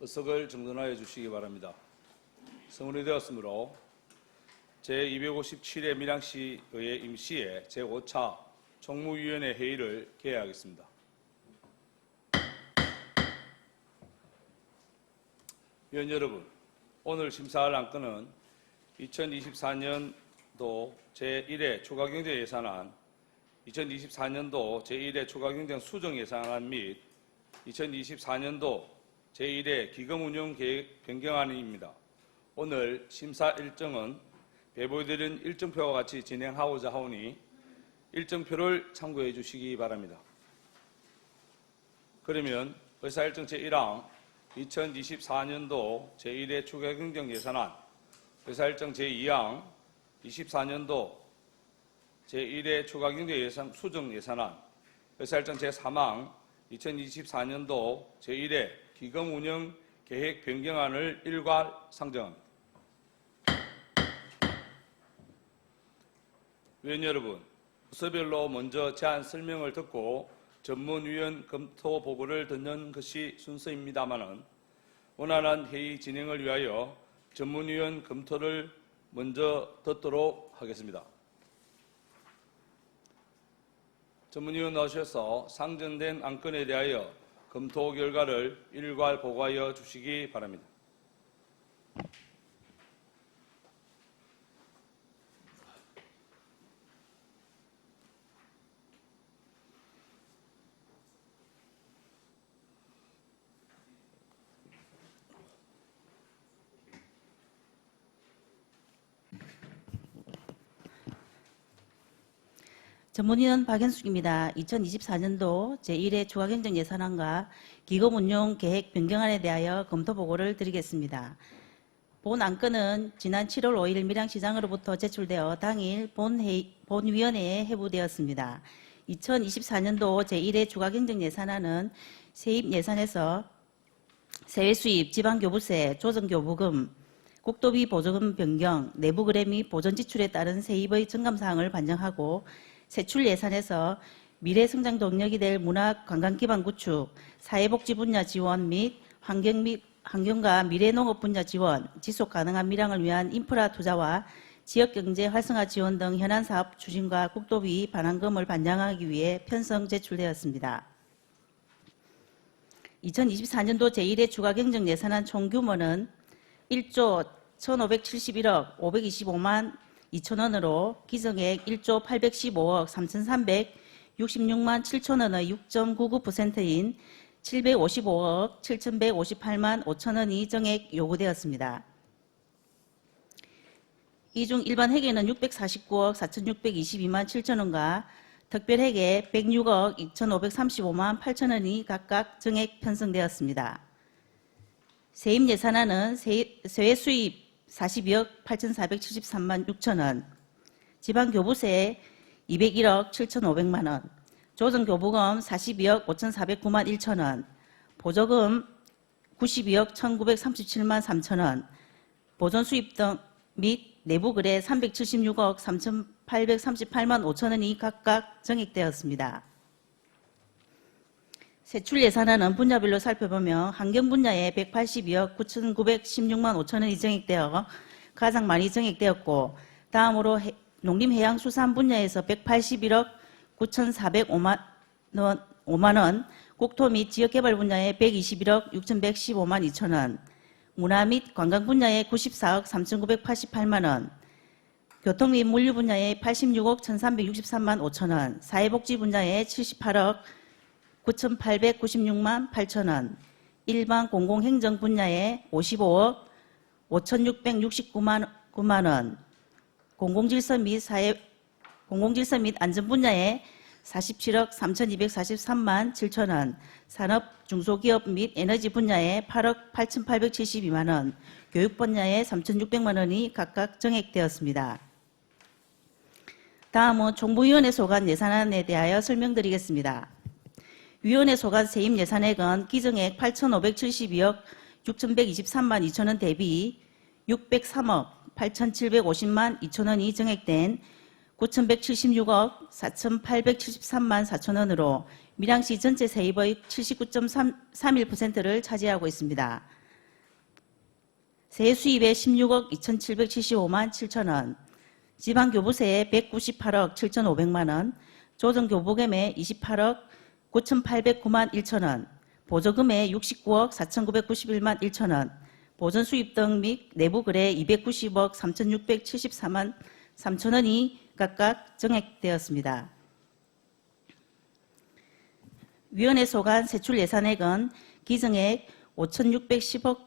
의석을 정돈하여 주시기 바랍니다. 성원이 되었으므로 제257회 밀양시의회 임시회 제5차 총무위원회 회의를 개회하겠습니다. 위원 여러분, 오늘 심사할 안건은 2024년도 제1회 추가경제예산안, 2024년도 제1회 추가경제 수정예산안 및 2024년도 제1회 기금운용계획 변경안입니다. 오늘 심사 일정은 배부해드린 일정표와 같이 진행하고자 하오니 일정표를 참고해 주시기 바랍니다. 그러면 의사일정 제1항 2024년도 제1회 추가경제예산안, 의사일정 제2항 24년도 제1회 추가경제예산 수정예산안, 의사일정 제3항 2024년도 제1회 기금운용계획 변경안을 일괄 상정합니다. 위원 여러분, 부서별로 먼저 제안 설명을 듣고 전문위원 검토 보고를 듣는 것이 순서입니다마는 원활한 회의 진행을 위하여 전문위원 검토를 먼저 듣도록 하겠습니다. 전문위원 나오셔서 상정된 안건에 대하여 검토 결과를 일괄 보고하여 주시기 바랍니다. 전문위원 박현숙입니다. 2024년도 제1회 추가경정예산안과 기금운용계획 변경안에 대하여 검토 보고를 드리겠습니다. 본 안건은 지난 7월 5일 밀양시장으로부터 제출되어 당일 본위원회에 회부되었습니다. 2024년도 제1회 추가경정예산안은 세입예산에서 세외수입, 지방교부세, 조정교부금, 국도비 보조금 변경, 내부거래 및 보전지출에 따른 세입의 증감사항을 반영하고 세출 예산에서 미래성장 동력이 될 문화관광기반 구축, 사회복지 분야 지원 및 환경과 미래농업 분야 지원, 지속가능한 밀양을 위한 인프라 투자와 지역경제 활성화 지원 등 현안 사업 추진과 국도비 반환금을 반영하기 위해 편성 제출되었습니다. 2024년도 제1회 추가경정예산안 총규모는 1조 1,571억 525만 2천원으로 기정액 1조 815억 3,366만 7천원의 6.99%인 755억 7,158만 5천원이 정액 요구되었습니다. 이 중 일반 회계는 649억 4,622만 7천원과 특별회계 106억 2,535만 8천원이 각각 정액 편성되었습니다. 세입예산안은 세외수입 42억 8,473만 6천원, 지방교부세 201억 7,500만원, 조정교부금 42억 5,409만 1천원, 보조금 92억 1,937만 3천원, 보존수입 등 및 내부거래 376억 3,838만 5천원이 각각 정액되었습니다. 세출 예산안은 분야별로 살펴보며 환경 분야에 182억 9,916만 5천원이 정액되어 가장 많이 정액되었고, 다음으로 농림해양수산 분야에서 181억 9,405만 원, 국토 및 지역개발 분야에 121억 6,115만 2천원, 문화 및 관광 분야에 94억 3,988만 원, 교통 및 물류 분야에 86억 1,363만 5천원, 사회복지 분야에 78억 9,896만 8천원, 일반 공공행정 분야에 55억 5,669만 원, 공공질서 및 안전 분야에 47억 3,243만 7천원, 산업 중소기업 및 에너지 분야에 8억 8,872만 원, 교육 분야에 3,600만 원이 각각 정액되었습니다. 다음은 총무위원회 소관 예산안에 대하여 설명드리겠습니다. 위원회 소관 세입 예산액은 기정액 8,572억 6,123만 2천원 대비 603억 8,750만 2천원이 정액된 9,176억 4,873만 4천원으로 밀양시 전체 세입의 79.31%를 차지하고 있습니다. 세 수입에 16억 2,775만 7천 원, 지방교부세에 198억 7,500만 원, 조정교부금에 28억 9,809만 1천 원, 보조금에 69억 4,991만 1천 원, 보전수입 등 및 내부거래 290억 3,674만 3천 원이 각각 정액되었습니다. 위원회 소관 세출 예산액은 기정액 5,610억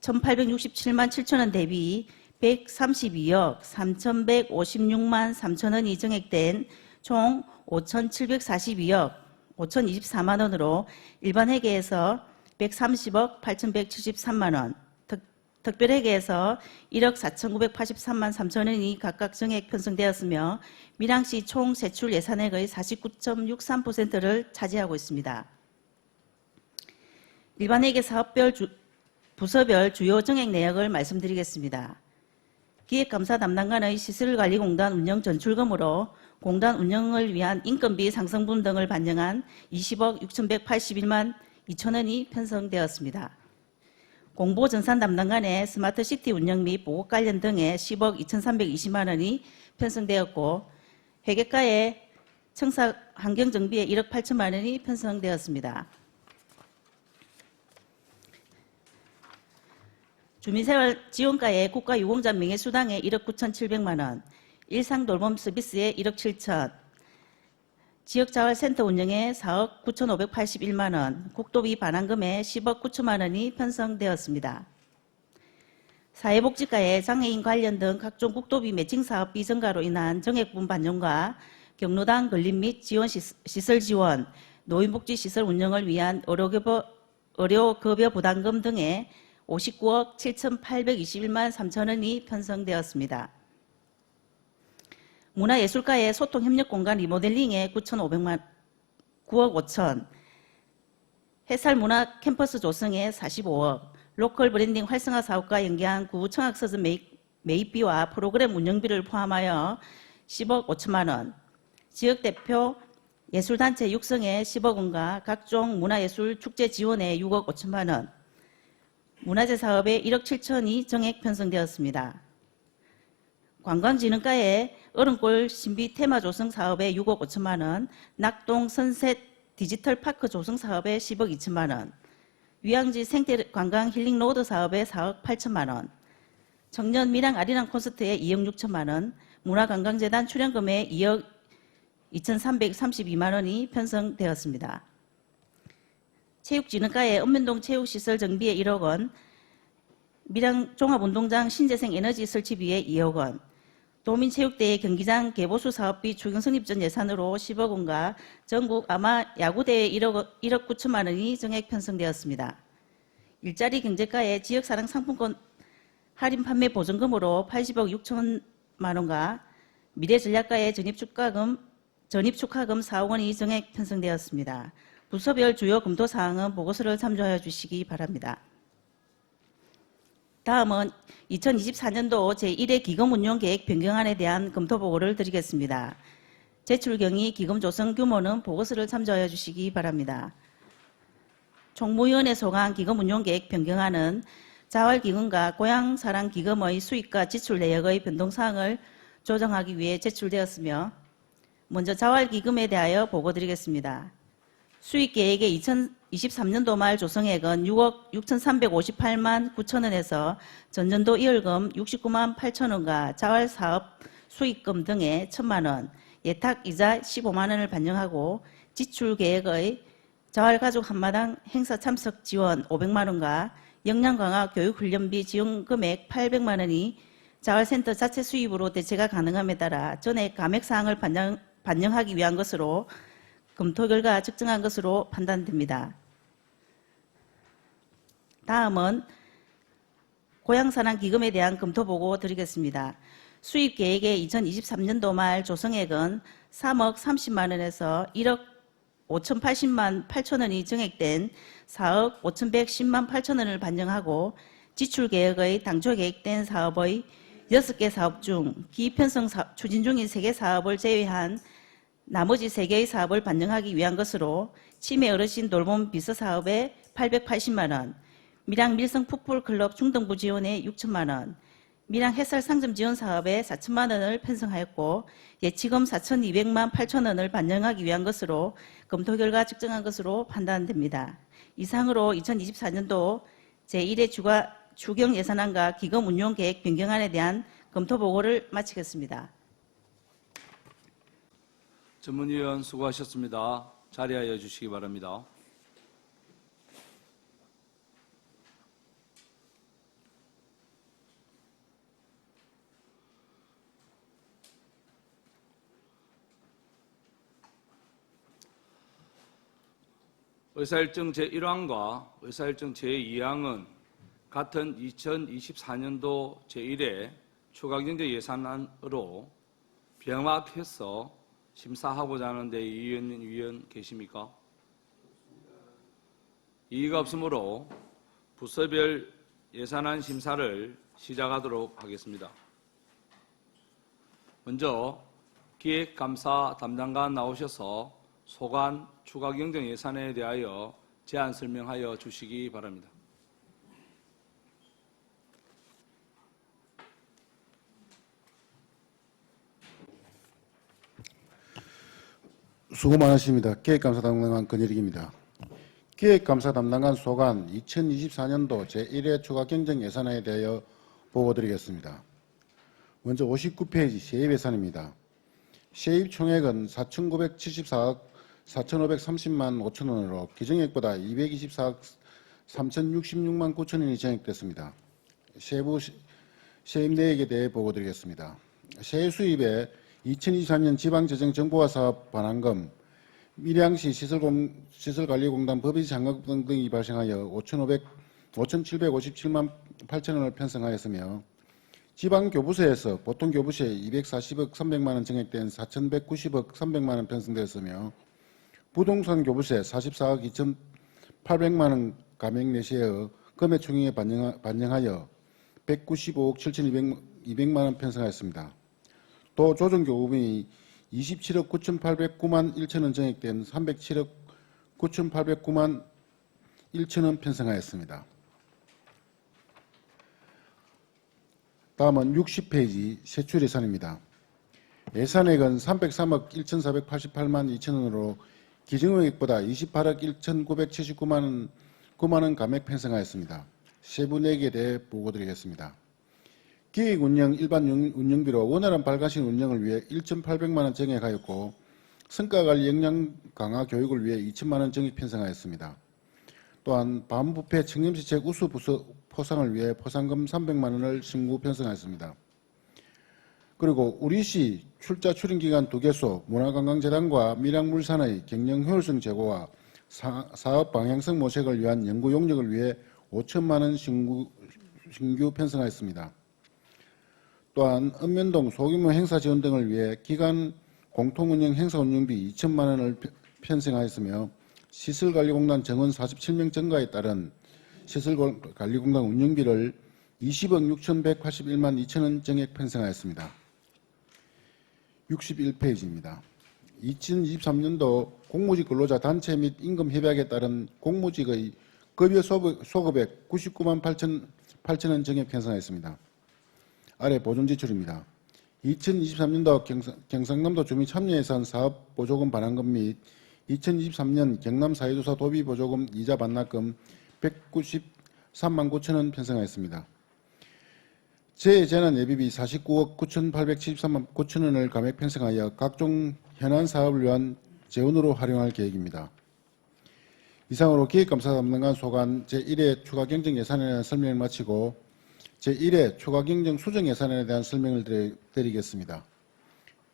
1,867만 7천 원 대비 132억 3,156만 3천 원이 정액된 총 5,742억 5,024만 원으로 일반회계에서 130억 8,173만 원, 특별회계에서 1억 4,983만 3천 원이 각각 정액 편성되었으며 밀양시 총 세출 예산액의 49.63%를 차지하고 있습니다. 일반회계 사업별 부서별 주요 정액 내역을 말씀드리겠습니다. 기획감사 담당관의 시설관리공단 운영 전출금으로 공단 운영을 위한 인건비 상승분 등을 반영한 20억 6,181만 2천 원이 편성되었습니다. 공보전산 담당관의 스마트시티 운영 및 보고 관련 등에 10억 2,320만 원이 편성되었고 회계과의 청사 환경정비에 1억 8천만 원이 편성되었습니다. 주민생활지원과의 국가유공자 명예수당에 1억 9,700만 원, 일상돌봄 서비스에 1억 7천, 지역자활센터 운영에 4억 9,581만 원, 국도비 반환금에 10억 9천만 원이 편성되었습니다. 사회복지과의 장애인 관련 등 각종 국도비 매칭 사업비 증가로 인한 정액분 반영과 경로당 건립 및 시설 지원, 노인복지시설 운영을 위한 의료급여 부담금 등에 59억 7,821만 3천 원이 편성되었습니다. 문화예술가의 소통협력공간 리모델링에 9억 5천, 해살문화 캠퍼스 조성에 45억, 로컬 브랜딩 활성화 사업과 연계한 구청학서점 매입비와 프로그램 운영비를 포함하여 10억 5천만 원, 지역대표 예술단체 육성에 10억 원과 각종 문화예술 축제 지원에 6억 5천만 원, 문화재 사업에 1억 7천이 정액 편성되었습니다. 관광진흥과의 어른골 신비 테마 조성 사업에 6억 5천만 원, 낙동 선셋 디지털 파크 조성 사업에 10억 2천만 원, 위양지 생태 관광 힐링 로드 사업에 4억 8천만 원, 청년 밀양 아리랑 콘서트에 2억 6천만 원, 문화관광재단 출연금에 2억 2,332만 원이 편성되었습니다. 체육진흥과의 읍면동 체육시설 정비에 1억 원, 밀양 종합운동장 신재생 에너지 설치비에 2억 원, 도민체육대회 경기장 개보수 사업비 추경 성립 전 예산으로 10억 원과 전국 아마 야구대회 1억 9천만 원이 정액 편성되었습니다. 일자리 경제과의 지역사랑 상품권 할인 판매 보증금으로 80억 6천만 원과 미래전략과의 전입축하금 4억 원이 정액 편성되었습니다. 부서별 주요 검토 사항은 보고서를 참조하여 주시기 바랍니다. 다음은 2024년도 제1회 기금운용계획 변경안에 대한 검토 보고를 드리겠습니다. 제출 경위 기금 조성 규모는 보고서를 참조하여 주시기 바랍니다. 총무위원회 소관 기금운용계획 변경안은 자활기금과 고향사랑기금의 수익과 지출 내역의 변동사항을 조정하기 위해 제출되었으며 먼저 자활기금에 대하여 보고드리겠습니다. 수익계획의 2023년도 말 조성액은 6억 6,358만 9천 원에서 전년도 이월금 69만 8천 원과 자활사업 수익금 등의 1천만 원, 예탁이자 15만 원을 반영하고 지출계획의 자활가족 한마당 행사 참석 지원 500만 원과 역량강화 교육훈련비 지원금액 800만 원이 자활센터 자체 수입으로 대체가 가능함에 따라 전액 감액사항을 반영하기 위한 것으로 검토 결과 적정한 것으로 판단됩니다. 다음은 고향사랑기금에 대한 검토 보고 드리겠습니다. 수입계획의 2023년도 말 조성액은 3억 30만 원에서 1억 5,080만 8천 원이 정액된 4억 5,110만 8천 원을 반영하고 지출계획의 당초 계획된 사업의 6개 사업 중 기편성 추진 중인 3개 사업을 제외한 나머지 3개의 사업을 반영하기 위한 것으로 치매 어르신 돌봄 비서사업에 880만 원, 밀양 밀성 풋볼클럽 중등부 지원에 6천만 원, 밀양 햇살 상점 지원 사업에 4천만 원을 편성하였고 예치금 4,200만 8천 원을 반영하기 위한 것으로 검토 결과 측정한 것으로 판단됩니다. 이상으로 2024년도 제1회 추경 예산안과 기금 운용 계획 변경안에 대한 검토 보고를 마치겠습니다. 전문위원 수고하셨습니다. 자리하여 주시기 바랍니다. 의사일정 제1항과 의사일정 제2항은 같은 2024년도 제1회 추가경제 예산안으로 병합해서 심사하고자 하는데 위원 계십니까? 이의가 없으므로 부서별 예산안 심사를 시작하도록 하겠습니다. 먼저 기획감사 담당관 나오셔서 소관 추가경정 예산에 대하여 제안 설명하여 주시기 바랍니다. 수고 많으십니다. 기획감사 담당관 권일익입니다. 기획감사 담당관 소관 2024년도 제1회 추가경정 예산안에 대하여 보고드리겠습니다. 먼저 59페이지 세입 예산입니다. 세입 총액은 4,974억 4,530만 5천 원으로 기정액보다 224억 3,066만 9천 원이 정액됐습니다. 세부 세입 내역에 대해 보고드리겠습니다. 세수입에 2023년 지방재정정보화 사업 반환금, 밀양시 시설관리공단 법인 잔금 등이 발생하여 5,757만 8천 원을 편성하였으며 지방교부세에서 보통교부세 240억 300만 원 정액된 4,190억 300만 원 편성되었으며 부동산 교부세 44억 2,800만 원 감액 내시에 금액총액에 반영하여 195억 7,200만 원 편성하였습니다. 또 조정교부금이 27억 9,809만 1천 원 정액된 307억 9,809만 1천 원 편성하였습니다. 다음은 60페이지 세출 예산입니다. 예산액은 303억 1,488만 2천 원으로 기정액보다 28억 1,979만 원 감액 편성하였습니다. 세부 내역에 대해 보고드리겠습니다. 기획운영 일반 운영비로 원활한 발간식 운영을 위해 1,800만 원 정액하였고 성과관리 역량 강화 교육을 위해 2천만 원 정액 편성하였습니다. 또한 반부패 청렴시책 우수 부서 포상을 위해 포상금 300만 원을 신고 편성하였습니다. 그리고 우리시 출자 출인기관 2개소 문화관광재단과 밀양물산의 경영 효율성 제고와 사업 방향성 모색을 위한 연구 용역을 위해 5천만 원 신규 편성하였습니다. 또한 읍면동 소규모 행사 지원 등을 위해 기관 공통운영 행사 운영비 2천만 원을 편성하였으며 시설관리공단 정원 47명 증가에 따른 시설관리공단 운영비를 20억 6,181만 2천 원 정액 편성하였습니다. 61페이지입니다. 2023년도 공무직 근로자 단체 및 임금 협약에 따른 공무직의 급여 소급액 99만 8천 원 정액 편성하였습니다. 아래 보존 지출입니다. 2023년도 경상남도 주민 참여예산 사업 보조금 반환금 및 2023년 경남 사회조사 도비 보조금 이자 반납금 193만 9천 원 편성하였습니다. 재재난 예비비 49억 9,873만 9천 원을 감액 편성하여 각종 현안 사업을 위한 재원으로 활용할 계획입니다. 이상으로 기획감사 담당관 소관 제1회 추가경정 예산에 대한 설명을 마치고 제1회 추가경정 수정예산에 대한 설명을 드리겠습니다.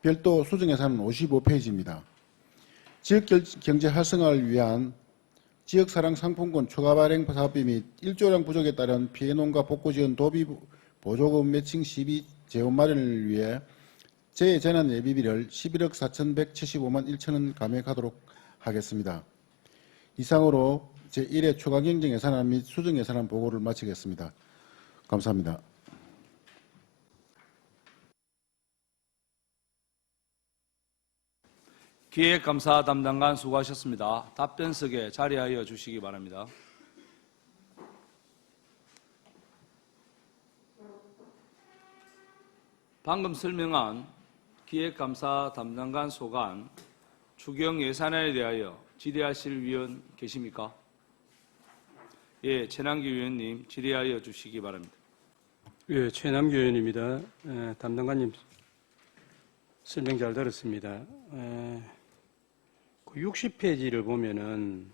별도 수정예산은 55페이지입니다. 지역경제 활성화를 위한 지역사랑 상품권 추가 발행 사업비 및 1조량 부족에 따른 피해농가 복구지원 도비 보조금 매칭 시비 재원 마련을 위해 재재난 예비비를 11억 4,175만 1천 원 감액하도록 하겠습니다. 이상으로 제1회 추가경정 예산안 및 수정예산안 보고를 마치겠습니다. 감사합니다. 기획감사 담당관 수고하셨습니다. 답변석에 자리하여 주시기 바랍니다. 방금 설명한 기획감사 담당관 소관 추경 예산안에 대하여 질의하실 위원 계십니까? 예, 최남기 위원님 질의하여 주시기 바랍니다. 예, 최남기 의원입니다. 담당관님 설명 잘 들었습니다. 60페이지를 보면은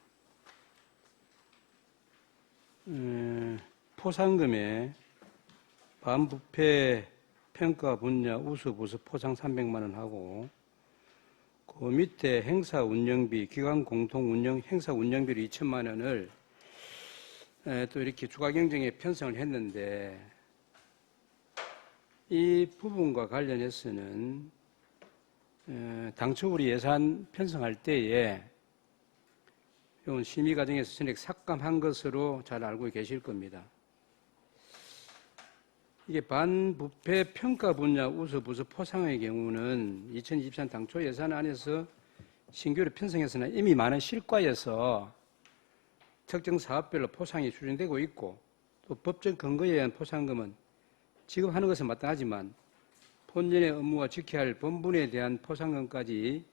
포상금에 반부패 평가 분야 우수 부서 포상 300만 원 하고 그 밑에 행사 운영비 기관 공통 운영 행사 운영비로 2천만 원을 또 이렇게 추가 경정에 편성을 했는데 이 부분과 관련해서는 당초 우리 예산 편성할 때에 이건 심의 과정에서 전액 삭감한 것으로 잘 알고 계실 겁니다. 이게 반부패 평가 분야 우수 부서 포상의 경우는 2023 당초 예산안에서 신규로 편성해서는 이미 많은 실과에서 특정 사업별로 포상이 추진되고 있고 또 법적 근거에 의한 포상금은 지금 하는 것은 마땅하지만 본연의 업무와 지켜야 할 본분에 대한 포상금까지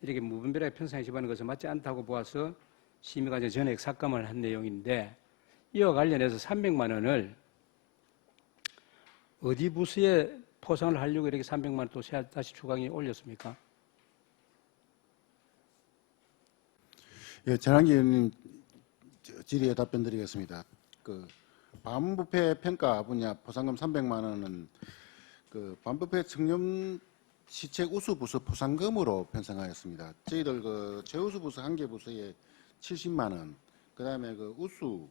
이렇게 무분별하게 편성해 집하는 것은 맞지 않다고 보아서 심의과정 전액 삭감을 한 내용인데 이와 관련해서 300만 원을 어디 부서에 포상을 하려고 이렇게 300만 원 또 다시 추가경에 올렸습니까? 예, 전환기 의원님 질의에 답변 드리겠습니다. 반부패 평가 분야 포상금 300만 원은 반부패 청렴 시책 우수 부서 포상금으로 편성하였습니다. 저희들 최우수 부서 1개 부서에 70만 원, 그다음에 우수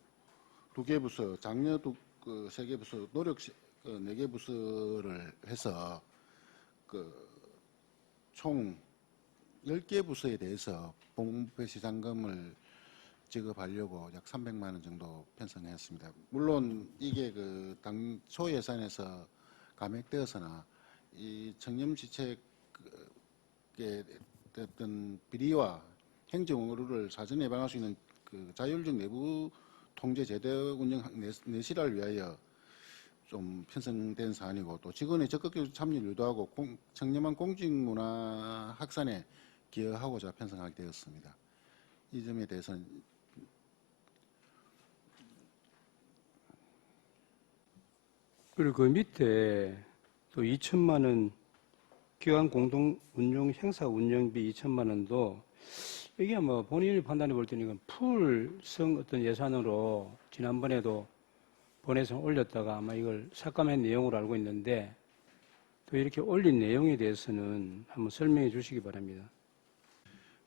2개 부서, 장려 3개 부서, 노력 4개 부서를 해서 총 10개 부서에 대해서 반부패 시상금을 지급하려고 약 300만 원 정도 편성했습니다. 물론 이게 당초 예산에서 감액되어서나 이 청렴시책의 어떤 비리와 행정 의무를 사전에 예방할 수 있는 자율적 내부 통제 제도 운영 내실화를 위하여 좀 편성된 사안이고 또 직원의 적극적 참여를 유도하고 청렴한 공직문화 확산에 기여하고자 편성하게 되었습니다. 이 점에 대해서는 그리고 그 밑에 또 2천만 원 기관 공동 운용 행사 운영비 2천만 원도 이게 뭐 본인이 판단해 볼 때는 이건 풀성 어떤 예산으로 지난번에도 본회의에서 올렸다가 아마 이걸 삭감한 내용으로 알고 있는데 또 이렇게 올린 내용에 대해서는 한번 설명해 주시기 바랍니다.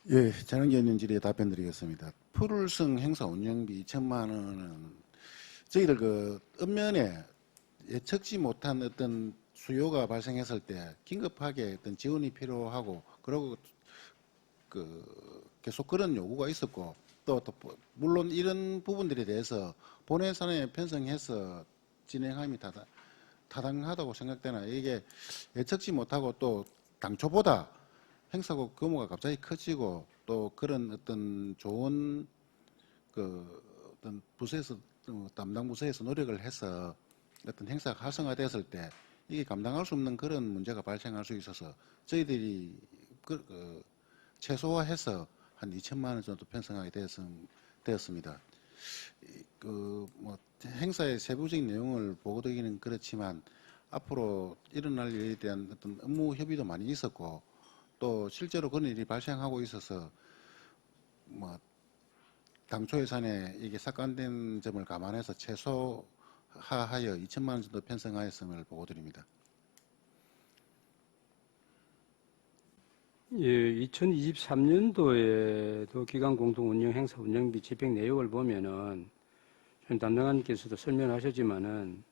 예, 전환기 의원님 질의에 답변 드리겠습니다. 풀성 행사 운영비 2천만 원은 저희들 읍면에 예측지 못한 어떤 수요가 발생했을 때 긴급하게 어떤 지원이 필요하고 그리고 계속 그런 요구가 있었고 또 물론 이런 부분들에 대해서 본예산에 편성해서 진행함이 타당하다고 생각되나 이게 예측지 못하고 또 당초보다 행사국 규모가 갑자기 커지고 또 그런 어떤 좋은 어떤 부서에서 담당 부서에서 노력을 해서 어떤 행사가 활성화됐을 때 이게 감당할 수 없는 그런 문제가 발생할 수 있어서 저희들이 최소화해서 한 2천만 원 정도 편성하게 되었습니다. 행사의 세부적인 내용을 보고드리기는 그렇지만 앞으로 일어날 일에 대한 어떤 업무 협의도 많이 있었고 또 실제로 그런 일이 발생하고 있어서 당초 예산에 이게 삭감된 점을 감안해서 최소화하여 2천만 원 정도 편성하였음을 보고드립니다. 예, 2023년도에도 기관 공동 운영 행사 운영비 집행 내역을 보면은 담당관께서도 설명하셨지만은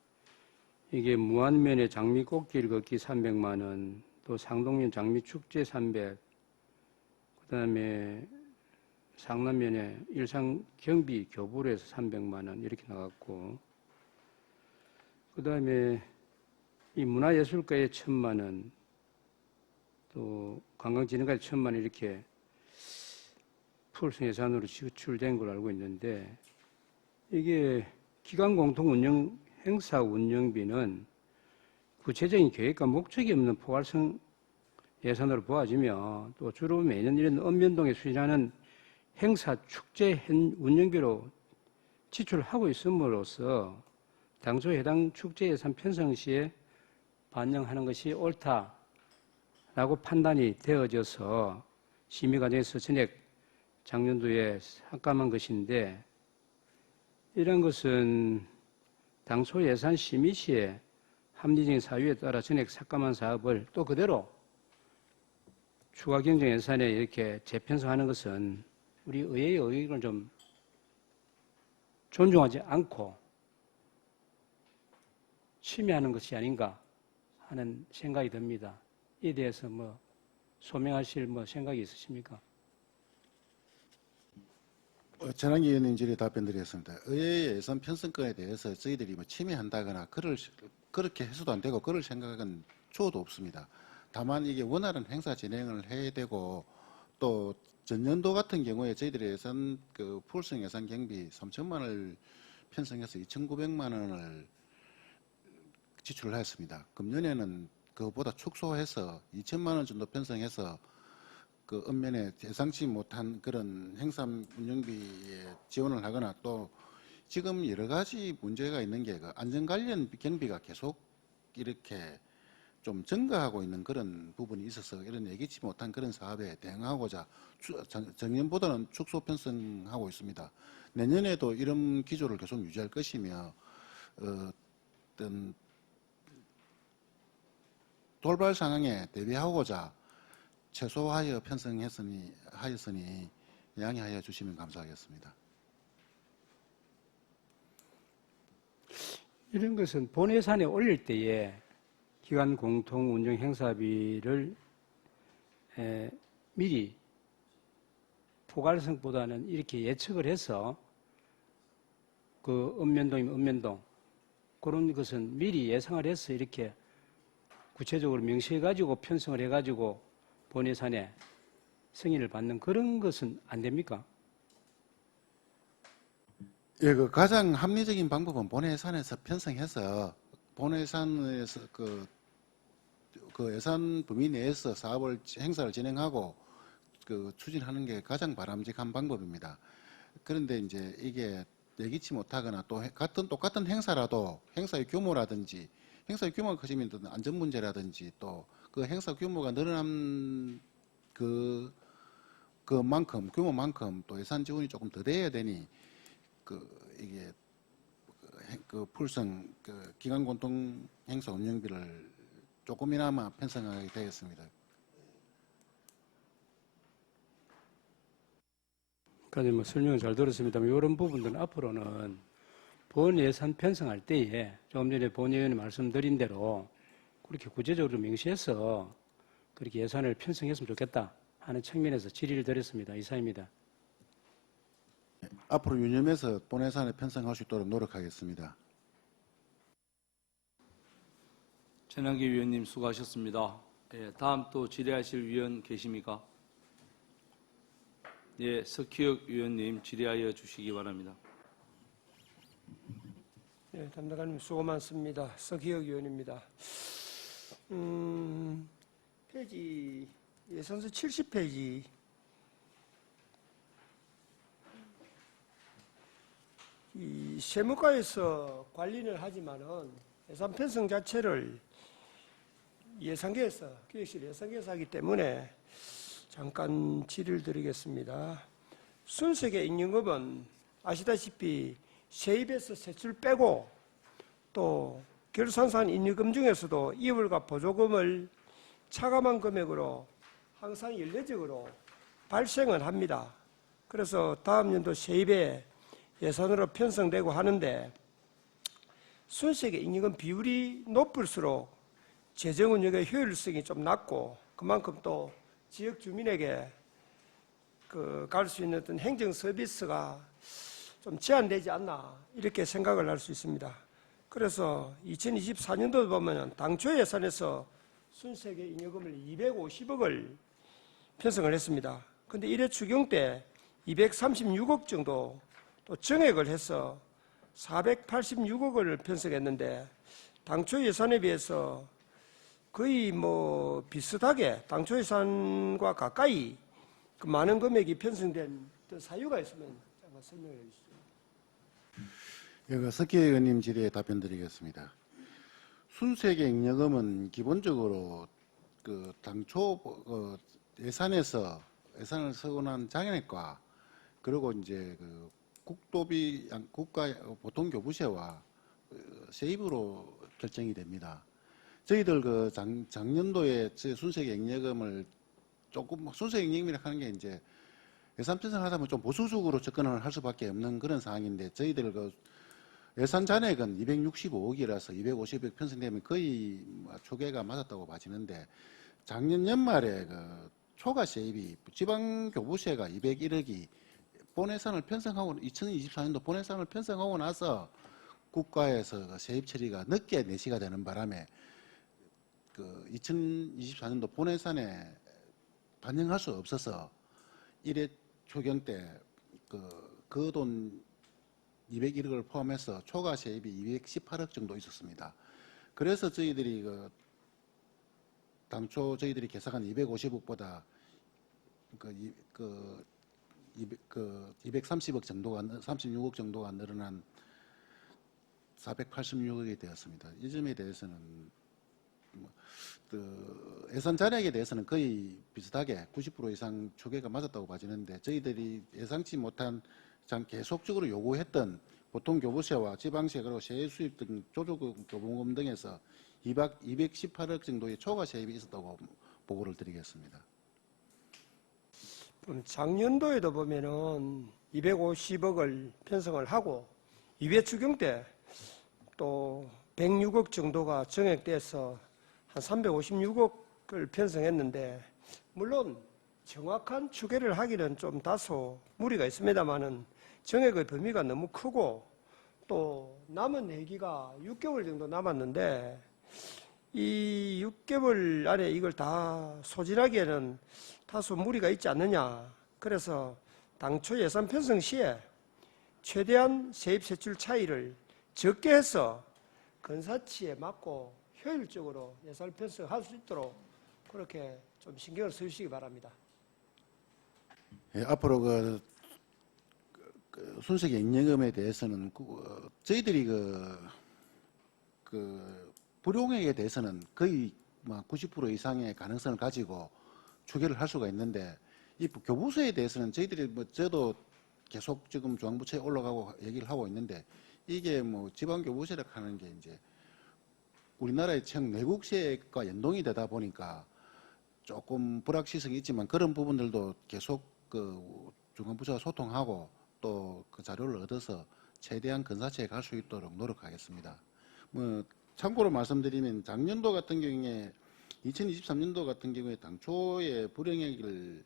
이게 무안면의 장미 꽃길 걷기 300만 원, 또 상동면 장미 축제 300, 그다음에 상남면에 일상 경비 교부로해서 300만 원 이렇게 나갔고, 그다음에 이 문화예술가에 1,000만 원, 또 관광진흥가에 1,000만 원 이렇게 풀성 예산으로 지출된 걸 알고 있는데 이게 기관 공통 운영 행사 운영비는 구체적인 계획과 목적이 없는 포괄성 예산으로 보아지며 또 주로 매년 이런 읍면동에 수행하는 행사, 축제 운영비로 지출하고 있음으로써 당초 해당 축제 예산 편성 시에 반영하는 것이 옳다라고 판단이 되어져서 심의 과정에서 전액 작년도에 삭감한 것인데 이런 것은 당초 예산 심의 시에 합리적인 사유에 따라 전액 삭감한 사업을 또 그대로 추가 경정 예산에 이렇게 재편성하는 것은 우리 의회의 의견을 좀 존중하지 않고 침해하는 것이 아닌가 하는 생각이 듭니다. 이에 대해서 소명하실 생각이 있으십니까? 전환기 의원님 질의 답변드리겠습니다. 의회의 예산 편성권에 대해서 저희들이 침해한다거나 그렇게 해서도 안 되고 그럴 생각은 초도 없습니다. 다만 이게 원활한 행사 진행을 해야 되고 또 전년도 같은 경우에 저희들의 예산 풀성 예산 경비 3천만 원을 편성해서 2,900만 원을 지출을 했습니다. 금년에는 그보다 축소해서 2천만 원 정도 편성해서 그 읍면에 예상치 못한 그런 행사 운영비에 지원을 하거나 또 지금 여러 가지 문제가 있는 게 그 안전 관련 경비가 계속 이렇게 좀 증가하고 있는 그런 부분이 있어서 이런 예기치 못한 그런 사업에 대응하고자 작년보다는 축소 편성하고 있습니다. 내년에도 이런 기조를 계속 유지할 것이며 어떤 돌발 상황에 대비하고자 최소화하여 하였으니 양해하여 주시면 감사하겠습니다. 이런 것은 본 예산에 올릴 때에 기관 공통 운영 행사비를 미리 포괄성보다는 이렇게 예측을 해서 그 읍면동이면 읍면동 그런 것은 미리 예상을 해서 이렇게 구체적으로 명시해가지고 편성을 해가지고 본 예산에 승인을 받는 그런 것은 안 됩니까? 예, 그 가장 합리적인 방법은 본 예산에서 편성해서 본 예산에서 그 예산 범위 내에서 행사를 진행하고 그 추진하는 게 가장 바람직한 방법입니다. 그런데 이제 이게 예기치 못하거나 또 똑같은 행사라도 행사의 규모라든지 행사의 규모가 커지면 또 안전 문제라든지 또 그 행사 규모가 늘어난 규모만큼 또 예산 지원이 조금 더 돼야 되니 이게 풀성 기관 공동 행사 운영비를 조금이나마 편성하게 되겠습니다. 그러니까 설명을 잘 들었습니다만 이런 부분들은 앞으로는 본 예산 편성할 때에 조금 전에 본 의원이 말씀드린 대로 그렇게 구체적으로 명시해서 그렇게 예산을 편성했으면 좋겠다 하는 측면에서 질의를 드렸습니다. 이사입니다. 앞으로 유념해서 본 예산에 편성할 수 있도록 노력하겠습니다. 전환기 위원님 수고하셨습니다. 예, 다음 또 질의하실 위원 계십니까? 예, 석희혁 위원님 질의하여 주시기 바랍니다. 네, 담당관님 수고 많습니다. 석희혁 의원입니다. 페이지 예산서 70페이지 이 세무과에서 관리를 하지만은 예산 편성 자체를 예산계에서 기획실 예산계에서 하기 때문에 잠깐 질의를 드리겠습니다. 순세계 임금은 아시다시피 세입에서 세출 빼고 또 결산상 인유금 중에서도 이월과 보조금을 차감한 금액으로 항상 연례적으로 발생을 합니다. 그래서 다음 연도 세입에 예산으로 편성되고 하는데 순세계 임금 비율이 높을수록 재정 운영의 효율성이 좀 낮고 그만큼 또 지역 주민에게 갈 수 있는 어떤 행정 서비스가 좀 제한되지 않나 이렇게 생각을 할 수 있습니다. 그래서 2024년도 보면 당초 예산에서 순세계 잉여금을 250억을 편성을 했습니다. 그런데 1회 추경 때 236억 정도 또 정액을 해서 486억을 편성했는데 당초 예산에 비해서 거의 뭐 비슷하게 당초 예산과 가까이 그 많은 금액이 편성된 어떤 사유가 있으면 잠깐 설명해 주시죠. 석희 의원님 질의에 답변드리겠습니다. 순수액의 잉여금은 기본적으로 그 당초 예산에서 예산을 서운한 장애과 그리고 이제 그 국도비 국가 보통교부세와 세입으로 결정이 됩니다. 저희들 그 작년도에 순수액 잉여금을 조금 순수액 잉여금이라 하는 게 이제 예산 편성을 하다 보면 좀 보수적으로 접근을 할 수밖에 없는 그런 상황인데 저희들 그 예산 잔액은 265억이라서 250억 편성되면 거의 초계가 맞았다고 봐지는데 작년 연말에 그 초과 세입이 지방교부세가 201억이 본예산을 편성하고 2024년도 본예산을 편성하고 나서 국가에서 그 세입 처리가 늦게 내시가 되는 바람에 그 2024년도 본예산에 반영할 수 없어서 1회 초경 때 그 돈 201억을 포함해서 초과 세입이 218억 정도 있었습니다. 그래서 저희들이 당초 저희들이 계산한 250억보다 230억 정도가 36억 정도가 늘어난 486억이 되었습니다. 이 점에 대해서는 예산 잔액에 대해서는 거의 비슷하게 90% 이상 초계가 맞았다고 봐지는데 저희들이 예상치 못한 계속적으로 요구했던 보통교부세와 지방세 그리고 세수입 등 조조교부금 등에서 218억 정도의 초과 세입이 있었다고 보고를 드리겠습니다. 작년도에도 보면은 250억을 편성을 하고 2회 추경 때 또 106억 정도가 정액돼서 한 356억을 편성했는데 물론 정확한 추계를 하기는 좀 다소 무리가 있습니다만은 정액의 범위가 너무 크고 또 남은 내기가 6개월 정도 남았는데 이 6개월 안에 이걸 다 소진하기에는 다소 무리가 있지 않느냐. 그래서 당초 예산 편성 시에 최대한 세입 세출 차이를 적게 해서 근사치에 맞고 효율적으로 예산 편성할 수 있도록 그렇게 좀 신경을 써주시기 바랍니다. 예, 앞으로 순수액 잉여금에 대해서는 저희들이 불용액에 대해서는 거의 90% 이상의 가능성을 가지고 추계를 할 수가 있는데 이 교부세에 대해서는 저희들이 저도 계속 지금 중앙부처에 올라가고 얘기를 하고 있는데 이게 지방교부세라고 하는 게 이제 우리나라의 내국세과 연동이 되다 보니까 조금 불확실성이 있지만 그런 부분들도 계속 중앙부처와 소통하고 또 그 자료를 얻어서 최대한 근사치에 갈 수 있도록 노력하겠습니다. 참고로 말씀드리면 작년도 같은 경우에 2023년도 같은 경우에 당초에 불용액을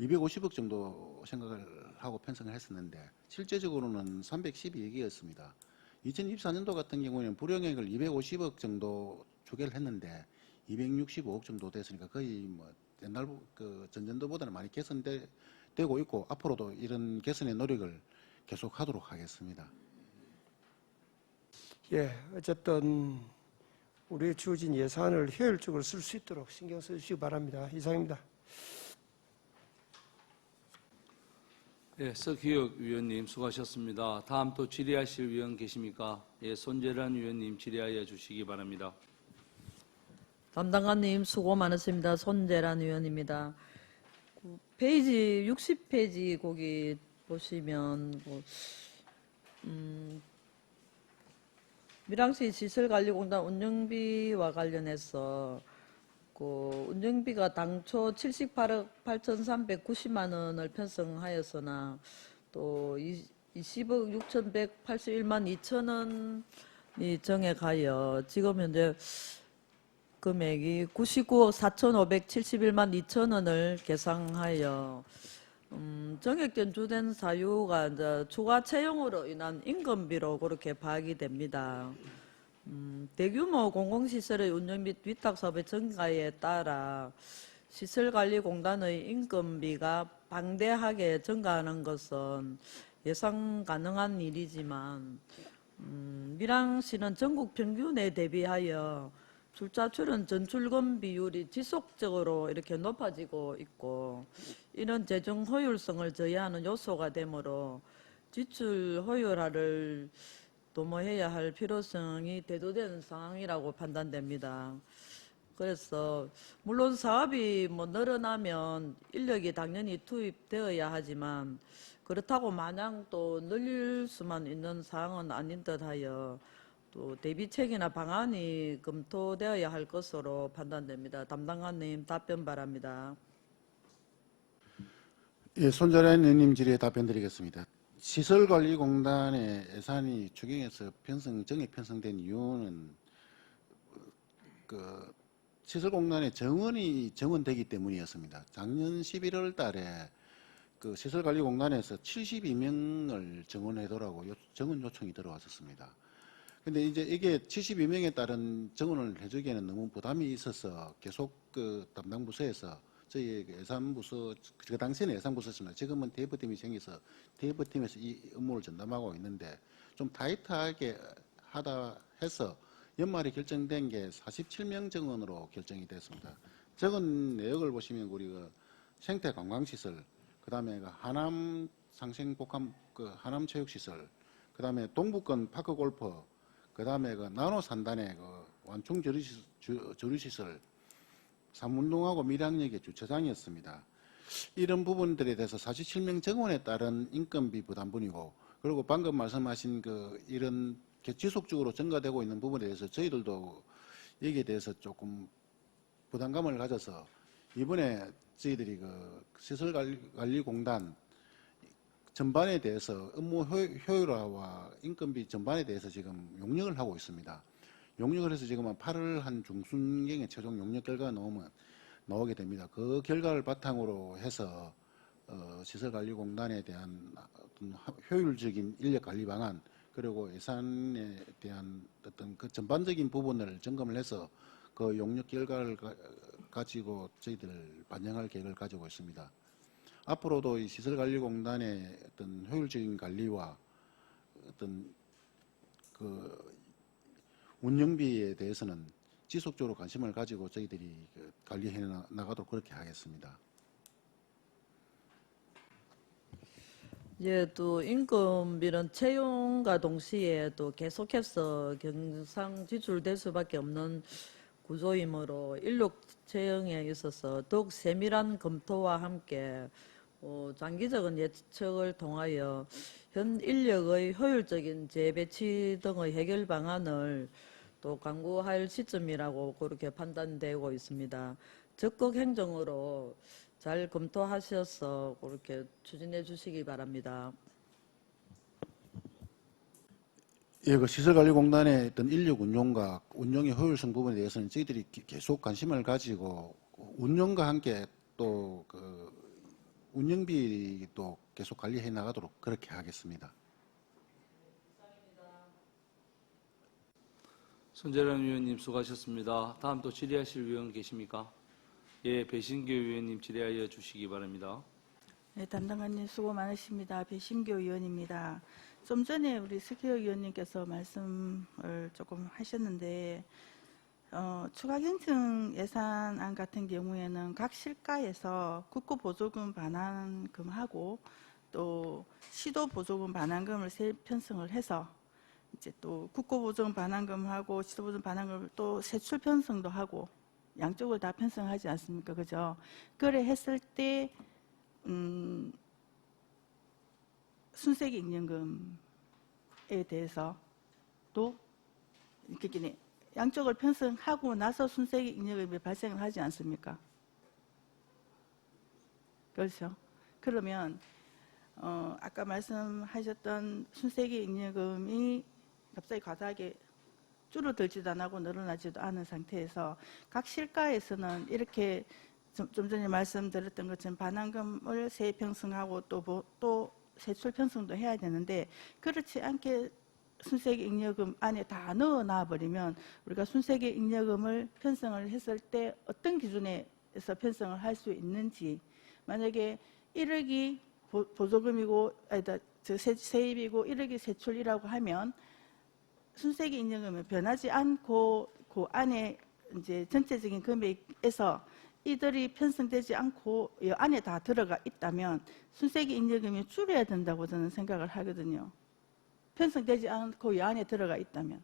250억 정도 생각을 하고 편성을 했었는데 실제적으로는 312억이었습니다. 2024년도 같은 경우에는 불용액을 250억 정도 추계를 했는데 265억 정도 됐으니까 거의 옛날 전년도보다는 많이 개선되고 있고 앞으로도 이런 개선의 노력을 계속하도록 하겠습니다. 예, 어쨌든 우리에 주어진 예산을 효율적으로 쓸 수 있도록 신경 써주시기 바랍니다. 이상입니다. 예, 서기혁 위원님 수고하셨습니다. 다음 또 질의하실 위원 계십니까? 예, 손재란 위원님 질의하여 주시기 바랍니다. 담당관님 수고 많으십니다. 손재란 의원입니다. 페이지 60페이지 거기 보시면 밀양시 시설관리공단 운영비와 관련해서 운영비가 당초 78억 8,390만 원을 편성하였으나 또 20억 6,181만 2천 원이 정액하여 지금 현재 금액이 99억 4,571만 2천 원을 계상하여 정액된 주된 사유가 이제 추가 채용으로 인한 임금비로 그렇게 파악이 됩니다. 대규모 공공시설의 운영 및 위탁사업의 증가에 따라 시설관리공단의 임금비가 방대하게 증가하는 것은 예상 가능한 일이지만 밀양시는 전국 평균에 대비하여 출자출은 전출금 비율이 지속적으로 이렇게 높아지고 있고 이런 재정 효율성을 저해하는 요소가 되므로 지출 효율화를 도모해야 할 필요성이 대두되는 상황이라고 판단됩니다. 그래서 물론 사업이 뭐 늘어나면 인력이 당연히 투입되어야 하지만 그렇다고 마냥 또 늘릴 수만 있는 상황은 아닌 듯하여 또 대비책이나 방안이 검토되어야 할 것으로 판단됩니다. 담당관님 답변 바랍니다. 예, 손자란 의원님 질의에 답변드리겠습니다. 시설관리공단의 예산이 추경에서 정액 편성된 이유는 그 시설공단의 정원이 정원되기 때문이었습니다. 작년 11월 달에 그 시설관리공단에서 72명을 정원해달라고 정원 요청이 들어왔었습니다. 근데 이제 이게 72명에 따른 정원을 해주기에는 너무 부담이 있어서 계속 그 담당 부서에서 저희 예산부서, 그 당시에는 예산부서였습니다. 지금은 대부팀이 생겨서 대부팀에서 이 업무를 전담하고 있는데 좀 타이트하게 하다 해서 연말에 결정된 게 47명 정원으로 결정이 됐습니다. 적은 내역을 보시면 우리가 생태 관광시설, 그 다음에 하남 상생복합 하남 체육시설, 그 다음에 동북권 파크 골프, 그 다음에 나노 산단의 완충 조류시설, 삼운동하고 밀양역의 주차장이었습니다. 이런 부분들에 대해서 47명 정원에 따른 인건비 부담분이고, 그리고 방금 말씀하신 이런 지속적으로 증가되고 있는 부분에 대해서 저희들도 여기에 대해서 조금 부담감을 가져서 이번에 저희들이 시설관리공단 전반에 대해서 업무 효율화와 인건비 전반에 대해서 지금 용역을 하고 있습니다. 용역을 해서 지금 8월 한 중순경에 최종 용역 결과가 나오게 됩니다. 그 결과를 바탕으로 해서 시설관리공단에 대한 어떤 효율적인 인력관리 방안 그리고 예산에 대한 어떤 그 전반적인 부분을 점검을 해서 그 용역 결과를 가지고 저희들 반영할 계획을 가지고 있습니다. 앞으로도 이 시설관리공단의 어떤 효율적인 관리와 어떤 운영비에 대해서는 지속적으로 관심을 가지고 저희들이 관리해 나가도록 그렇게 하겠습니다. 예, 또 인건비는 채용과 동시에 또 계속해서 경상 지출될 수밖에 없는 구조이므로 인력 채용에 있어서 더욱 세밀한 검토와 함께 장기적인 예측을 통하여 현 인력의 효율적인 재배치 등의 해결 방안을 또 강구할 시점이라고 그렇게 판단되고 있습니다. 적극 행정으로 잘 검토하셔서 그렇게 추진해 주시기 바랍니다. 예, 시설관리공단의 어떤 인력 운용과 운영의 효율성 부분에 대해서는 저희들이 계속 관심을 가지고 운영과 함께 또 운영비도 계속 관리해 나가도록 그렇게 하겠습니다. 손재련 위원님 수고하셨습니다. 다음 또 질의하실 위원 계십니까? 예, 배신교 위원님 질의하여 주시기 바랍니다. 네, 담당관님 수고 많으십니다. 배신교 의원입니다. 좀 전에 우리 스키어 의원님께서 말씀을 조금 하셨는데 추가 경정 예산안 같은 경우에는 각 실가에서 국고 보조금 반환금하고 또 시도 보조금 반환금을 편성을 해서 이제 또 국고 보조금 반환금하고 시도 보조금 반환금을 또 세출 편성도 하고 양쪽을 다 편성하지 않습니까? 그죠? 그래 했을 때 순세기 임금에 대해서도 이렇게 양쪽을 편성하고 나서 순세기 임금이 발생을 하지 않습니까? 그렇죠? 그러면 아까 말씀하셨던 순세기 임금이 갑자기 과다하게 줄어들지도 않고 늘어나지도 않은 상태에서 각 실가에서는 이렇게 좀 전에 말씀드렸던 것처럼 반환금을 세편성하고 또 세출 편성도 해야 되는데 그렇지 않게 순세기 잉여금 안에 다 넣어놔 버리면 우리가 순세기 잉여금을 편성을 했을 때 어떤 기준에서 편성을 할 수 있는지 만약에 1억이 보조금이고 세입이고 1억이 세출이라고 하면 순세기 잉여금은 변하지 않고 그 안에 이제 전체적인 금액에서 이들이 편성되지 않고 이 안에 다 들어가 있다면 순세기 잉여금이 줄여야 된다고 저는 생각을 하거든요. 편성되지 않고 이 안에 들어가 있다면.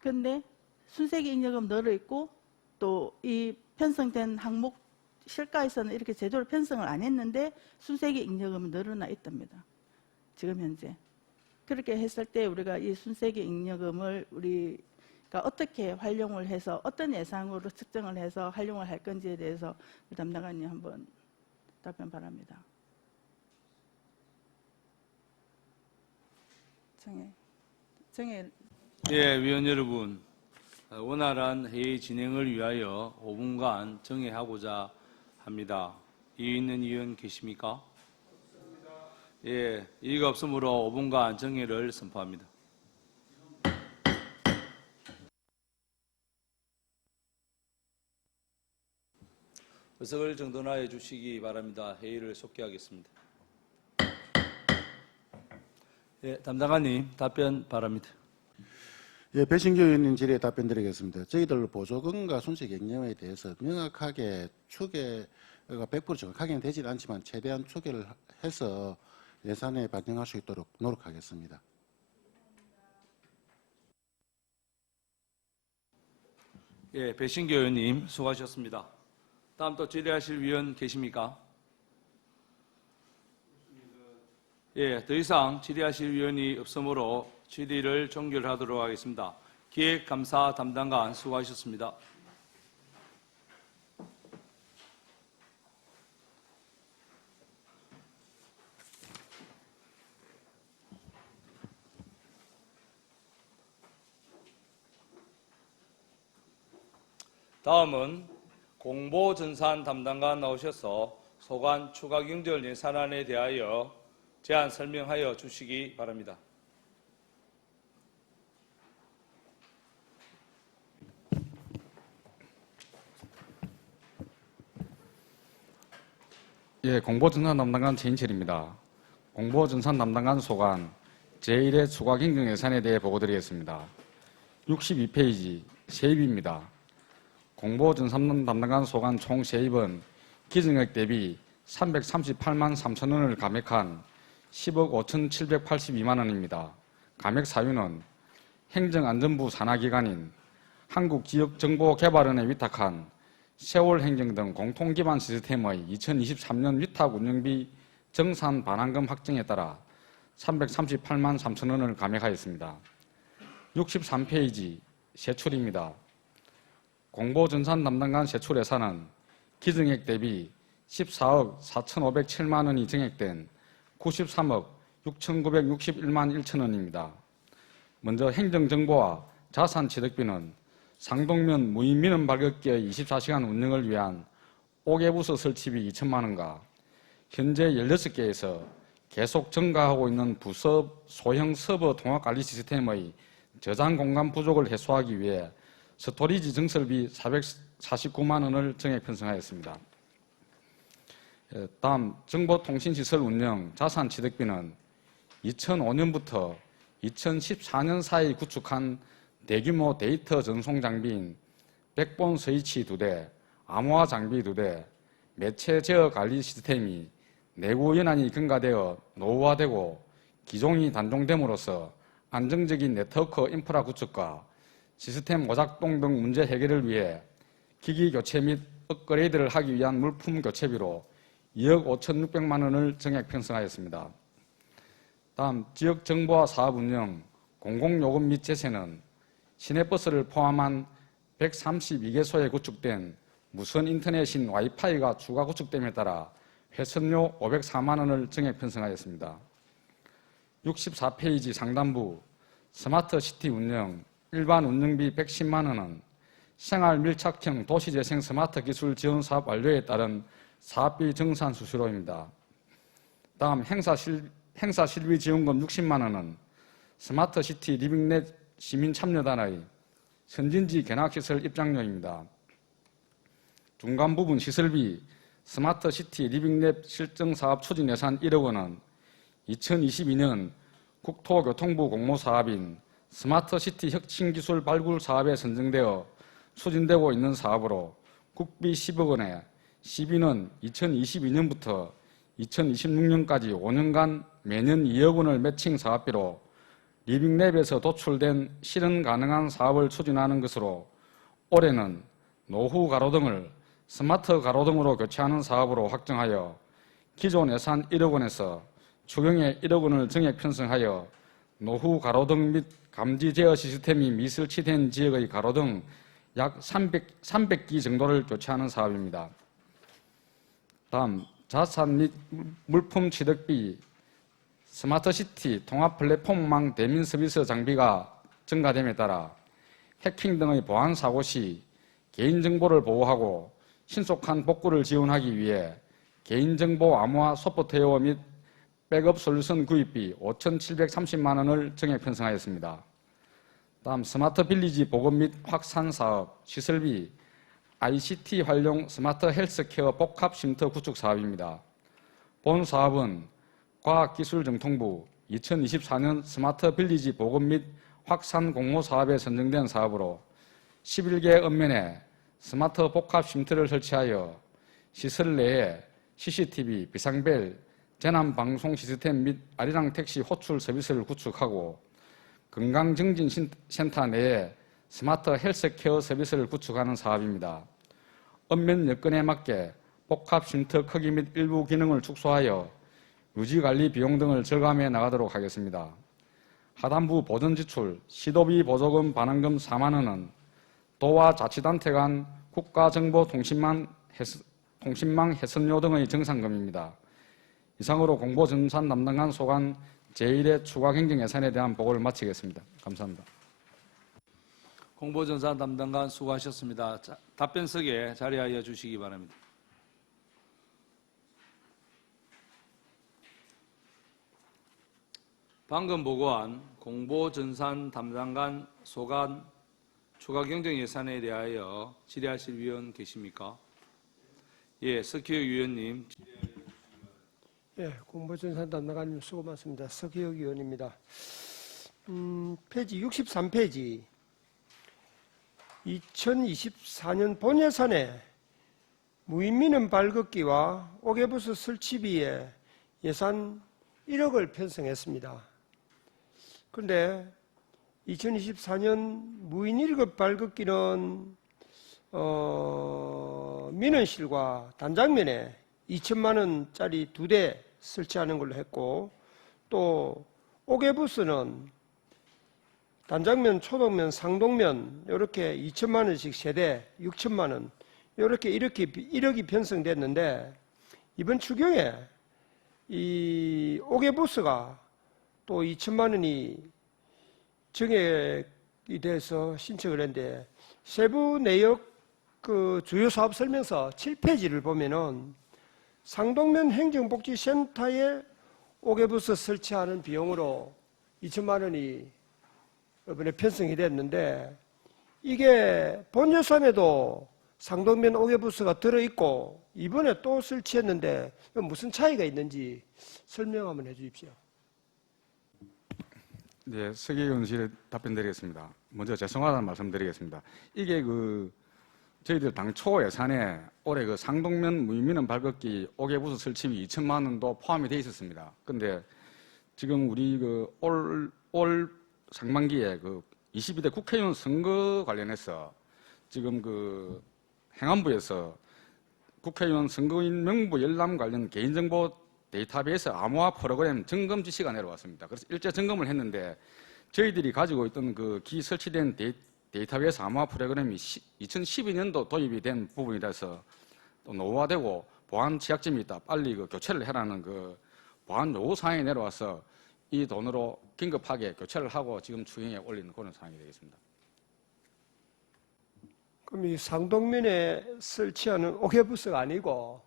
그런데 순세기 잉여금 늘어 있고 또 이 편성된 항목 실가에서는 이렇게 제대로 편성을 안 했는데 순세기 잉여금이 늘어나 있답니다. 지금 현재. 그렇게 했을 때 우리가 이 순세기 잉여금을 우리가 어떻게 활용을 해서 어떤 예상으로 측정을 해서 활용을 할 건지에 대해서 담당관님 한번 답변 바랍니다. 정해. 예, 위원 여러분, 원활한 회의 진행을 위하여 5분간 정회하고자 합니다. 이의 있는 의원 계십니까? 예, 이의가 없으므로 5분간 정회를 선포합니다. 의석을 정돈하여 주시기 바랍니다. 회의를 속기하겠습니다. 예, 담당관님 답변 바랍니다. 예, 배신교 의원님 질의에 답변드리겠습니다. 저희들 보조금과 순세기 잉여금에 대해서 명확하게 추계가 100% 정확하게는 되질 않지만 최대한 추계를 해서 예산에 반영할 수 있도록 노력하겠습니다. 예, 배신교 의원님 수고하셨습니다. 다음 또 질의하실 위원 계십니까? 예, 더 이상 질의하실 위원이 없으므로 질의를 종결하도록 하겠습니다. 기획감사 담당관 수고하셨습니다. 다음은 공보전산 담당관 나오셔서 소관 추가 경절 예산안에 대하여 제안 설명하여 주시기 바랍니다. 예, 공보전산 담당관 최인철입니다. 공보전산 담당관 소관 제1회 추가 경정 예산에 대해 보고드리겠습니다. 62페이지 세입입니다. 공보전산 담당관 소관 총 세입은 기증액 대비 338만 3천 원을 감액한 10억 5,782만 원입니다. 감액 사유는 행정안전부 산하기관인 한국지역정보개발원에 위탁한 세월 행정 등 공통기반 시스템의 2023년 위탁 운영비 정산 반환금 확정에 따라 338만 3천 원을 감액하였습니다. 63페이지 세출입니다. 공보전산 담당관 세출 예산은 기증액 대비 14억 4,507만 원이 증액된 93억 6,961만 1천 원입니다. 먼저 행정정보와 자산취득비는 상동면 무인민원 발급기의 24시간 운영을 위한 5개 부서 설치비 2천만 원과 현재 16개에서 계속 증가하고 있는 부서 소형 서버 통합관리 시스템의 저장 공간 부족을 해소하기 위해 스토리지 증설비 449만 원을 증액 편성하였습니다. 다음 정보통신시설 운영 자산취득비는 2005년부터 2014년 사이 구축한 대규모 데이터 전송 장비인 백본 스위치 2대, 암호화 장비 2대, 매체 제어 관리 시스템이 내구 연한이 경과되어 노후화되고 기종이 단종됨으로써 안정적인 네트워크 인프라 구축과 시스템 오작동 등 문제 해결을 위해 기기 교체 및 업그레이드를 하기 위한 물품 교체비로 2억 5,600만 원을 증액 편성하였습니다. 다음 지역 정보화 사업 운영, 공공요금 및 제세는 시내버스를 포함한 132개소에 구축된 무선 인터넷인 와이파이가 추가 구축됨에 따라 회선료 504만 원을 증액 편성하였습니다. 64페이지 상단부 스마트시티 운영, 일반 운영비 110만 원은 생활 밀착형 도시재생 스마트 기술 지원 사업 완료에 따른 사업비 정산 수수료입니다. 다음 행사 실비 지원금 60만 원은 스마트시티 리빙넷 시민참여단의 선진지 견학시설 입장료입니다. 중간 부분 시설비 스마트시티 리빙랩 실증사업 추진 예산 1억 원은 2022년 국토교통부 공모사업인 스마트시티 혁신기술 발굴 사업에 선정되어 추진되고 있는 사업으로 국비 10억 원에 시비는 2022년부터 2026년까지 5년간 매년 2억 원을 매칭 사업비로 리빙랩에서 도출된 실현 가능한 사업을 추진하는 것으로 올해는 노후 가로등을 스마트 가로등으로 교체하는 사업으로 확정하여 기존 예산 1억 원에서 추경에 1억 원을 정액 편성하여 노후 가로등 및 감지 제어 시스템이 미설치된 지역의 가로등 약 300기 정도를 교체하는 사업입니다. 다음 자산 및 물품 취득비, 스마트시티 통합 플랫폼망 대민 서비스 장비가 증가됨에 따라 해킹 등의 보안 사고 시 개인정보를 보호하고 신속한 복구를 지원하기 위해 개인정보 암호화 소프트웨어 및 백업 솔루션 구입비 5,730만 원을 정액 편성하였습니다. 다음 스마트 빌리지 보급 및 확산 사업, 시설비, ICT 활용 스마트 헬스케어 복합 쉼터 구축 사업입니다. 본 사업은 과학기술정통부 2024년 스마트 빌리지 보급 및 확산 공모 사업에 선정된 사업으로 11개 읍면에 스마트 복합 쉼터를 설치하여 시설 내에 CCTV, 비상벨, 재난방송 시스템 및 아리랑 택시 호출 서비스를 구축하고 건강증진센터 내에 스마트 헬스케어 서비스를 구축하는 사업입니다. 읍면 여건에 맞게 복합 쉼터 크기 및 일부 기능을 축소하여 유지관리 비용 등을 절감해 나가도록 하겠습니다. 하단부 보전지출, 시도비 보조금 반환금 4만 원은 도와 자치단체 간 국가정보통신망 해선료 등의 정산금입니다. 이상으로 공보전산 담당관 소관 제1회 추가 경정 예산에 대한 보고를 마치겠습니다. 감사합니다. 공보전산 담당관 수고하셨습니다. 답변석에 자리하여 주시기 바랍니다. 방금 보고한 공보전산 담당관 소관 추가 경정 예산에 대하여 질의하실 위원 계십니까? 예, 석희혁 위원님. 예, 공보전산 담당관님 수고 많습니다. 석희혁 의원입니다. 페이지 63페이지 2024년 본예산에 무인민원 발급기와 옥외부스 설치비에 예산 1억을 편성했습니다. 그런데 2024년 무인 1급 발급기는 민원실과 단장면에 2천만 원짜리 2대 설치하는 걸로 했고, 또 옥외부스는 단장면, 초동면, 상동면 이렇게 2천만 원씩 세대 6천만 원 이렇게 1억이 편성됐는데, 이번 추경에 이 옥외부스가 또 2천만 원이 정액이 돼서 신청을 했는데, 세부 내역 그 주요 사업 설명서 7페이지를 보면은 상동면 행정복지센터에 옥외부스 설치하는 비용으로 2천만 원이 이번에 편성이 됐는데, 이게 본 예산에도 상동면 옥외부스가 들어있고 이번에 또 설치했는데 무슨 차이가 있는지 설명 한번 해주십시오. 네, 석희 의원실에 답변드리겠습니다. 먼저 죄송하다는 말씀드리겠습니다. 이게 저희들 당초 예산에 올해 상동면 무인민원 발급기 옥외부스 설치비 2천만 원도 포함이 되어 있었습니다. 근데 지금 우리 올 상반기에 22대 국회의원 선거 관련해서 지금 행안부에서 국회의원 선거인 명부 열람 관련 개인정보 데이터베이스 암호화 프로그램 점검 지시가 내려왔습니다. 그래서 일제 점검을 했는데 저희들이 가지고 있던 기 설치된 데이터베이스 암호화 프로그램이 2012년도 도입이 된 부분이라서 또 노후화되고 보안 취약점이 있다. 빨리 교체를 해라는 보안 요구 사항이 내려와서 이 돈으로 긴급하게 교체를 하고 지금 추경에 올리는 그런 상황이 되겠습니다. 그럼 이 상동면에 설치하는 옥외부스가 아니고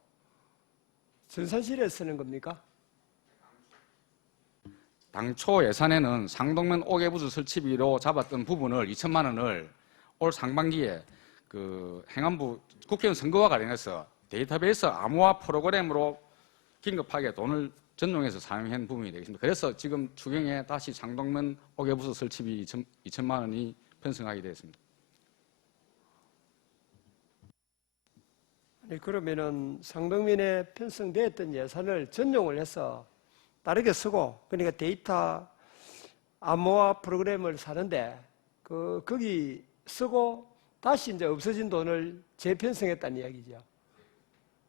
전산실에 쓰는 겁니까? 당초 예산에는 상동면 옥외부스 설치비로 잡았던 부분을 2천만 원을 올 상반기에 행안부 국회의원 선거와 관련해서 데이터베이스 암호화 프로그램으로 긴급하게 돈을 전용해서 사용한 부분이 되겠습니다. 그래서 지금 추경에 다시 장동면 옥외부서 설치비 2천만 원이 편성하게 되었습니다. 아니, 그러면은 상동면에 편성되었던 예산을 전용을 해서 다르게 쓰고, 그러니까 데이터 암호화 프로그램을 사는데 거기 쓰고 다시 이제 없어진 돈을 재편성했다는 이야기죠.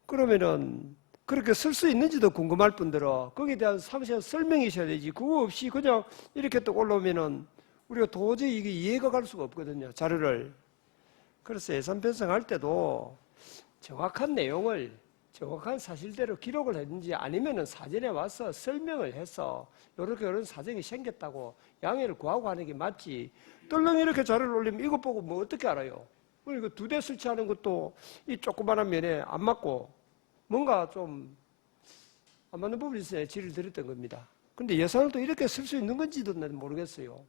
그러면은 그렇게 쓸 수 있는지도 궁금할 뿐더러 거기에 대한 상세한 설명이 있어야 되지. 그거 없이 그냥 이렇게 또 올라오면은 우리가 도저히 이게 이해가 갈 수가 없거든요, 자료를. 그래서 예산 편성할 때도 정확한 내용을 정확한 사실대로 기록을 했는지 아니면은 사전에 와서 설명을 해서 이렇게 이런 사정이 생겼다고 양해를 구하고 하는 게 맞지. 떨렁 이렇게 자료를 올리면 이것 보고 뭐 어떻게 알아요? 이거 2대 설치하는 것도 이 조그마한 면에 안 맞고 뭔가 좀 안 맞는 부분이 있어야 질의를 드렸던 겁니다. 근데 예산을 또 이렇게 쓸 수 있는 건지도 난 모르겠어요.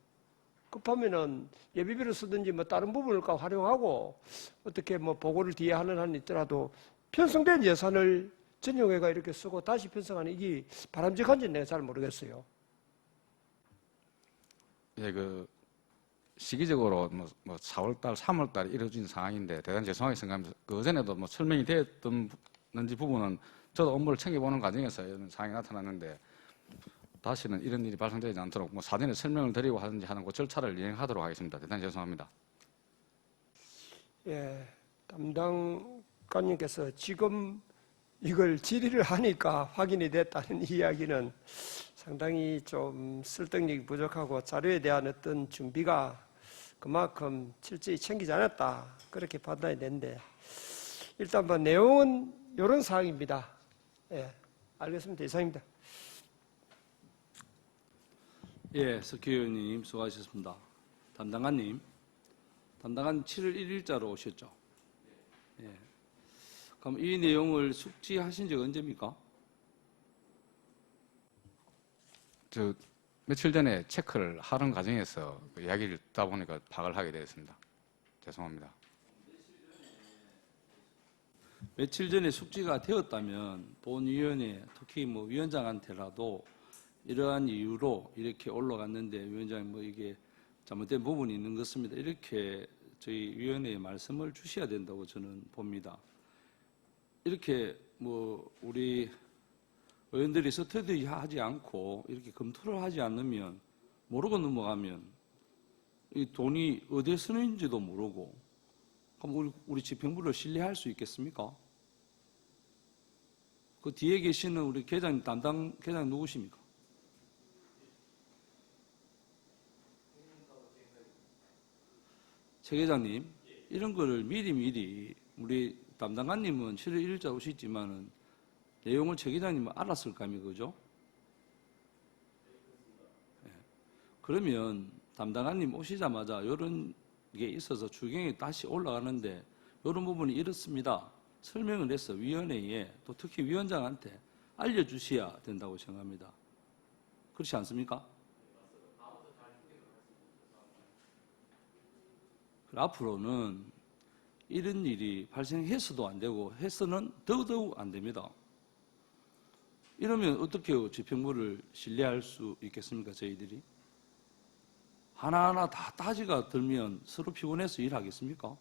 급하면은 예비비를 쓰든지 뭐 다른 부분을 활용하고 어떻게 뭐 보고를 뒤에 하는 한 있더라도 편성된 예산을 전용회가 이렇게 쓰고 다시 편성하는 이게 바람직한지는 내가 잘 모르겠어요. 예, 그 시기적으로 뭐 4월달, 3월달 이루어진 상황인데 대단히 죄송하게 생각합니다. 그 전에도 뭐 설명이 되었던지 부분은 저도 업무를 챙겨보는 과정에서 이런 상황이 나타났는데 다시는 이런 일이 발생되지 않도록 뭐 사전에 설명을 드리고 하든지 하는 그 절차를 이행하도록 하겠습니다. 대단히 죄송합니다. 예, 담당관님께서 지금 이걸 질의를 하니까 확인이 됐다는 이야기는 상당히 좀 설득력이 부족하고 자료에 대한 어떤 준비가 그만큼 철저히 챙기지 않았다, 그렇게 판단이 되는데, 일단 뭐 내용은 이런 사항입니다. 예, 알겠습니다. 이상입니다. 예, 석희 의원님 수고하셨습니다. 담당관님 7월 1일자로 오셨죠? 예. 그럼 이 내용을 숙지하신 지 언제입니까? 저 며칠 전에 체크를 하는 과정에서 그 이야기를 듣다 보니까 파악을 하게 되었습니다. 죄송합니다. 며칠 전에 숙지가 되었다면 본위원회, 특히 뭐 위원장한테라도 이러한 이유로 이렇게 올라갔는데 위원장님 뭐 이게 잘못된 부분이 있는 것 같습니다, 이렇게 저희 위원회에 말씀을 주셔야 된다고 저는 봅니다. 이렇게 뭐 우리 의원들이 스터디 하지 않고 이렇게 검토를 하지 않으면, 모르고 넘어가면 이 돈이 어디에 쓰는지도 모르고, 그럼 우리 집행부를 신뢰할 수 있겠습니까? 그 뒤에 계시는 우리 계장님, 담당 계장 누구십니까? 최 계장님, 이런 거를 미리 우리 담당관님은 7월 1일자 오셨지만은 내용을 최 계장님은 알았을 거 아닙니까, 그죠? 예. 그러면 담당관님 오시자마자 이런 게 있어서 추경이 다시 올라가는데 이런 부분이 이렇습니다, 설명을 해서 위원회에 또 특히 위원장한테 알려주셔야 된다고 생각합니다. 그렇지 않습니까? 앞으로는 이런 일이 발생해서도 안 되고 해서는 더더욱 안 됩니다. 이러면 어떻게 집행부를 신뢰할 수 있겠습니까, 저희들이? 하나하나 다 따지가 들면 서로 피곤해서 일하겠습니까?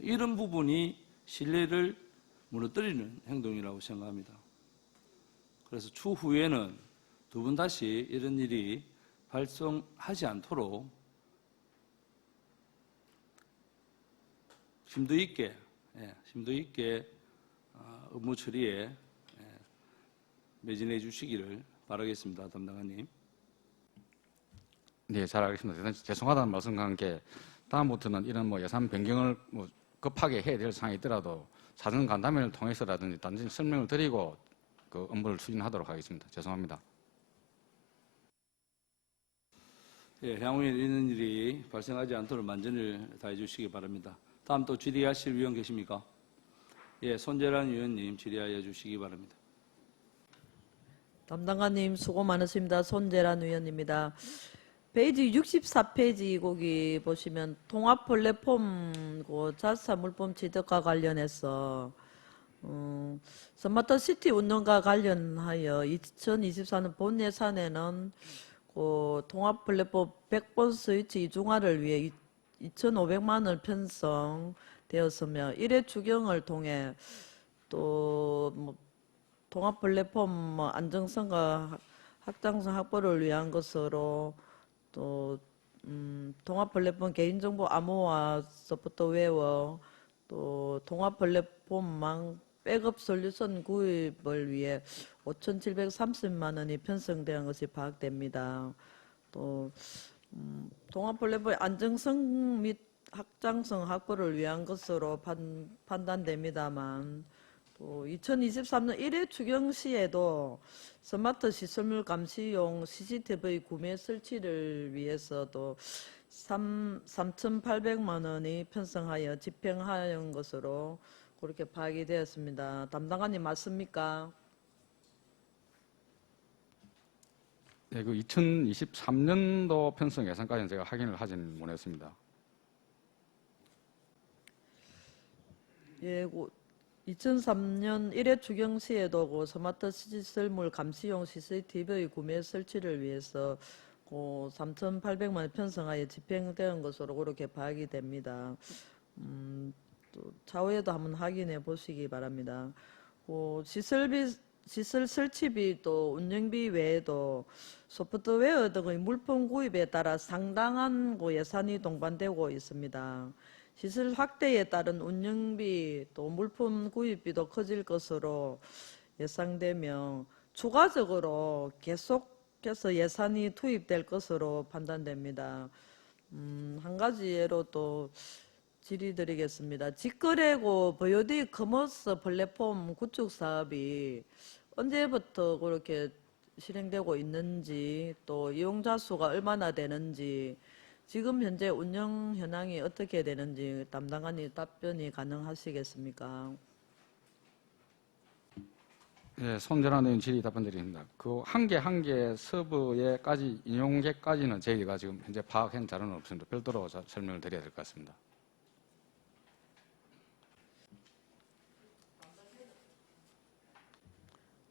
이런 부분이 신뢰를 무너뜨리는 행동이라고 생각합니다. 그래서 추후에는 두 번 다시 이런 일이 발생하지 않도록 심도 있게 업무 처리에 매진해 주시기를 바라겠습니다, 담당관님. 네, 잘 알겠습니다. 대단히 죄송하다는 말씀과 함께 다음부터는 이런 뭐 예산 변경을 뭐 급하게 해야 될 사항이 있더라도 사전 간담회를 통해서라든지 단지 설명을 드리고 그 업무를 추진하도록 하겠습니다. 죄송합니다. 예, 향후에 이런 일이 발생하지 않도록 만전을 다해 주시기 바랍니다. 다음 또 질의하실 위원 계십니까? 예, 손재란 위원님 질의하여 주시기 바랍니다. 담당관님 수고 많으십니다. 손재란 의원입니다. 페이지 64페이지 거기 보시면 통합 플랫폼 자사 물품 취득과 관련해서 스마트 시티 운영과 관련하여 2024년 본 예산에는 그 통합 플랫폼 100번 스위치 이중화를 위해 2,500만 원 편성되었으며 1회 추경을 통해 또뭐 통합 플랫폼 안정성과 확장성 확보를 위한 것으로 또 통합 플랫폼 개인정보 암호화 소프트웨어 또 통합 플랫폼망 백업 솔루션 구입을 위해 5,730만 원이 편성된 것이 파악됩니다. 또 통합 플랫폼의 안정성 및 확장성 확보를 위한 것으로 판단됩니다만 또 2023년 1회 추경 시에도 스마트 시설물 감시용 CCTV 구매 설치를 위해서도 3,800만 원이 편성하여 집행하는 것으로 그렇게 파악이 되었습니다. 담당관님 맞습니까? 네, 그 2023년도 편성 예산까지는 제가 확인을 하지는 못했습니다. 예, 2003년 1회 추경 시에도 그 스마트 시설물 감시용 CCTV 구매 설치를 위해서 3,800만 원 편성하여 집행된 것으로 그렇게 파악이 됩니다. 또 차후에도 한번 확인해 보시기 바랍니다. 시설 설치비 또 운영비 외에도 소프트웨어 등의 물품 구입에 따라 상당한 예산이 동반되고 있습니다. 시설 확대에 따른 운영비 또 물품 구입비도 커질 것으로 예상되며 추가적으로 계속해서 예산이 투입될 것으로 판단됩니다. 한 가지 예로 또 질의드리겠습니다. 직거래고 VOD 커머스 플랫폼 구축 사업이 언제부터 그렇게 실행되고 있는지 또 이용자 수가 얼마나 되는지 지금 현재 운영 현황이 어떻게 되는지 담당관이 답변이 가능하시겠습니까? 예, 손재란 의원 질의 답변드립니다. 그 한 개 서버에까지 인용객까지는 저희가 지금 현재 파악한 자료는 없습니다. 별도로 설명을 드려야 될 것 같습니다.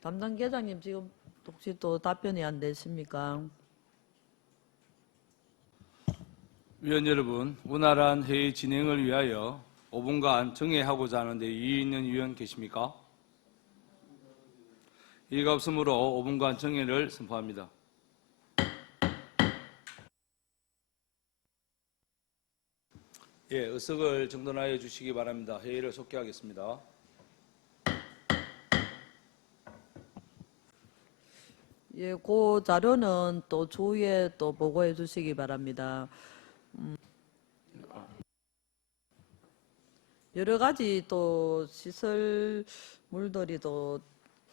담당 계장님 지금 혹시 또 답변이 안 되십니까? 위원 여러분, 원활한 회의 진행을 위하여 5분간 정회하고자 하는데 이의 있는 위원 계십니까? 이의가 없으므로 5분간 정회를 선포합니다. 예, 의석을 정돈하여 주시기 바랍니다. 회의를 속개하겠습니다. 예, 그 자료는 또 조후에 또 보고해 주시기 바랍니다. 여러 가지 또 시설물들이 또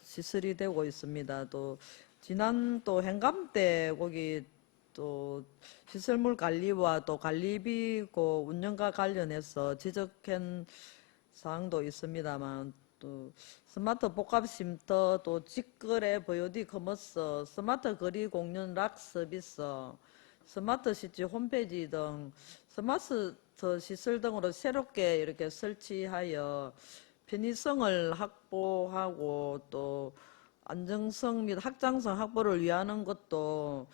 시설이 되고 있습니다. 또 지난 또 행감 때 거기 또 시설물 관리와 또 관리비 그 운영과 관련해서 지적한 사항도 있습니다만 또 스마트 복합쉼터 또 직거래 VOD 커머스 스마트 거리 공연 락 서비스 스마트 시티 홈페이지 등 스마트 시설 등으로 새롭게 이렇게 설치하여 편의성을 확보하고 또 안정성 및 확장성 확보를 위하는 것도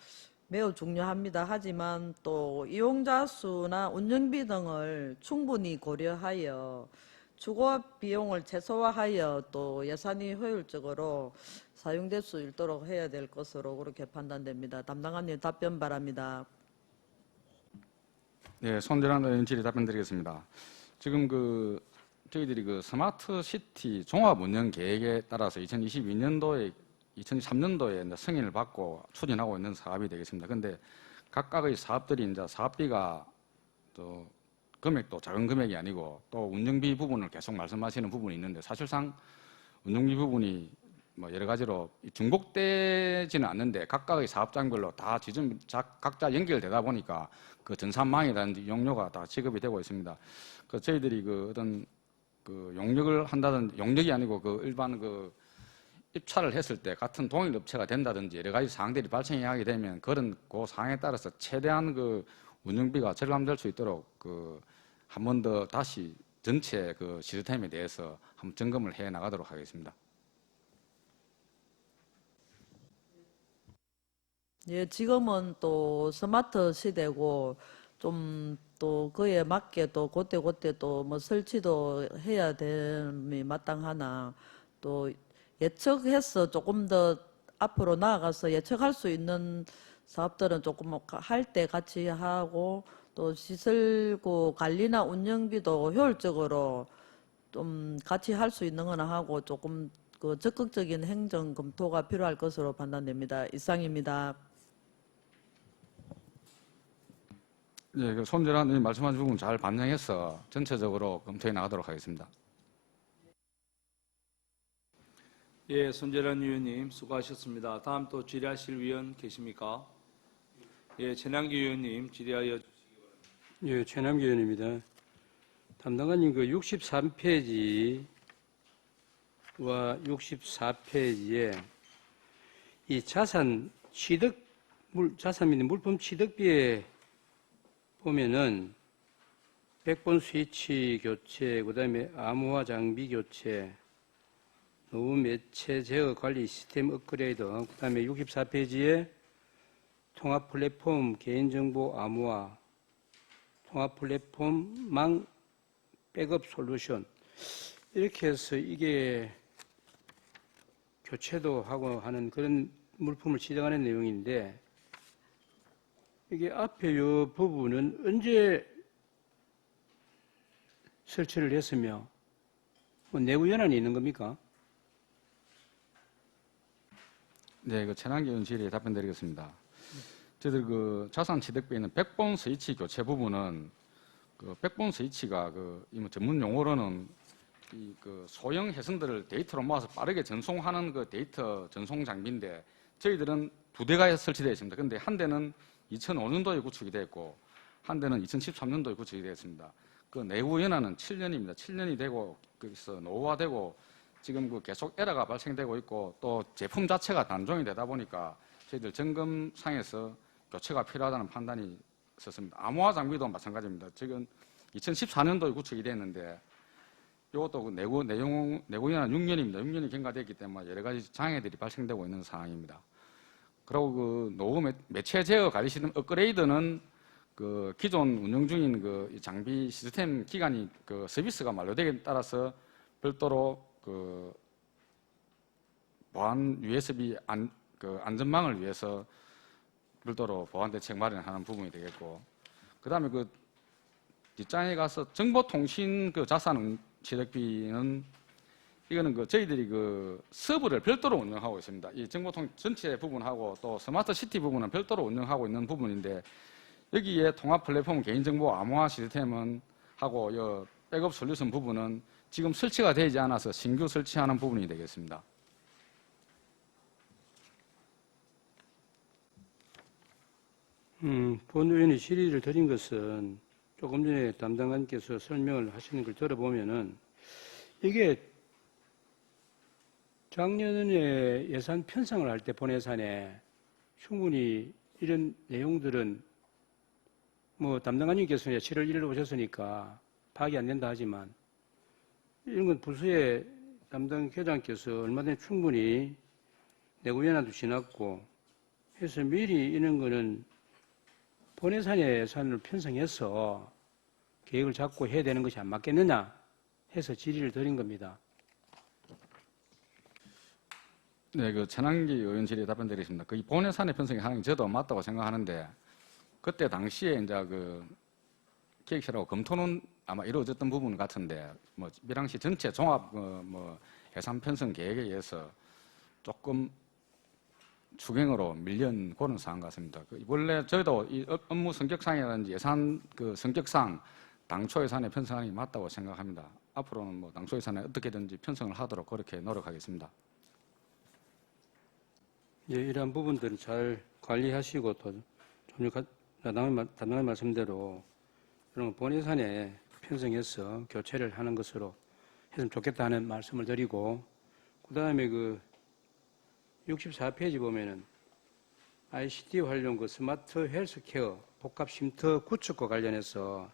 매우 중요합니다. 하지만 또 이용자 수나 운영비 등을 충분히 고려하여 주거 비용을 최소화하여 또 예산이 효율적으로 사용될 수 있도록 해야 될 것으로 그렇게 판단됩니다. 담당관님 답변 바랍니다. 네, 손재란 의원 질의 답변드리겠습니다. 지금 저희들이 스마트 시티 종합 운영 계획에 따라서 2022년도에 2023년도에 승인을 받고 추진하고 있는 사업이 되겠습니다. 그런데 각각의 사업들이 이제 사업비가 또 금액도 작은 금액이 아니고 또 운영비 부분을 계속 말씀하시는 부분이 있는데 사실상 운영비 부분이 뭐 여러 가지로 중복되지는 않는데 각각의 사업장별로 다 지금 각자 연결되다 보니까 그 전산망이라든지 용료가 다 지급이 되고 있습니다. 저희들이 어떤 용역을 한다든지 용역이 아니고 일반 입찰을 했을 때 같은 동일 업체가 된다든지 여러 가지 사항들이 발생하게 되면 그런 그 사항에 따라서 최대한 운영비가 절감될 수 있도록 한 번 더 다시 전체 그 시스템에 대해서 한번 점검을 해 나가도록 하겠습니다. 예, 지금은 또 스마트 시대고 좀 또 그에 맞게 또 그때 또 뭐 설치도 해야 됨이 마땅하나 또 예측해서 조금 더 앞으로 나아가서 예측할 수 있는 사업들은 조금 할 때 같이 하고 또 시설구 관리나 운영비도 효율적으로 좀 같이 할 수 있는 거나 하고 조금 그 적극적인 행정 검토가 필요할 것으로 판단됩니다. 이상입니다. 예, 그 손재란 의원 말씀하신 부분 잘 반영해서 전체적으로 검토해 나가도록 하겠습니다. 예, 손재란 의원님 수고하셨습니다. 다음 또 질의하실 위원 계십니까? 예, 최남기 의원님 질의하여 예, 최남기 의원입니다. 담당관님 그 63페이지와 64페이지에 이 자산 및 물품 취득비에 보면은 백본 스위치 교체, 그다음에 암호화 장비 교체, 노후 매체 제어 관리 시스템 업그레이드, 그다음에 64페이지에 통합 플랫폼 개인정보 암호화, 통합 플랫폼 망 백업 솔루션 이렇게 해서 이게 교체도 하고 하는 그런 물품을 지정하는 내용인데 이게 앞에 이 부분은 언제 설치를 했으며 뭐 내부 연한이 있는 겁니까? 네, 그 최남기 의원 질의에 답변드리겠습니다. 저희들 그 자산 취득비에 있는 백본 스위치 교체 부분은 그 백본 스위치가 그 전문 용어로는 이 그 소형 해선들을 데이터로 모아서 빠르게 전송하는 그 데이터 전송 장비인데 저희들은 두 대가 설치되어 있습니다. 그런데 한 대는 2005년도에 구축이 됐고 한 대는 2013년도에 구축이 되었습니다. 그 내부 연한은 7년입니다. 7년이 되고 거기서 노후화되고 지금 그 계속 에러가 발생되고 있고 또 제품 자체가 단종이 되다 보니까 저희들 점검상에서 교체가 필요하다는 판단이 있었습니다. 암호화 장비도 마찬가지입니다. 지금 2014년도에 구축이 됐는데 이것도 그 내구 연한 6년입니다. 6년이 경과됐기 때문에 여러 가지 장애들이 발생되고 있는 상황입니다. 그리고 그 노후 매체 제어 관리 시스템 업그레이드는 그 기존 운영 중인 그 장비 시스템 기간이 그 서비스가 만료되기에 따라서 별도로 그 보안 USB 안전망을 위해서 별도로 보안 대책 마련하는 부분이 되겠고, 그 다음에 그 뒷장에 가서 정보통신 그 자산 취득비는 이거는 그 저희들이 그 서버를 별도로 운영하고 있습니다. 이 정보통 전체 부분하고 또 스마트 시티 부분은 별도로 운영하고 있는 부분인데 여기에 통합 플랫폼 개인정보 암호화 시스템은 하고 이 백업 솔루션 부분은 지금 설치가 되지 않아서 신규 설치하는 부분이 되겠습니다. 본 의원이 질의를 드린 것은 조금 전에 담당관께서 설명을 하시는 걸 들어보면은 이게 작년에 예산 편성을 할 때 본 예산에 충분히 이런 내용들은 뭐 담당관님께서는 7월 1일 오셨으니까 파악이 안 된다 하지만 이런 건 부서의 담당 계장께서 얼마 전에 충분히 내구연한도 지났고 해서 미리 이런 거는 본 예산을 편성해서 계획을 잡고 해야 되는 것이 안 맞겠느냐 해서 질의를 드린 겁니다. 네, 그 최남기 의원 질의에 답변드리겠습니다. 그 본 예산의 편성이 하는 게 저도 맞다고 생각하는데 그때 당시에 이제 그 기획실하고 검토는 아마 이루어졌던 부분 같은데 뭐 밀양시 전체 종합 뭐 예산 편성 계획에 의해서 조금 추경으로 밀린 그런 상황 같습니다. 원래 저희도 이 업무 성격상이라든지 예산 그 성격상 당초 예산의 편성이 맞다고 생각합니다. 앞으로는 뭐 당초 예산에 어떻게든지 편성을 하도록 그렇게 노력하겠습니다. 예, 이러한 부분들은 잘 관리하시고 또 담당의 말씀대로 이런 본 예산에 편성해서 교체를 하는 것으로 했으면 좋겠다는 말씀을 드리고 그 다음에 그 64페이지 보면은 ICT 활용 그 스마트 헬스케어 복합 쉼터 구축과 관련해서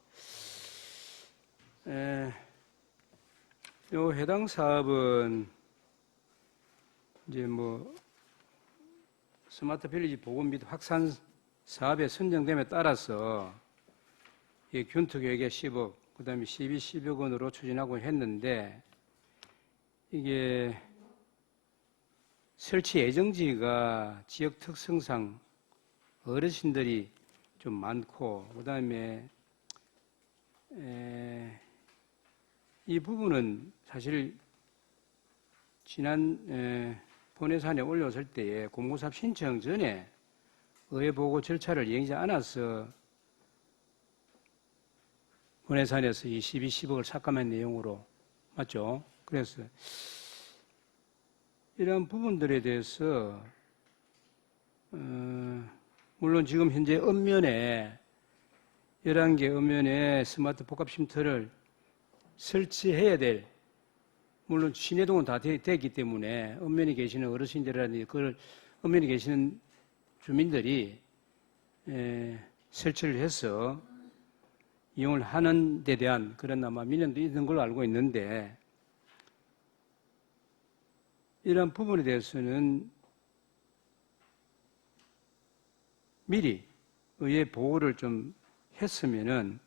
요 해당 사업은 이제 뭐 스마트 빌리지 보건 및 확산 사업에 선정됨에 따라서 이 균투계획에 10억, 그다음에 10억 원으로 추진하고 했는데 이게 설치 예정지가 지역 특성상 어르신들이 좀 많고 그다음에 이 부분은 사실 지난 본회의사안에 올렸을 때에 공모사업 신청 전에 의회보고 절차를 이행하지 않아서 본회의사안에서 이 10억을 삭감한 내용으로 맞죠? 그래서 이러한 부분들에 대해서 물론 지금 현재 읍면에 11개 읍면에 스마트 복합쉼터를 설치해야 될 물론 시내동은 다 됐기 때문에 읍면에 계시는 어르신들이라든지 그걸 읍면에 계시는 주민들이 설치를 해서 이용을 하는 데 대한 그런 아마 민원도 있는 걸로 알고 있는데 이러한 부분에 대해서는 미리 의회 보고를 좀 했으면은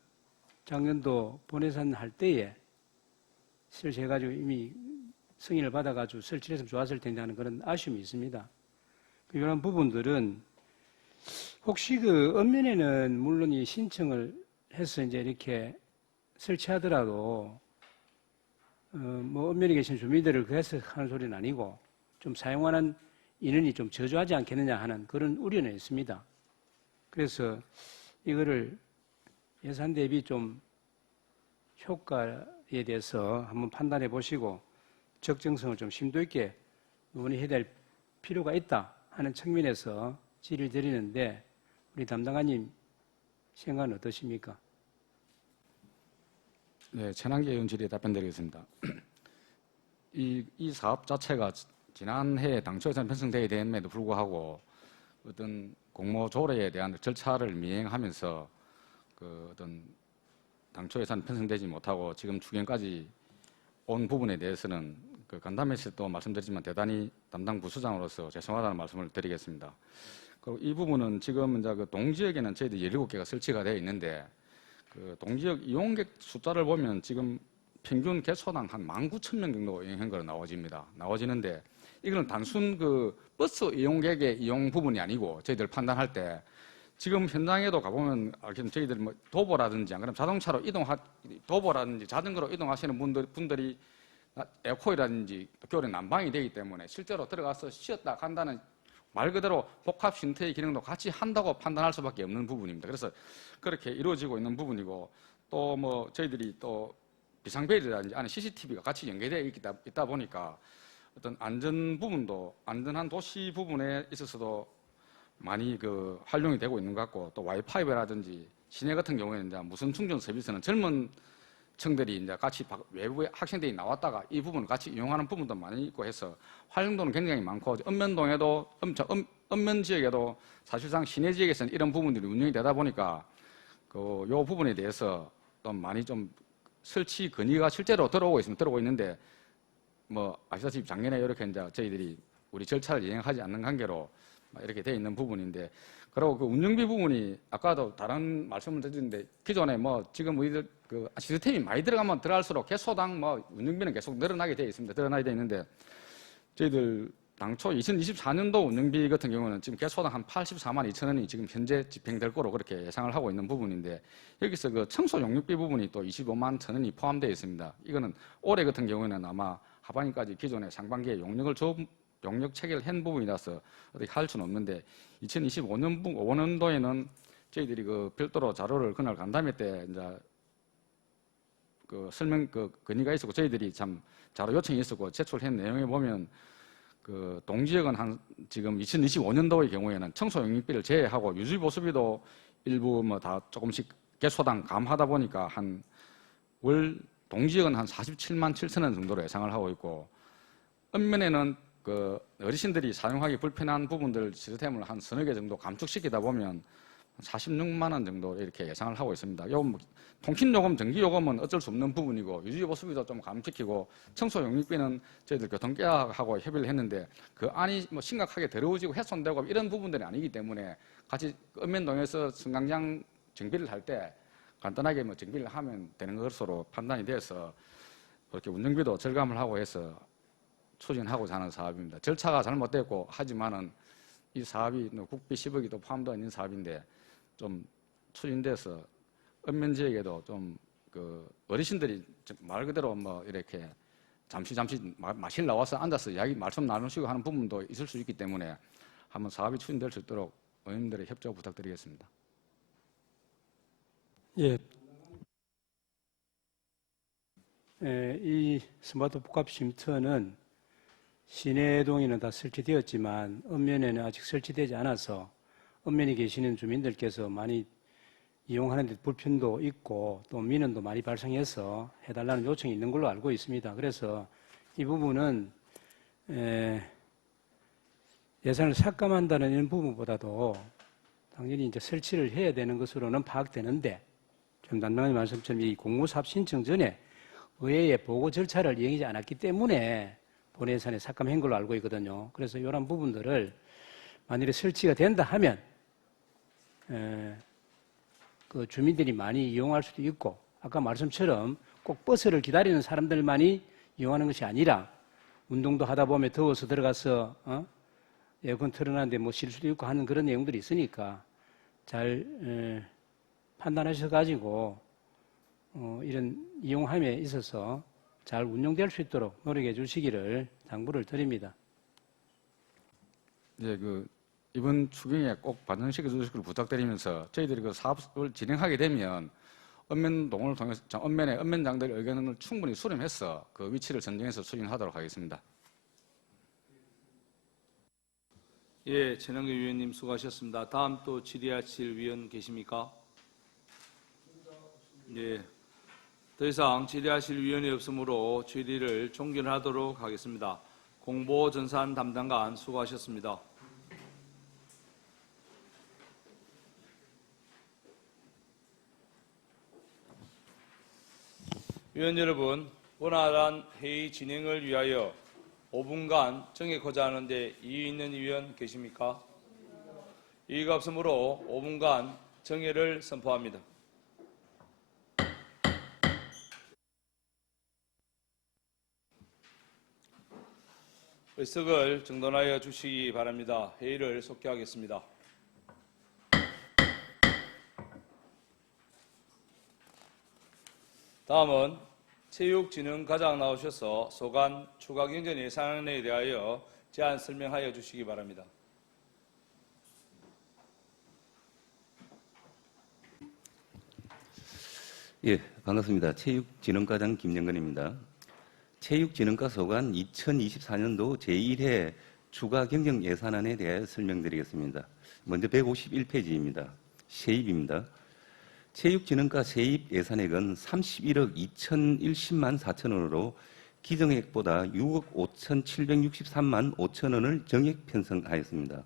작년도 본회의사안 할 때에 설치해가지고 이미 승인을 받아가지고 설치를 했으면 좋았을 텐데 하는 그런 아쉬움이 있습니다. 이런 부분들은 혹시 그 읍면에는 물론 이 신청을 해서 이제 이렇게 설치하더라도 뭐 읍면에 계신 주민들을 그래서 하는 소리는 아니고 좀 사용하는 인원이 좀 저조하지 않겠느냐 하는 그런 우려는 있습니다. 그래서 이거를 예산 대비 좀 효과에 대해서 한번 판단해 보시고 적정성을 좀 심도 있게 논의해야 될 필요가 있다 하는 측면에서 질의를 드리는데 우리 담당관님 생각은 어떠십니까? 네, 천한기 의원 질의에 답변드리겠습니다. 이 사업 자체가 지난해 당초 예산 편성되어야 됨에도 불구하고 어떤 공모 조례에 대한 절차를 미행하면서 그 어떤 당초 예산 편성되지 못하고 지금 추경까지 온 부분에 대해서는 그 간담회에서도 말씀드리지만 대단히 담당 부서장으로서 죄송하다는 말씀을 드리겠습니다. 그리고 이 부분은 지금 이제 그 동지역에는 저희들 17개가 설치가 되어 있는데 그 동지역 이용객 숫자를 보면 지금 평균 개소당 한 19,000명 정도 이용한 거로 나와지는데 이거는 단순 그 버스 이용객의 이용 부분이 아니고 저희들 판단할 때 지금 현장에도 가보면 저희들 뭐 도보라든지 안 그러면 자동차로 도보라든지 자전거로 이동하시는 분들이 에어코이라든지 겨울에 난방이 되기 때문에 실제로 들어가서 쉬었다 간다는 말 그대로 복합 쉼터의 기능도 같이 한다고 판단할 수밖에 없는 부분입니다. 그래서 그렇게 이루어지고 있는 부분이고 또 뭐 저희들이 또 비상벨이라든지 안에 CCTV가 같이 연계되어 있다 보니까 어떤 안전 부분도 안전한 도시 부분에 있어서도 많이 그 활용이 되고 있는 것 같고 또 와이파이라든지 시내 같은 경우에는 이제 무선 충전 서비스는 젊은 층들이 이제 같이 외부에 학생들이 나왔다가 이 부분을 같이 이용하는 부분도 많이 있고 해서 활용도는 굉장히 많고 읍면동에도 읍면 지역에도 사실상 시내 지역에서는 이런 부분들이 운영이 되다 보니까 그 요 부분에 대해서 또 많이 좀 설치 건의가 실제로 들어오고 있는데 뭐 아시다시피 작년에 이렇게 이제 저희들이 우리 절차를 이행하지 않는 관계로 이렇게 돼 있는 부분인데 그리고 그 운영비 부분이 아까도 다른 말씀을 드렸는데 기존에 뭐 지금 우리들 그 시스템이 많이 들어가면 들어갈수록 개소당 뭐 운영비는 계속 늘어나게 돼 있습니다. 늘어나게 돼 있는데 저희들 당초 2024년도 운영비 같은 경우는 지금 개소당 한 84만 2천 원이 지금 현재 집행될 거로 그렇게 예상을 하고 있는 부분인데 여기서 그 청소 용역비 부분이 또 25만 천 원이 포함되어 있습니다. 이거는 올해 같은 경우에는 아마 하반기까지 기존에 상반기에 용역 체계를 한 부분이라서 어떻게 할 수는 없는데 2025년도에는 저희들이 그 별도로 자료를 그날 간담회 때 이제 그 설명 그 건의가 있었고 저희들이 참 자료 요청이 있었고 제출한 내용에 보면 그 동지역은 한 지금 2025년도의 경우에는 청소 용역비를 제외하고 유지 보수비도 일부 뭐 다 조금씩 개소당 감하다 보니까 한 월 동지역은 한 47만 7천 원 정도로 예상을 하고 있고 읍면에는 그 어르신들이 사용하기 불편한 부분들 시스템을 한 서너 개 정도 감축시키다 보면 46만 원 정도 이렇게 예상을 하고 있습니다. 요 뭐 통신요금, 전기요금은 어쩔 수 없는 부분이고 유지보수비도 좀 감축키고 청소용역비는 저희들 교통계약하고 협의를 했는데 그 안이 뭐 심각하게 더러워지고 훼손되고 이런 부분들이 아니기 때문에 같이 읍면동에서 승강장 정비를 할 때 간단하게 뭐 정비를 하면 되는 것으로 판단이 돼서 그렇게 운영비도 절감을 하고 해서 추진하고자 하는 사업입니다. 절차가 잘못됐고 하지만은 이 사업이 국비 10억이 또 포함되어 있는 사업인데 좀 추진돼서 읍면 지역에도 좀 그 어르신들이 말 그대로 뭐 이렇게 잠시 마실 나와서 앉아서 이야기 말씀 나누시고 하는 부분도 있을 수 있기 때문에 한번 사업이 추진될 수 있도록 의원님들의 협조 부탁드리겠습니다. 예. 이 스마트 복합 쉼터는 시내동에는 다 설치되었지만 읍면에는 아직 설치되지 않아서 읍면에 계시는 주민들께서 많이 이용하는 데 불편도 있고 또 민원도 많이 발생해서 해달라는 요청이 있는 걸로 알고 있습니다. 그래서 이 부분은 예산을 삭감한다는 이런 부분보다도 당연히 이제 설치를 해야 되는 것으로는 파악되는데 좀 단단히 말씀처럼 이 공무사업 신청 전에 의회의 보고 절차를 이행하지 않았기 때문에 본회 예산에 삭감한 걸로 알고 있거든요. 그래서 이런 부분들을 만일에 설치가 된다 하면 그 주민들이 많이 이용할 수도 있고 아까 말씀처럼 꼭 버스를 기다리는 사람들만이 이용하는 것이 아니라 운동도 하다 보면 더워서 들어가서 에어컨 틀어놨는데 뭐 쉴 수도 있고 하는 그런 내용들이 있으니까 잘 판단하셔가지고 이런 이용함에 있어서 잘 운영될 수 있도록 노력해 주시기를 당부를 드립니다. 네, 이번 추경에 꼭 반영시켜 주시기를 부탁드리면서 저희들이 그 사업을 진행하게 되면 읍면동을 통해서 읍면의 읍면장들의 의견을 충분히 수렴해서 그 위치를 선정해서 추진하도록 하겠습니다. 예, 최능규 위원님 수고하셨습니다. 다음 또 질의하실 위원 계십니까? 예, 더 이상 질의하실 위원이 없으므로 질의를 종결하도록 하겠습니다. 공보전산 담당관 수고하셨습니다. 위원 여러분, 원활한 회의 진행을 위하여 5분간 정액하자 하는데 이의 있는 위원 계십니까? 이의가 없으므로 5분간 정회를 선포합니다. 의석을 정돈하여 주시기 바랍니다. 회의를 속개하겠습니다. 다음은 체육진흥과장 나오셔서 소관 추가경정 예산안에 대하여 제안 설명하여 주시기 바랍니다. 예, 반갑습니다. 체육진흥과장 김영근입니다. 체육진흥과 소관 2024년도 제1회 추가경정 예산안에 대해 설명드리겠습니다. 먼저 151페이지입니다. 세입입니다. 체육진흥과 세입 예산액은 31억 2,010만 4천 원으로 기정액보다 6억 5,763만 5천 원을 정액 편성하였습니다.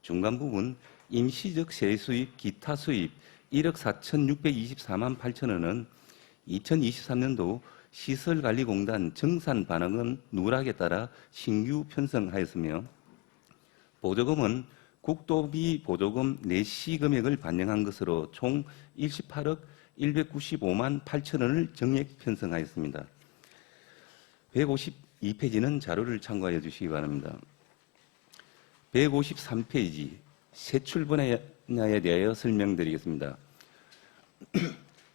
중간 부분 임시적 세수입, 기타 수입 1억 4,624만 8천 원은 2023년도 시설관리공단 정산 반응은 누락에 따라 신규 편성하였으며 보조금은 국도비 보조금 내시 금액을 반영한 것으로 총 18억 195만 8천 원을 정액 편성하였습니다. 152페이지는 자료를 참고하여 주시기 바랍니다. 153페이지 세출 분야에 대하여 설명드리겠습니다.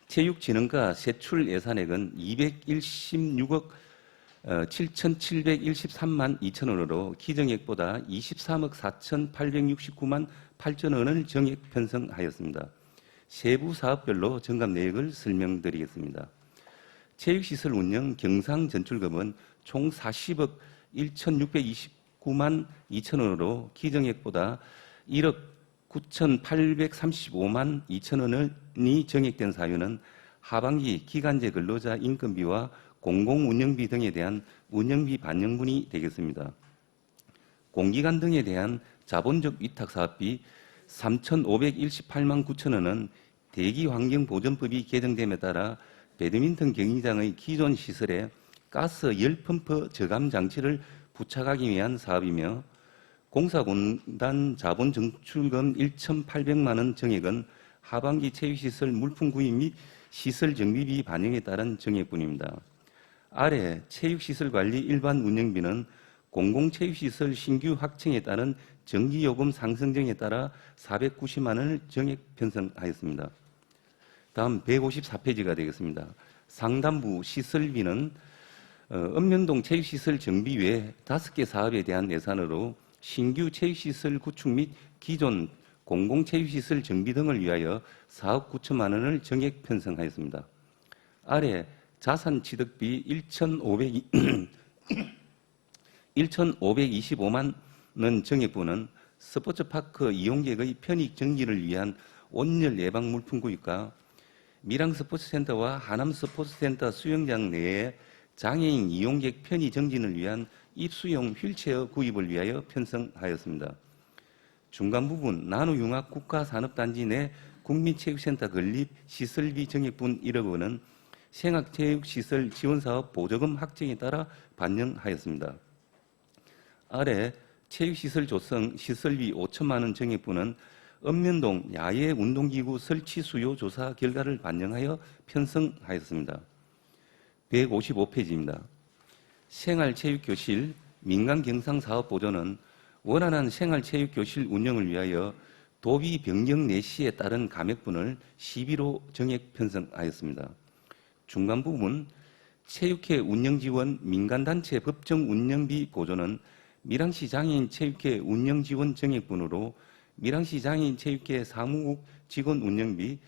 체육진흥과 세출 예산액은 216억 7,713만 2천 원으로 기정액보다 23억 4,869만 8천 원을 정액 편성하였습니다. 세부 사업별로 정감 내역을 설명드리겠습니다. 체육시설 운영 경상 전출금은 총 40억 1,629만 2천 원으로 기정액보다 1억 9,835만 2천 원이 정액된 사유는 하반기 기간제 근로자 인건비와 공공운영비 등에 대한 운영비 반영분이 되겠습니다. 공기관 등에 대한 자본적 위탁사업비 3,518만 9천 원은 대기환경보전법이 개정됨에 따라 배드민턴 경기장의 기존 시설에 가스 열펌프 저감 장치를 부착하기 위한 사업이며 공사공단 자본 정출금 1,800만 원 정액은 하반기 체육시설 물품 구입 및 시설 정비비 반영에 따른 정액뿐입니다. 아래 체육시설 관리 일반 운영비는 공공체육시설 신규 확충에 따른 전기요금 상승 등에 따라 490만 원을 정액 편성하였습니다. 다음 154페이지가 되겠습니다. 상단부 시설비는 읍면동 체육시설 정비 외 5개 사업에 대한 예산으로 신규 체육시설 구축 및 기존 공공체육시설 정비 등을 위하여 4억 9천만 원을 정액 편성하였습니다. 아래 자산취득비 1,525만 원 정액분은 스포츠파크 이용객의 편익 정기를 위한 온열 예방 물품 구입과 밀양 스포츠센터와 하남 스포츠센터 수영장 내에 장애인 이용객 편의 정진을 위한 입수용 휠체어 구입을 위하여 편성하였습니다. 중간 부분 나노융합 국가산업단지 내 국민체육센터 건립 시설비 정액분 1억 원은 생활체육시설 지원사업 보조금 확정에 따라 반영하였습니다. 아래 체육시설 조성 시설비 5천만 원 정액분은 읍면동 야외 운동기구 설치 수요 조사 결과를 반영하여 편성하였습니다. 155페이지입니다. 생활체육교실 민간경상사업 보조는 원활한 생활체육교실 운영을 위하여 도비 변경 내시에 따른 감액분을 11호 정액 편성하였습니다. 중간 부분 체육회 운영지원 민간단체 법정 운영비 보조는 밀양시 장애인 체육회 운영지원 정액분으로 밀양시 장애인 체육회 사무국 직원 운영비,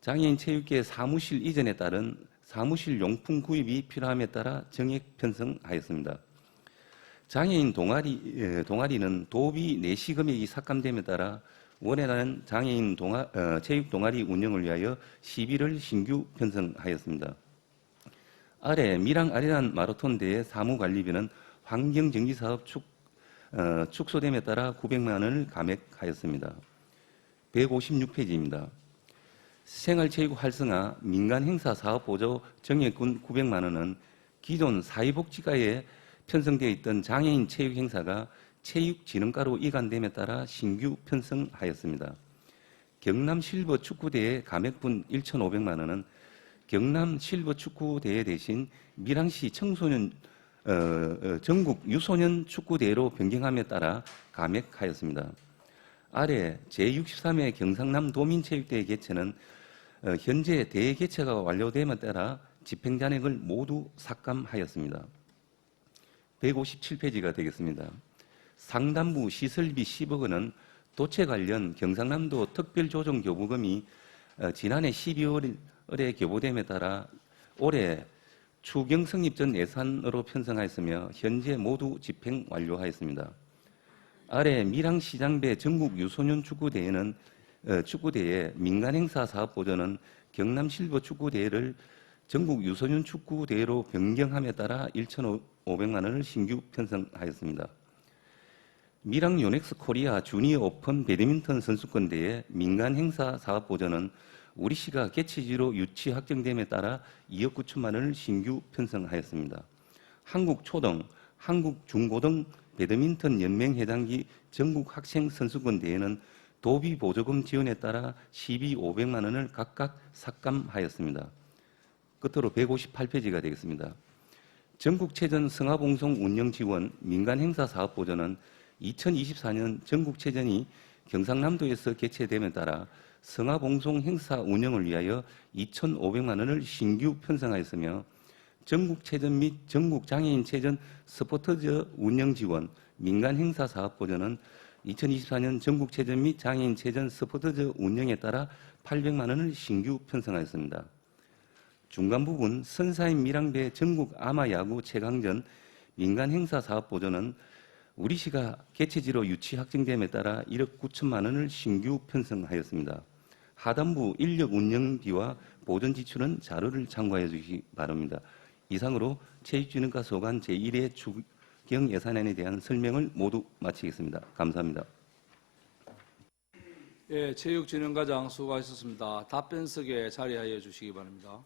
장애인 체육회 사무실 이전에 따른 사무실 용품 구입이 필요함에 따라 정액 편성하였습니다. 장애인 동아리는 도비 내시 금액이 삭감됨에 따라 원활한 장애인 체육 동아리 운영을 위하여 11월 신규 편성하였습니다. 아래 밀양 아리란 마라톤 대회 사무관리비는 환경정비사업 축소됨에 따라 900만 원을 감액하였습니다. 156페이지입니다. 생활체육 활성화 민간행사 사업보조 정액군 900만 원은 기존 사회복지과에 편성되어 있던 장애인 체육행사가 체육진흥과로 이관됨에 따라 신규 편성하였습니다. 경남 실버 축구대회 감액분 1,500만 원은 경남 실버 축구대회 대신 밀양시 청소년 전국 유소년 축구대회로 변경함에 따라 감액하였습니다. 아래 제63회 경상남 도민체육대회 개최는 현재 대회 개최가 완료됨에 따라 집행잔액을 모두 삭감하였습니다. 157페이지가 되겠습니다. 상단부 시설비 10억 원은 도체 관련 경상남도 특별조정교부금이 지난해 12월에 교부됨에 따라 올해 추경 성립 전 예산으로 편성하였으며 현재 모두 집행 완료하였습니다. 아래 밀양시장배 전국 유소년 축구대회는 축구대회 민간행사 사업보조는 경남실버 축구대회를 전국 유소년 축구대회로 변경함에 따라 1,500만 원을 신규 편성하였습니다. 밀양 요넥스 코리아 주니어 오픈 배드민턴 선수권대회 민간행사 사업보조는 우리시가 개최지로 유치 확정됨에 따라 2억 9천만 원을 신규 편성하였습니다. 한국초등, 한국중고등 배드민턴 연맹회장기 전국 학생 선수권 대회는 도비 보조금 지원에 따라 12, 500만 원을 각각 삭감하였습니다. 끝으로 158페이지가 되겠습니다. 전국체전 성화봉송 운영지원 민간행사사업보조는 2024년 전국체전이 경상남도에서 개최됨에 따라 성화봉송 행사 운영을 위하여 2,500만 원을 신규 편성하였으며 전국체전 및 전국장애인체전 스포츠저 운영지원 민간행사사업보조는 2024년 전국체전 및 장애인체전 스포츠저 운영에 따라 800만 원을 신규 편성하였습니다. 중간 부분 선사인 밀양배 전국 아마야구 최강전 민간행사사업보조는 우리시가 개최지로 유치 확정됨에 따라 1억 9천만 원을 신규 편성하였습니다. 하단부 인력 운영비와 보전 지출은 자료를 참고해 주시기 바랍니다. 이상으로 체육진흥과 소관 제1회 추경 예산안에 대한 설명을 모두 마치겠습니다. 감사합니다. 예, 체육진흥과장 수고하셨습니다. 답변석에 자리하여 주시기 바랍니다.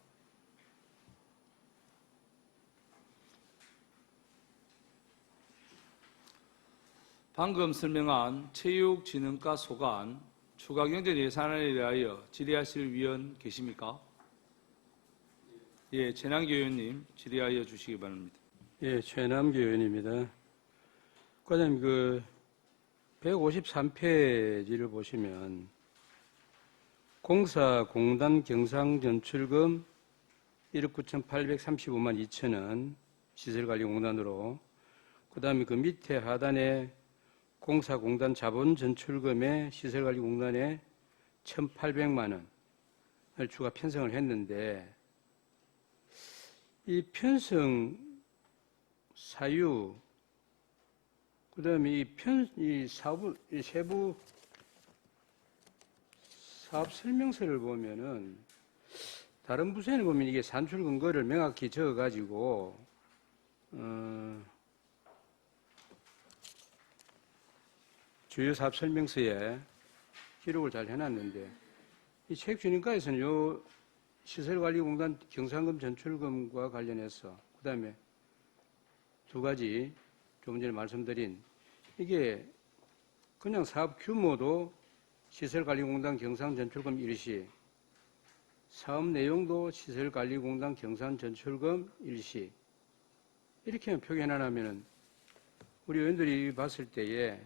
방금 설명한 체육진흥과 소관 추가경제 예산안에 대하여 질의하실 위원 계십니까? 예, 최남기 의원님 질의하여 주시기 바랍니다. 예, 최남기 의원입니다. 과장님, 그 153페이지를 보시면 공사 공단 경상전출금 1억 9,835만 2천 원 시설관리공단으로, 그 다음에 그 밑에 하단에 공사공단 자본전출금에 시설관리공단에 1,800만 원을 추가 편성을 했는데, 이 편성 사유, 그 다음에 이 세부 사업 설명서를 보면은 다른 부서에는 보면 이게 산출 근거를 명확히 적어가지고 주요 사업 설명서에 기록을 잘 해놨는데, 이 체육진흥과에서는 요 시설관리공단 경상금 전출금과 관련해서 그 다음에 두 가지 조금 전에 말씀드린 이게 그냥 사업 규모도 시설관리공단 경상전출금 일시, 사업 내용도 시설관리공단 경상전출금 일시, 이렇게만 표현하면 우리 의원들이 봤을 때에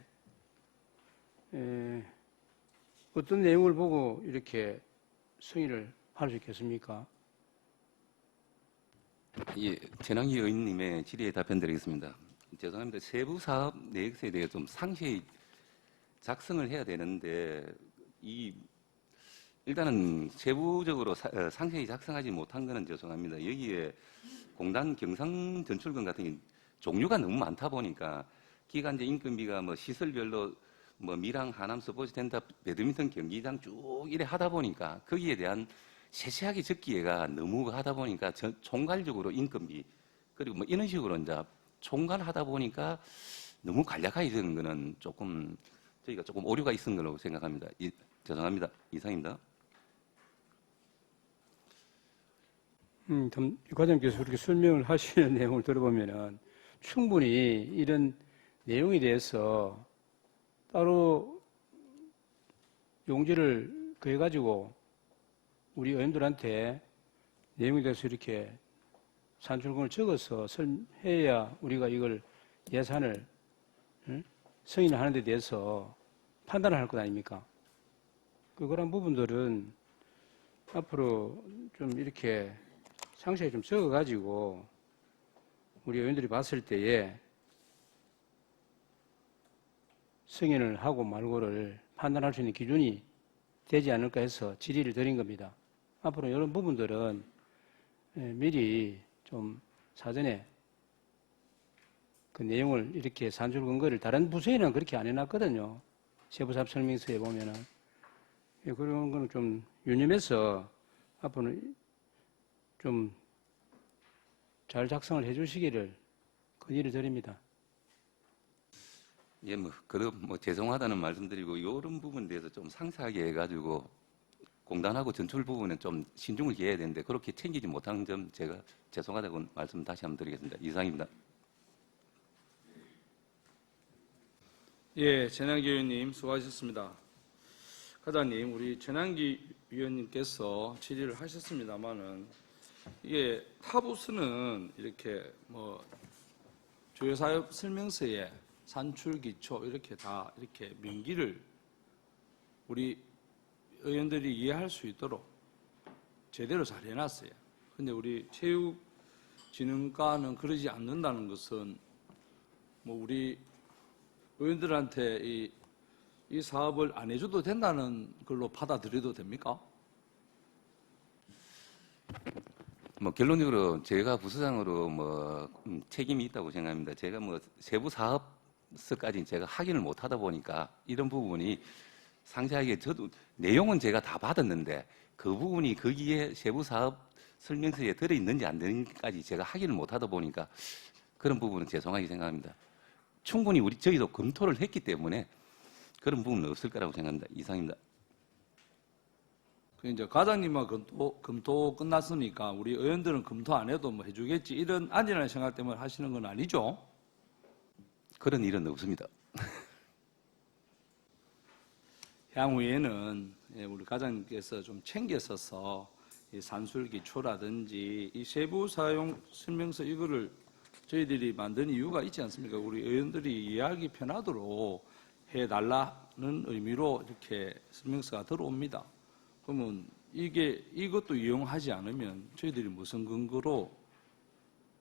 어떤 내용을 보고 이렇게 승인을 할 수 있겠습니까? 예, 전환기 의원님의 질의에 답변드리겠습니다. 죄송합니다. 세부 사업 내역서에 대해 좀 상세히 작성을 해야 되는데 일단은 세부적으로 상세히 작성하지 못한 것은 죄송합니다. 여기에 공단 경상 전출금 같은 게 종류가 너무 많다 보니까 기간제 인건비가 뭐 시설별로 뭐 밀항, 하남, 스포츠 센터, 배드민턴 경기장 쭉 이래 하다 보니까 거기에 대한 세세하게 적기가 너무 하다 보니까 총괄적으로 인건비 그리고 뭐 이런 식으로 이제 총괄하다 보니까 너무 간략하게 되는 거는 조금 저희가 조금 오류가 있은 걸로 생각합니다. 죄송합니다. 이상입니다. 과장님께서 그렇게 설명을 하시는 내용을 들어보면은 충분히 이런 내용에 대해서 따로 용지를 구해가지고 우리 의원들한테 내용에 대해서 이렇게 산출금을 적어서 해야 우리가 이걸 예산을 승인을 하는 데 대해서 판단을 할 것 아닙니까? 그런 부분들은 앞으로 좀 이렇게 상세히 좀 적어가지고 우리 의원들이 봤을 때에 승인을 하고 말고를 판단할 수 있는 기준이 되지 않을까 해서 질의를 드린 겁니다. 앞으로 이런 부분들은 미리 좀 사전에 그 내용을 이렇게 산출 근거를 다른 부서에는 그렇게 안 해놨거든요. 세부사업 설명서에 보면은. 그런 거는 좀 유념해서 앞으로는 좀 잘 작성을 해 주시기를 건의를 드립니다. 예, 뭐 죄송하다는 말씀드리고 이런 부분에 대해서 좀 상세하게 해가지고 공단하고 전출 부분은 좀 신중을 기해야 되는데 그렇게 챙기지 못한 점 제가 죄송하다고 말씀 다시 한번 드리겠습니다. 이상입니다. 예, 전환기 의원님 수고하셨습니다. 과장님, 우리 전환기 위원님께서 질의를 하셨습니다만은 이게 타부서는 이렇게 뭐 주요사업 설명서에 산출 기초 이렇게 다 이렇게 명기를 우리 의원들이 이해할 수 있도록 제대로 잘 해놨어요. 근데 우리 체육진흥과는 그러지 않는다는 것은 뭐 우리 의원들한테 이 사업을 안 해줘도 된다는 걸로 받아들여도 됩니까? 뭐 결론적으로 제가 부서장으로 책임이 있다고 생각합니다. 제가 세부 사업서까지 제가 확인을 못 하다 보니까 이런 부분이 상세하게 저도 내용은 제가 다 받았는데 그 부분이 거기에 세부 사업 설명서에 들어 있는지 안 되는지까지 제가 확인을 못 하다 보니까 그런 부분은 죄송하게 생각합니다. 충분히 저희도 검토를 했기 때문에 그런 부분은 없을 거라고 생각합니다. 이상입니다. 이제 과장님은 검토 끝났으니까 우리 의원들은 검토 안 해도 뭐 해주겠지 이런 안일한 생각 때문에 하시는 건 아니죠? 그런 일은 없습니다. 향후에는 우리 과장님께서 좀 챙겨 써서 이 산술기초라든지 이 세부 사용 설명서 이거를 저희들이 만든 이유가 있지 않습니까? 우리 의원들이 이해하기 편하도록 해달라는 의미로 이렇게 설명서가 들어옵니다. 그러면 이것도 이용하지 않으면 저희들이 무슨 근거로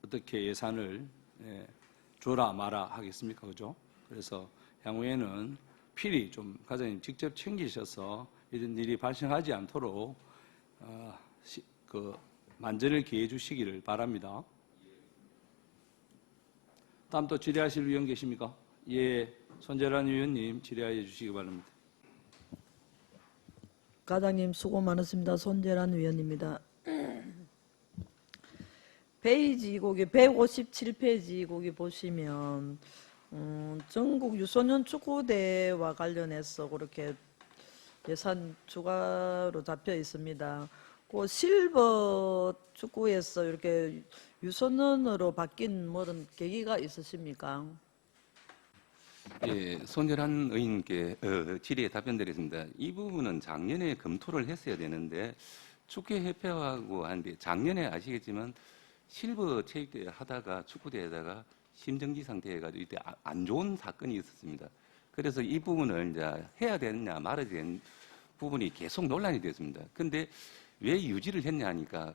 어떻게 예산을 줘라 마라 하겠습니까? 그죠? 그래서 향후에는 필히 좀 과장님 직접 챙기셔서 이런 일이 발생하지 않도록 만전을 기해 주시기를 바랍니다. 다음 또 질의하실 의원 계십니까? 예, 손재란 의원님 질의하여 주시기 바랍니다. 과장님 수고 많으십니다. 손재란 의원입니다. 페이지 거기 157페이지 거기 보시면 전국 유소년 축구대회와 관련해서 그렇게 예산 추가로 잡혀 있습니다. 그 실버 축구에서 이렇게 유소년으로 바뀐 뭐런 계기가 있으십니까? 예, 손재란 의원께 질의에 답변드리겠습니다. 이 부분은 작년에 검토를 했어야 되는데 축구협회하고 하는데 작년에 아시겠지만 실버 체육대회 하다가 축구대회에다가 심정지 상태해가지고 이때 안 좋은 사건이 있었습니다. 그래서 이 부분을 이제 해야 되느냐 말아야 되는 부분이 계속 논란이 됐습니다. 근데 왜 유지를 했냐 하니까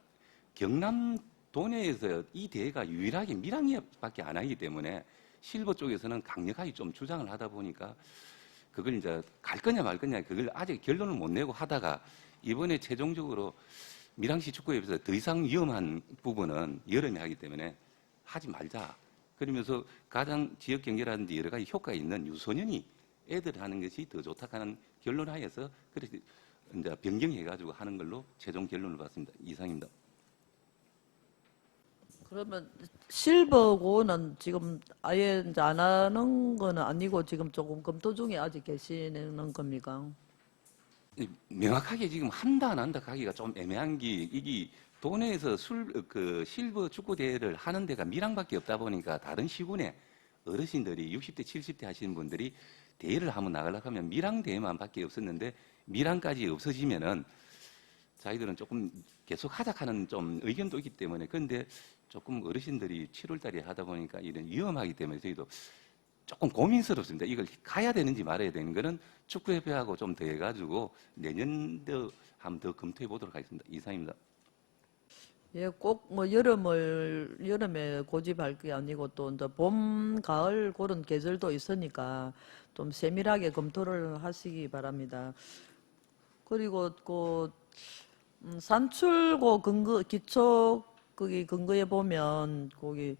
경남 도내에서 이 대회가 유일하게 밀항협밖에 안 하기 때문에 실버 쪽에서는 강력하게 좀 주장을 하다 보니까 그걸 이제 갈 거냐 말 거냐 그걸 아직 결론을 못 내고 하다가 이번에 최종적으로 밀항시 축구협에서 더 이상 위험한 부분은 여름에 하기 때문에 하지 말자. 그러면서 가장 지역 경제라든지 여러 가지 효과가 있는 유소년이 애들 하는 것이 더 좋다 하는 결론하에서 그래서 이제 변경해가지고 하는 걸로 최종 결론을 봤습니다. 이상입니다. 그러면 실버고는 지금 아예 이제 안 하는 거는 아니고 지금 조금 검토 중에 아직 계시는 겁니까? 명확하게 지금 한다 안 한다 하기가 좀 애매한 게 이게 도내에서 실버 축구 대회를 하는 데가 밀항밖에 없다 보니까 다른 시군에 어르신들이 60대 70대 하시는 분들이 대회를 한번 나가려고 하면 밀항 대회만 밖에 없었는데 밀항까지 없어지면은 자기들은 조금 계속 하자 하는 좀 의견도 있기 때문에 그런데 조금 어르신들이 7월 달에 하다 보니까 이런 위험하기 때문에 저희도 조금 고민스럽습니다. 이걸 가야 되는지 말아야 되는 거는 축구협회하고 좀 더 해가지고 내년도 한번 더 검토해 보도록 하겠습니다. 이상입니다. 예, 꼭 뭐 여름에 고집할 게 아니고 또 이제 봄, 가을 그런 계절도 있으니까 좀 세밀하게 검토를 하시기 바랍니다. 그리고 그 산출고 근거 기초 거기 근거에 보면 거기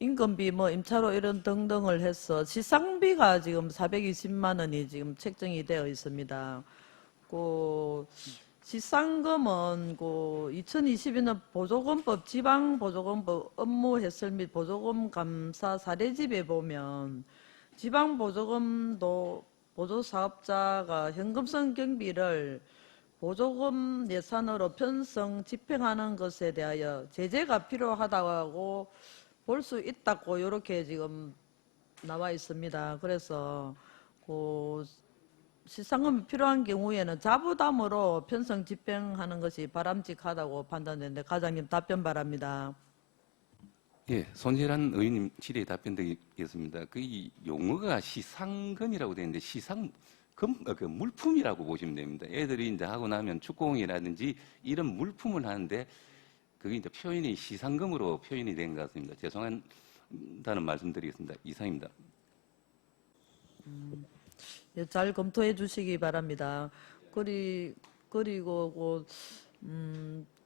인건비 뭐 임차료 이런 등등을 해서 시상비가 지금 420만 원이 지금 책정이 되어 있습니다. 그 시상금은 그 2022년 보조금법 지방보조금법 업무 해설 및 보조금 감사 사례집에 보면 지방보조금도 보조사업자가 현금성 경비를 보조금 예산으로 편성 집행하는 것에 대하여 제재가 필요하다고 볼 수 있다고 이렇게 지금 나와 있습니다. 그래서 그 시상금이 필요한 경우에는 자부담으로 편성 집행하는 것이 바람직하다고 판단되는데 과장님 답변 바랍니다. 예, 손재란 의원님 질의에 답변드리겠습니다. 그 이 용어가 시상금이라고 되어 있는데 시상금 그 물품이라고 보시면 됩니다. 애들이 이제 하고 나면 축구공이라든지 이런 물품을 하는데 그게 이제 표현이 시상금으로 표현이 된 것 같습니다. 죄송하다는 말씀드리겠습니다. 이상입니다. 예, 잘 검토해 주시기 바랍니다. 그리고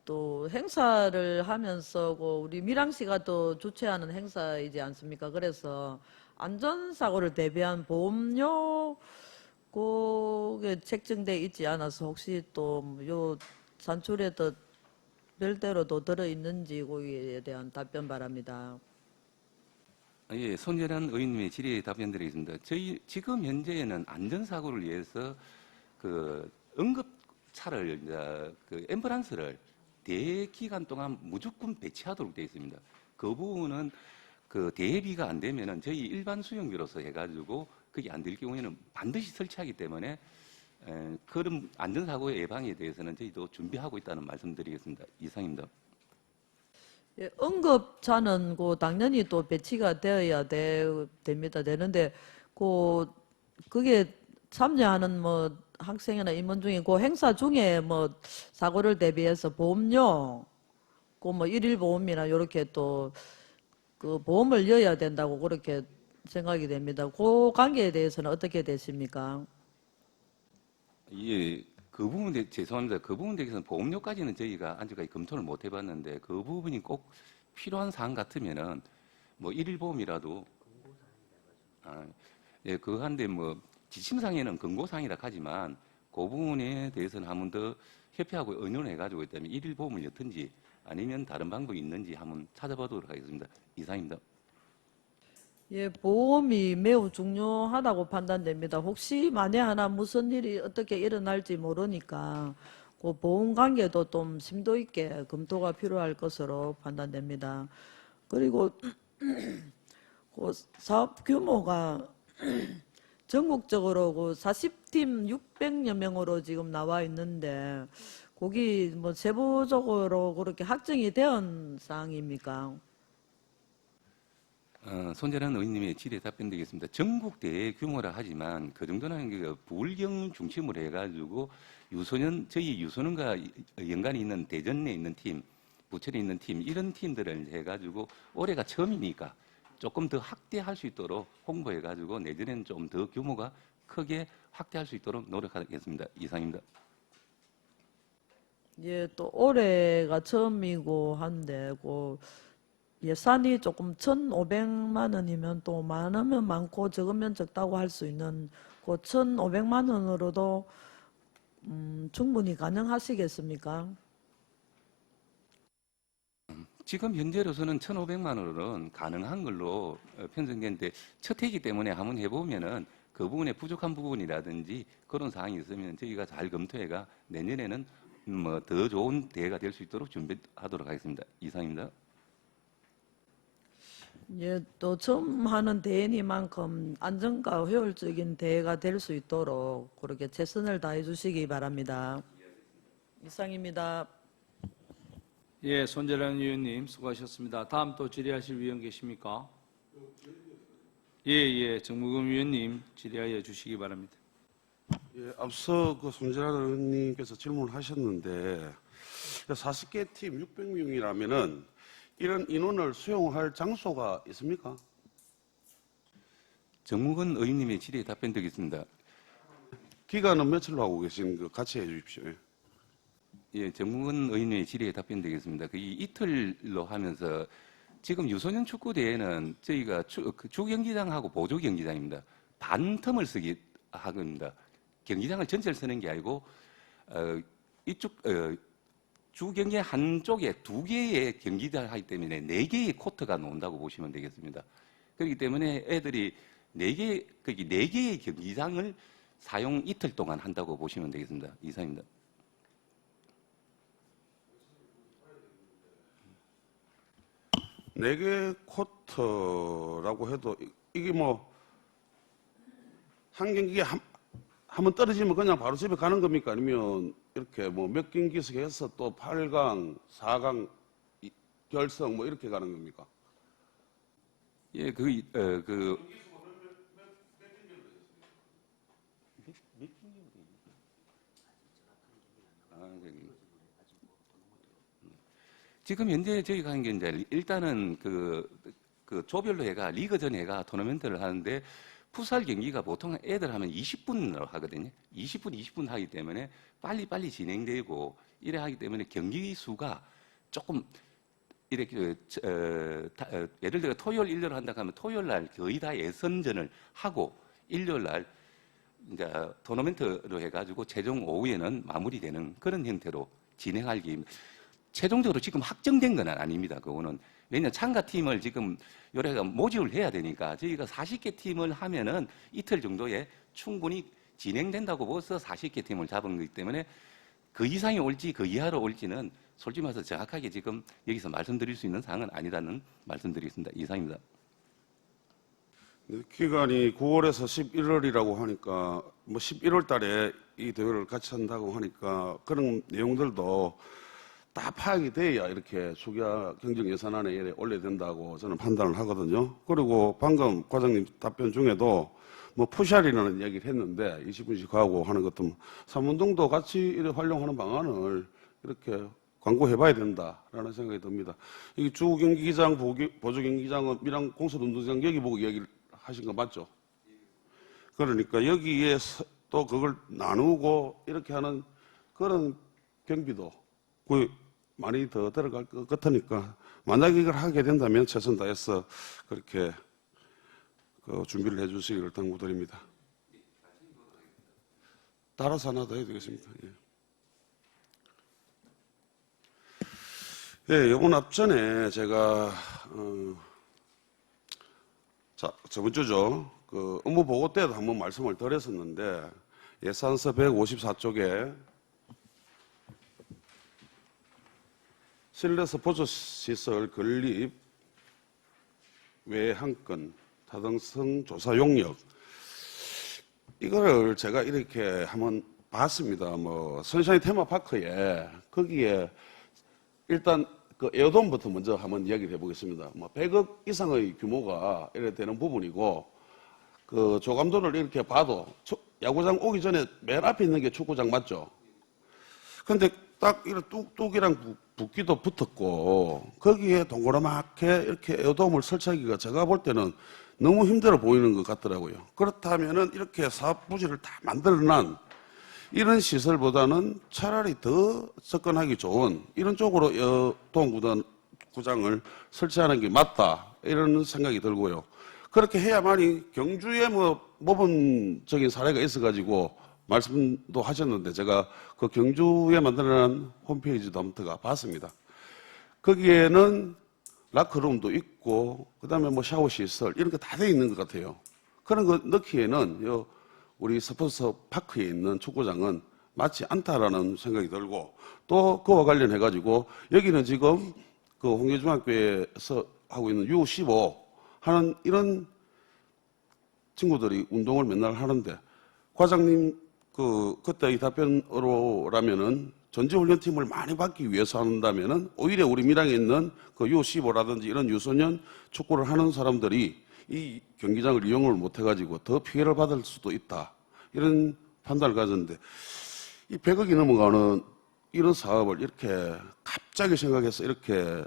또 행사를 하면서 우리 밀항시가 또 주최하는 행사이지 않습니까? 그래서 안전사고를 대비한 보험료 그게 책정돼 있지 않아서 혹시 또 요 산출에 더 별대로 더 들어 있는지 거기에 대한 답변 바랍니다. 예, 손재란 의원님의 질의에 답변드리겠습니다. 저희 지금 현재는 안전사고를 위해서 그 응급 차를 이제 그 앰뷸런스를 대기간 동안 무조건 배치하도록 되어 있습니다. 그 부분은 그 대비가 안 되면은 저희 일반 수용기로서 해가지고 그게 안 될 경우에는 반드시 설치하기 때문에 그런 안전사고의 예방에 대해서는 저희도 준비하고 있다는 말씀드리겠습니다. 이상입니다. 예, 응급차는 당연히 또 배치가 되어야 됩니다. 되는데 그게 참여하는 뭐 학생이나 임원 중에 행사 중에 뭐 사고를 대비해서 보험료 뭐 일일 보험이나 이렇게 또 그 보험을 넣어야 된다고 그렇게 생각이 됩니다. 그 관계에 대해서는 어떻게 되십니까? 예, 그 부분에 죄송합니다. 그 부분에 대해서는 보험료까지는 저희가 아직까지 검토를 못 해봤는데 그 부분이 꼭 필요한 사항 같으면은 뭐 일일 보험이라도 예, 그거 한데 뭐 지침상에는 권고사항이라 하지만 그 부분에 대해서는 한 번 더 협회하고 의논을 해가지고 있다면 일일 보험을 넣든지 아니면 다른 방법이 있는지 한번 찾아보도록 하겠습니다. 이상입니다. 예, 보험이 매우 중요하다고 판단됩니다. 혹시 만에 하나 무슨 일이 어떻게 일어날지 모르니까 그 보험 관계도 좀 심도 있게 검토가 필요할 것으로 판단됩니다. 그리고 그 사업 규모가 전국적으로 40팀 600여 명으로 지금 나와 있는데 거기 뭐 세부적으로 그렇게 확정이 된 사항입니까? 손재란 의원님의 질의에 답변드리겠습니다. 전국 대회 규모라 하지만 그 정도는 그 부울경 중심으로 해가지고 저희 유소년과 연관이 있는 대전에 있는 팀, 부천에 있는 팀 이런 팀들을 해가지고 올해가 처음이니까 조금 더 확대할 수 있도록 홍보해가지고 내년에는 좀 더 규모가 크게 확대할 수 있도록 노력하겠습니다. 이상입니다. 예, 또 올해가 처음이고 한데 예산이 조금 1,500만 원이면 또 많으면 많고 적으면 적다고 할 수 있는 1,500만 원으로도 충분히 가능하시겠습니까? 지금 현재로서는 1,500만 원은 가능한 걸로 편성되는데 첫 해이기 때문에 한번 해보면은 그 부분에 부족한 부분이라든지 그런 사항이 있으면 저희가 잘 검토해가 내년에는 뭐 더 좋은 대회가 될 수 있도록 준비하도록 하겠습니다. 이상입니다. 예, 또 처음 하는 대회니만큼 안전과 효율적인 대회가 될 수 있도록 그렇게 최선을 다해 주시기 바랍니다. 이상입니다. 예, 손재란 위원님 수고하셨습니다. 다음 또 질의하실 위원 계십니까? 예, 정무금 위원님 질의하여 주시기 바랍니다. 예, 앞서 손재란 의원님께서 질문을 하셨는데 40개 팀 600명이라면은 이런 인원을 수용할 장소가 있습니까? 정무근 의원님의 질의에 답변드리겠습니다. 기간은 며칠로 하고 계신 거 같이 해주십시오. 예, 정무근 의원님의 질의에 답변드리겠습니다. 이 이틀로 하면서 지금 유소년 축구 대회는 저희가 주 경기장하고 보조 경기장입니다. 반 텀을 쓰기 하겁니다. 경기장을 전체를 쓰는 게 아니고 주 경기 한쪽에 2개의 경기장을 하기 때문에 4개의 코트가 나온다고 보시면 되겠습니다. 그렇기 때문에 애들이 4개의 경기장을 사용 이틀 동안 한다고 보시면 되겠습니다. 이상입니다. 네 개 쿼터라고 해도 이게 뭐 한 경기에 한번 떨어지면 그냥 바로 집에 가는 겁니까? 아니면 이렇게 뭐 몇 경기씩 해서 또 8강, 4강 결승 뭐 이렇게 가는 겁니까? 예, 지금 현재 저희가 하는 게 이제 일단은 그 조별로 해가 리그전 해가 토너먼트를 하는데 풋살 경기가 보통 애들 하면 20분으로 하거든요. 20분 하기 때문에 빨리 진행되고 이래 하기 때문에 경기 수가 조금 이렇게 예를 들어 토요일 일요일 한다 하면 토요일 날 거의 다 예선전을 하고 일요일 날 이제 토너먼트로 해가지고 최종 오후에는 마무리되는 그런 형태로 진행할 계획입니다. 최종적으로 지금 확정된 건 아닙니다. 그거는 왜냐 참가팀을 지금 요래가 모집을 해야 되니까 저희가 40개 팀을 하면은 이틀 정도에 충분히 진행된다고 벌써 40개 팀을 잡은 거기 때문에 그 이상이 올지 그 이하로 올지는 솔직히 말해서 정확하게 지금 여기서 말씀드릴 수 있는 사항은 아니라는 말씀드리겠습니다. 이상입니다. 기간이 9월에서 11월이라고 하니까 뭐 11월 달에 이 대회를 같이 한다고 하니까 그런 내용들도 다 파악이 돼야 이렇게 추가 경정 예산안에 올려야 된다고 저는 판단을 하거든요. 그리고 방금 과장님 답변 중에도 뭐 푸샤리라는 이야기를 했는데 20분씩 하고 하는 것도 삼운동도 같이 이렇게 활용하는 방안을 이렇게 광고해봐야 된다라는 생각이 듭니다. 이게 주 경기장, 보조 경기장은 밀양 공설운동장 여기 보고 이야기를 하신 거 맞죠? 그러니까 여기에 또 그걸 나누고 이렇게 하는 그런 경비도 거의 많이 더 들어갈 것 같으니까 만약에 이걸 하게 된다면 최선 다해서 그렇게 준비를 해주시기를 당부드립니다. 따라서 하나 더 해야 되겠습니다. 예, 요번 앞전에 제가 저번 주죠. 그 업무 보고 때도 한번 말씀을 드렸었는데 예산서 154쪽에 실내 스포츠 시설 건립 외 한 건 타당성 조사 용역 이거를 제가 이렇게 한번 봤습니다. 뭐 선샤인 테마파크에 거기에 일단 그 에어돔부터 먼저 한번 이야기를 해보겠습니다. 뭐 100억 이상의 규모가 이렇게 되는 부분이고 그 조감도를 이렇게 봐도 야구장 오기 전에 맨 앞에 있는 게 축구장 맞죠? 근데 딱 이렇게 뚝뚝이랑 붓기도 붙었고 거기에 동그랗게 이렇게 에어돔을 설치하기가 제가 볼 때는 너무 힘들어 보이는 것 같더라고요. 그렇다면은 이렇게 사업 부지를 다 만들어난 이런 시설보다는 차라리 더 접근하기 좋은 이런 쪽으로 구장을 설치하는 게 맞다 이런 생각이 들고요. 그렇게 해야만이 경주에 뭐 모범적인 사례가 있어가지고 말씀도 하셨는데 제가 그 경주에 만들어낸 홈페이지도 한번 들어가 봤습니다. 거기에는 라커룸도 있고 그다음에 뭐 샤워 시설 이런 거 다 돼 있는 것 같아요. 그런 거 넣기에는 우리 스포츠 파크에 있는 축구장은 맞지 않다라는 생각이 들고 또 그와 관련해 가지고 여기는 지금 그 홍계중학교에서 하고 있는 U15 하는 이런 친구들이 운동을 맨날 하는데 과장님 그때 이 답변으로라면은 전지훈련팀을 많이 받기 위해서 한다면은 오히려 우리 밀양에 있는 그 U15라든지 이런 유소년 축구를 하는 사람들이 이 경기장을 이용을 못 해가지고 더 피해를 받을 수도 있다. 이런 판단을 가졌는데 이 100억이 넘어가는 이런 사업을 이렇게 갑자기 생각해서 이렇게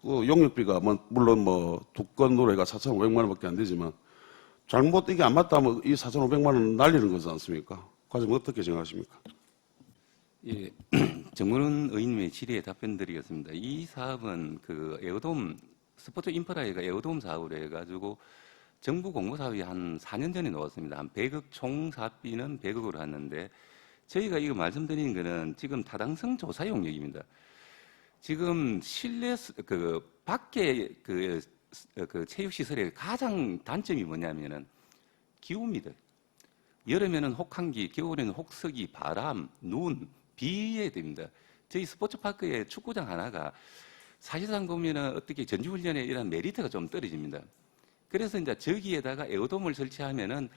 그 용역비가 물론 뭐 두 건 노래가 4,500만 원밖에 안 되지만 잘못 이게 안 맞다면 이 4,500만 원 날리는 거지 않습니까? 과장님 어떻게 생각하십니까? 예, 정문훈 의원님의 질의에 답변드리겠습니다. 이 사업은 그 에어돔 스포츠 인프라가 에어돔 사업으로 해가지고 정부 공모 사업이 한 4년 전에 나왔습니다. 한 100억 총 사업비는 100억으로 했는데 저희가 이거 말씀드리는 거는 지금 타당성 조사 용역입니다. 지금 실내 그 밖에 그 체육 시설의 가장 단점이 뭐냐면은 기후입니다. 여름에는 혹한기, 겨울에는 혹서기, 바람, 눈, 비에 됩니다. 저희 스포츠파크의 축구장 하나가 사실상 보면은 어떻게 전지훈련에 이런 메리트가 좀 떨어집니다. 그래서 이제 저기에다가 에어돔을 설치하면은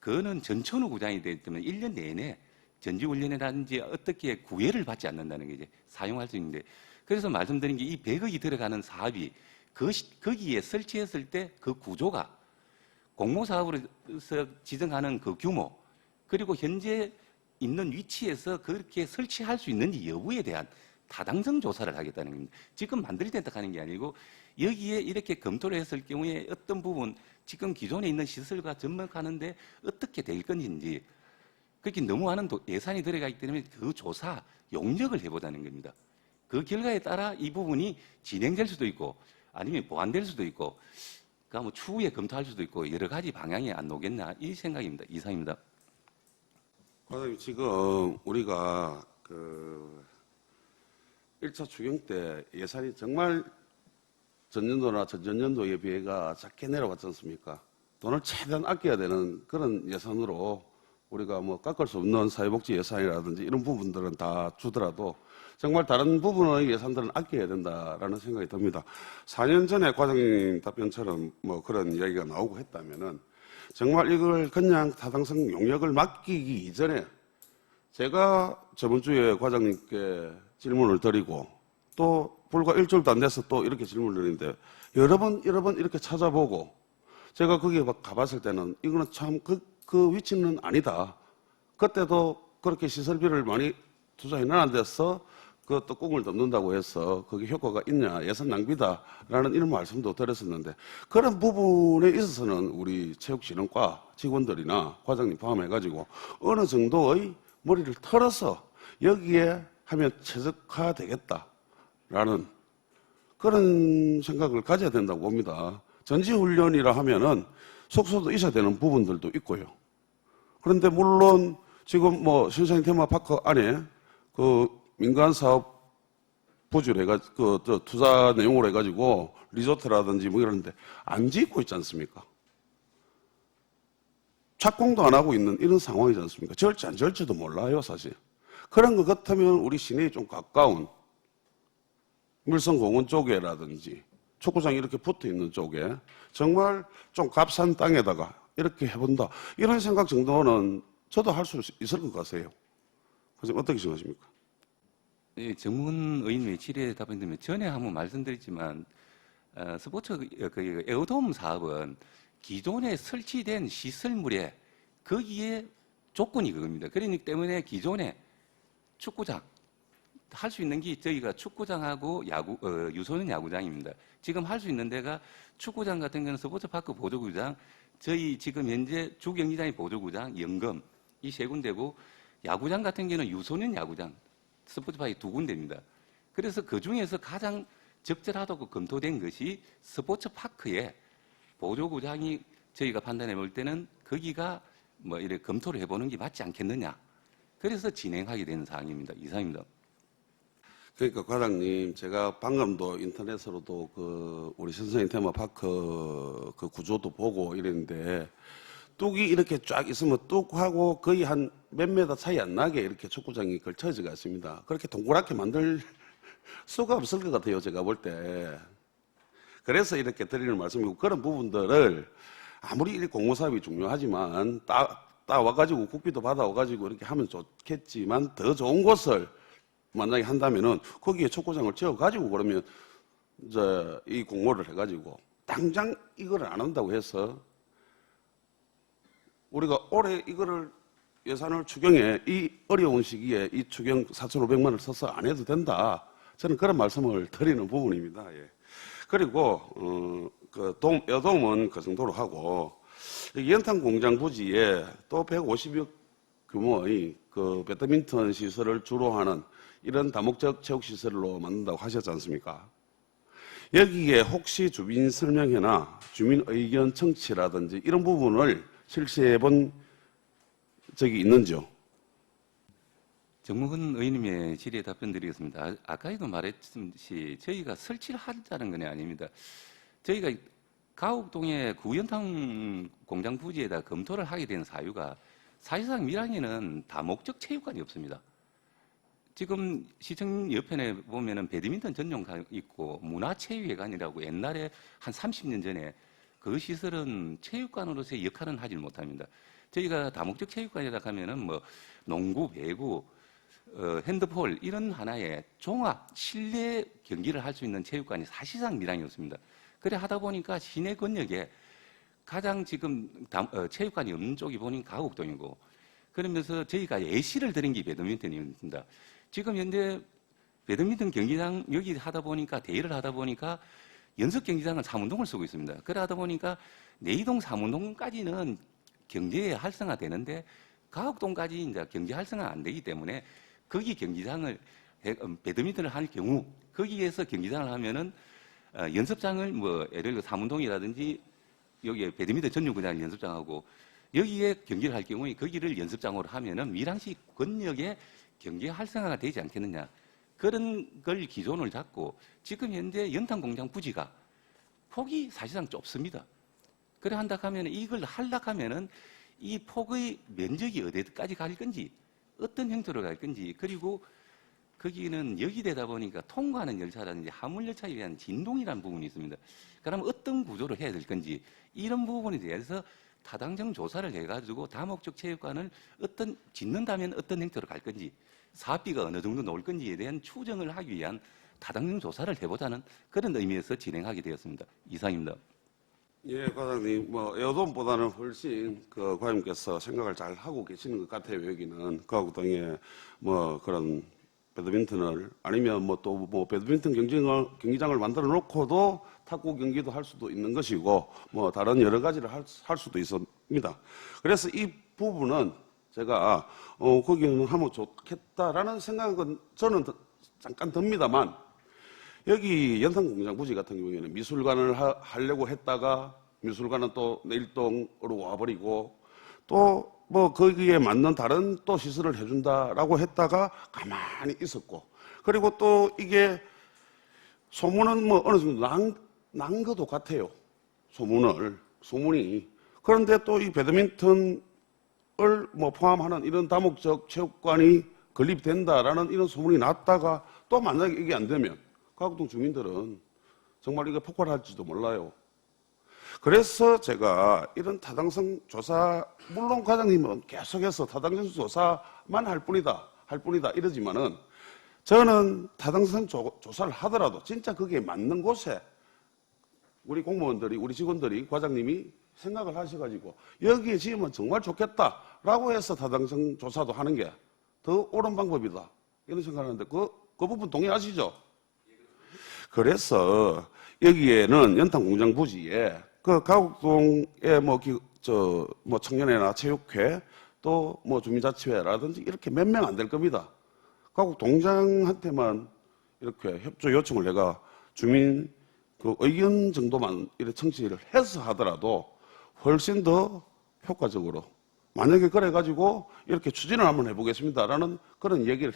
그거는 전천후 구장이 되기 때문에 1년 내내 전지훈련이라든지 어떻게 구애를 받지 않는다는 게 이제 사용할 수 있는데 그래서 말씀드린 게 이 100억이 들어가는 사업이 거기에 설치했을 때 그 구조가 공모사업으로 지정하는 그 규모 그리고 현재 있는 위치에서 그렇게 설치할 수 있는지 여부에 대한 타당성 조사를 하겠다는 겁니다. 지금 만들겠다 하는 게 아니고 여기에 이렇게 검토를 했을 경우에 어떤 부분 지금 기존에 있는 시설과 접목하는데 어떻게 될 건지 그렇게 너무 많은 예산이 들어가기 때문에 그 조사 용역을 해보자는 겁니다. 그 결과에 따라 이 부분이 진행될 수도 있고 아니면 보완될 수도 있고 그러니까 뭐 추후에 검토할 수도 있고 여러 가지 방향이 안 나오겠나 이 생각입니다. 이상입니다. 과장님 지금 우리가 그 1차 추경 때 예산이 정말 전년도나 전전년도에 비해가 작게 내려왔지 않습니까? 돈을 최대한 아껴야 되는 그런 예산으로 우리가 뭐 깎을 수 없는 사회복지 예산이라든지 이런 부분들은 다 주더라도 정말 다른 부분의 예산들은 아껴야 된다라는 생각이 듭니다. 4년 전에 과장님 답변처럼 뭐 그런 이야기가 나오고 했다면은 정말 이걸 그냥 타당성 용역을 맡기기 이전에 제가 저번 주에 과장님께 질문을 드리고 또 불과 일주일도 안 돼서 또 이렇게 질문을 드리는데 여러 번 이렇게 찾아보고 제가 거기에 가봤을 때는 이거는 참 그 위치는 아니다. 그때도 그렇게 시설비를 많이 투자해 놨는데서 그또 꿈을 덮는다고 해서 그게 효과가 있냐, 예산 낭비다라는 이런 말씀도 드렸었는데 그런 부분에 있어서는 우리 체육진흥과 직원들이나 과장님 포함해가지고 어느 정도의 머리를 털어서 여기에 하면 최적화되겠다라는 그런 생각을 가져야 된다고 봅니다. 전지훈련이라 하면은 속소도 있어야 되는 부분들도 있고요. 그런데 물론 지금 뭐 신사인 테마파크 안에 그 민간 사업 부지를 해가지고 그 투자 내용으로 해가지고 리조트라든지 뭐 이런데 안 짓고 있지 않습니까? 착공도 안 하고 있는 이런 상황이지 않습니까? 절지 안 절지도 몰라요, 사실. 그런 것 같으면 우리 시내에 좀 가까운 밀성공원 쪽에라든지 축구장이 이렇게 붙어 있는 쪽에 정말 좀 값싼 땅에다가 이렇게 해본다. 이런 생각 정도는 저도 할 수 있을 것 같아요. 그래서 어떻게 생각하십니까? 예, 정문 의원님의 질의에 답변드리면 전에 한번 말씀드렸지만 스포츠 그 에어돔 사업은 기존에 설치된 시설물에 거기에 조건이 그겁니다. 그러기 때문에 기존에 축구장 할 수 있는 게 저희가 축구장하고 유소년 야구장입니다. 지금 할 수 있는 데가 축구장 같은 경우는 스포츠파크 보조구장, 저희 지금 현재 주경기장의 보조구장, 영검 이 세 군데고 야구장 같은 경우는 유소년 야구장, 스포츠파크 두 군데입니다. 그래서 그 중에서 가장 적절하다고 검토된 것이 스포츠파크에 보조구장이 저희가 판단해 볼 때는 거기가 뭐 이렇게 검토를 해보는 게 맞지 않겠느냐. 그래서 진행하게 되는 사항입니다. 이상입니다. 그러니까 과장님, 제가 방금도 인터넷으로도 그 우리 신사인 테마파크 그 구조도 보고 이랬는데 뚝이 이렇게 쫙 있으면 뚝하고 거의 한 몇 메다 차이 안 나게 이렇게 축구장이 걸쳐져 있습니다. 그렇게 동그랗게 만들 수가 없을 것 같아요, 제가 볼 때. 그래서 이렇게 드리는 말씀이고 그런 부분들을 아무리 이 공모사업이 중요하지만 따와가지고 국비도 받아와가지고 이렇게 하면 좋겠지만 더 좋은 곳을 만약에 한다면은 거기에 축구장을 지어가지고 그러면 이제 이 공모를 해가지고 당장 이거를 안 한다고 해서 우리가 올해 이거를 예산을 추경에 이 어려운 시기에 이 추경 4,500만 원을 써서 안 해도 된다. 저는 그런 말씀을 드리는 부분입니다. 예. 그리고 여돔은 그 정도로 하고 연탄 공장 부지에 또 150억 규모의 그 배드민턴 시설을 주로 하는 이런 다목적 체육 시설로 만든다고 하셨지 않습니까? 여기에 혹시 주민 설명회나 주민 의견 청취라든지 이런 부분을 실시해 본 적이 있는지요? 정무훈 의원님의 질의에 답변드리겠습니다. 아까에도 말했듯이 저희가 설치를 하자는 건 아닙니다. 저희가 가옥동의 구연탄 공장 부지에다 검토를 하게 된 사유가 사실상 밀양에는 다목적 체육관이 없습니다. 지금 시청 옆편에 보면은 배드민턴 전용관 있고 문화체육회관이라고 옛날에 한 30년 전에 그 시설은 체육관으로서의 역할은 하지 못합니다. 저희가 다목적 체육관에다 가면은 뭐 농구, 배구, 핸드볼 이런 하나의 종합 실내 경기를 할 수 있는 체육관이 사실상 밀양이 없습니다. 그래 하다 보니까 시내 권역에 가장 지금 체육관이 없는 쪽이 보니까 가곡동이고 그러면서 저희가 예시를 드린 게 배드민턴입니다. 지금 현재 배드민턴 경기장 여기 하다 보니까 대회를 하다 보니까 연습 경기장은 삼운동을 쓰고 있습니다. 그래 하다 보니까 내이동 삼운동까지는 경제 활성화 되는데 가곡동까지 이제 경제 활성화 안 되기 때문에 거기 경기장을 배드민턴을 할 경우 거기에서 경기장을 하면은 연습장을 뭐 예를 들어 삼운동이라든지 여기에 배드민턴 전용구장 연습장하고 여기에 경기를 할 경우에 거기를 연습장으로 하면은 밀양시 권역에 경제 활성화가 되지 않겠느냐 그런 걸 기존을 잡고 지금 현재 연탄공장 부지가 폭이 사실상 좁습니다. 그래 한다 하면 이걸 하려고 하면은 이 폭의 면적이 어디까지 갈 건지, 어떤 형태로 갈 건지, 그리고 거기는 역이 되다 보니까 통과하는 열차라든지 화물 열차에 대한 진동이라는 부분이 있습니다. 그러면 어떤 구조로 해야 될 건지, 이런 부분에 대해서 타당성 조사를 해가지고 다목적 체육관을 짓는다면 어떤 형태로 갈 건지, 사업비가 어느 정도 나올 건지에 대한 추정을 하기 위한 타당성 조사를 해보자는 그런 의미에서 진행하게 되었습니다. 이상입니다. 예, 과장님, 뭐 에어돔보다는 훨씬 그 과장님께서 생각을 잘 하고 계시는 것 같아요. 여기는 거구동에 뭐 그런 배드민턴을 아니면 뭐 또 뭐 배드민턴 경기장을 만들어 놓고도 탁구 경기도 할 수도 있는 것이고 뭐 다른 여러 가지를 할 수도 있습니다. 그래서 이 부분은 제가 거기는 하면 좋겠다라는 생각은 저는 잠깐 듭니다만, 여기 연탄공장 부지 같은 경우에는 미술관을 하려고 했다가 미술관은 또 내일동으로 와버리고 또 뭐 거기에 맞는 다른 또 시설을 해준다라고 했다가 가만히 있었고, 그리고 또 이게 소문은 뭐 어느 정도 난 것도 같아요. 소문이. 그런데 또 이 배드민턴을 뭐 포함하는 이런 다목적 체육관이 건립된다라는 이런 소문이 났다가 또 만약에 이게 안 되면 가곡동 주민들은 정말 이게 폭발할지도 몰라요. 그래서 제가 이런 타당성 조사, 물론 과장님은 계속해서 타당성 조사만 할 뿐이다 이러지만은, 저는 타당성 조사를 하더라도 진짜 그게 맞는 곳에 우리 공무원들이, 우리 직원들이, 과장님이 생각을 하셔가지고 여기에 지으면 정말 좋겠다라고 해서 타당성 조사도 하는 게 더 옳은 방법이다, 이런 생각을 하는데 그 부분 동의하시죠? 그래서 여기에는 연탄공장 부지에 그 가곡동에 뭐 청년회나 체육회 또 뭐 주민자치회라든지 이렇게 몇 명 안 될 겁니다. 가곡동장한테만 이렇게 협조 요청을 내가 주민 그 의견 정도만 이렇게 청취를 해서 하더라도 훨씬 더 효과적으로, 만약에 그래가지고 이렇게 추진을 한번 해보겠습니다라는 그런 얘기를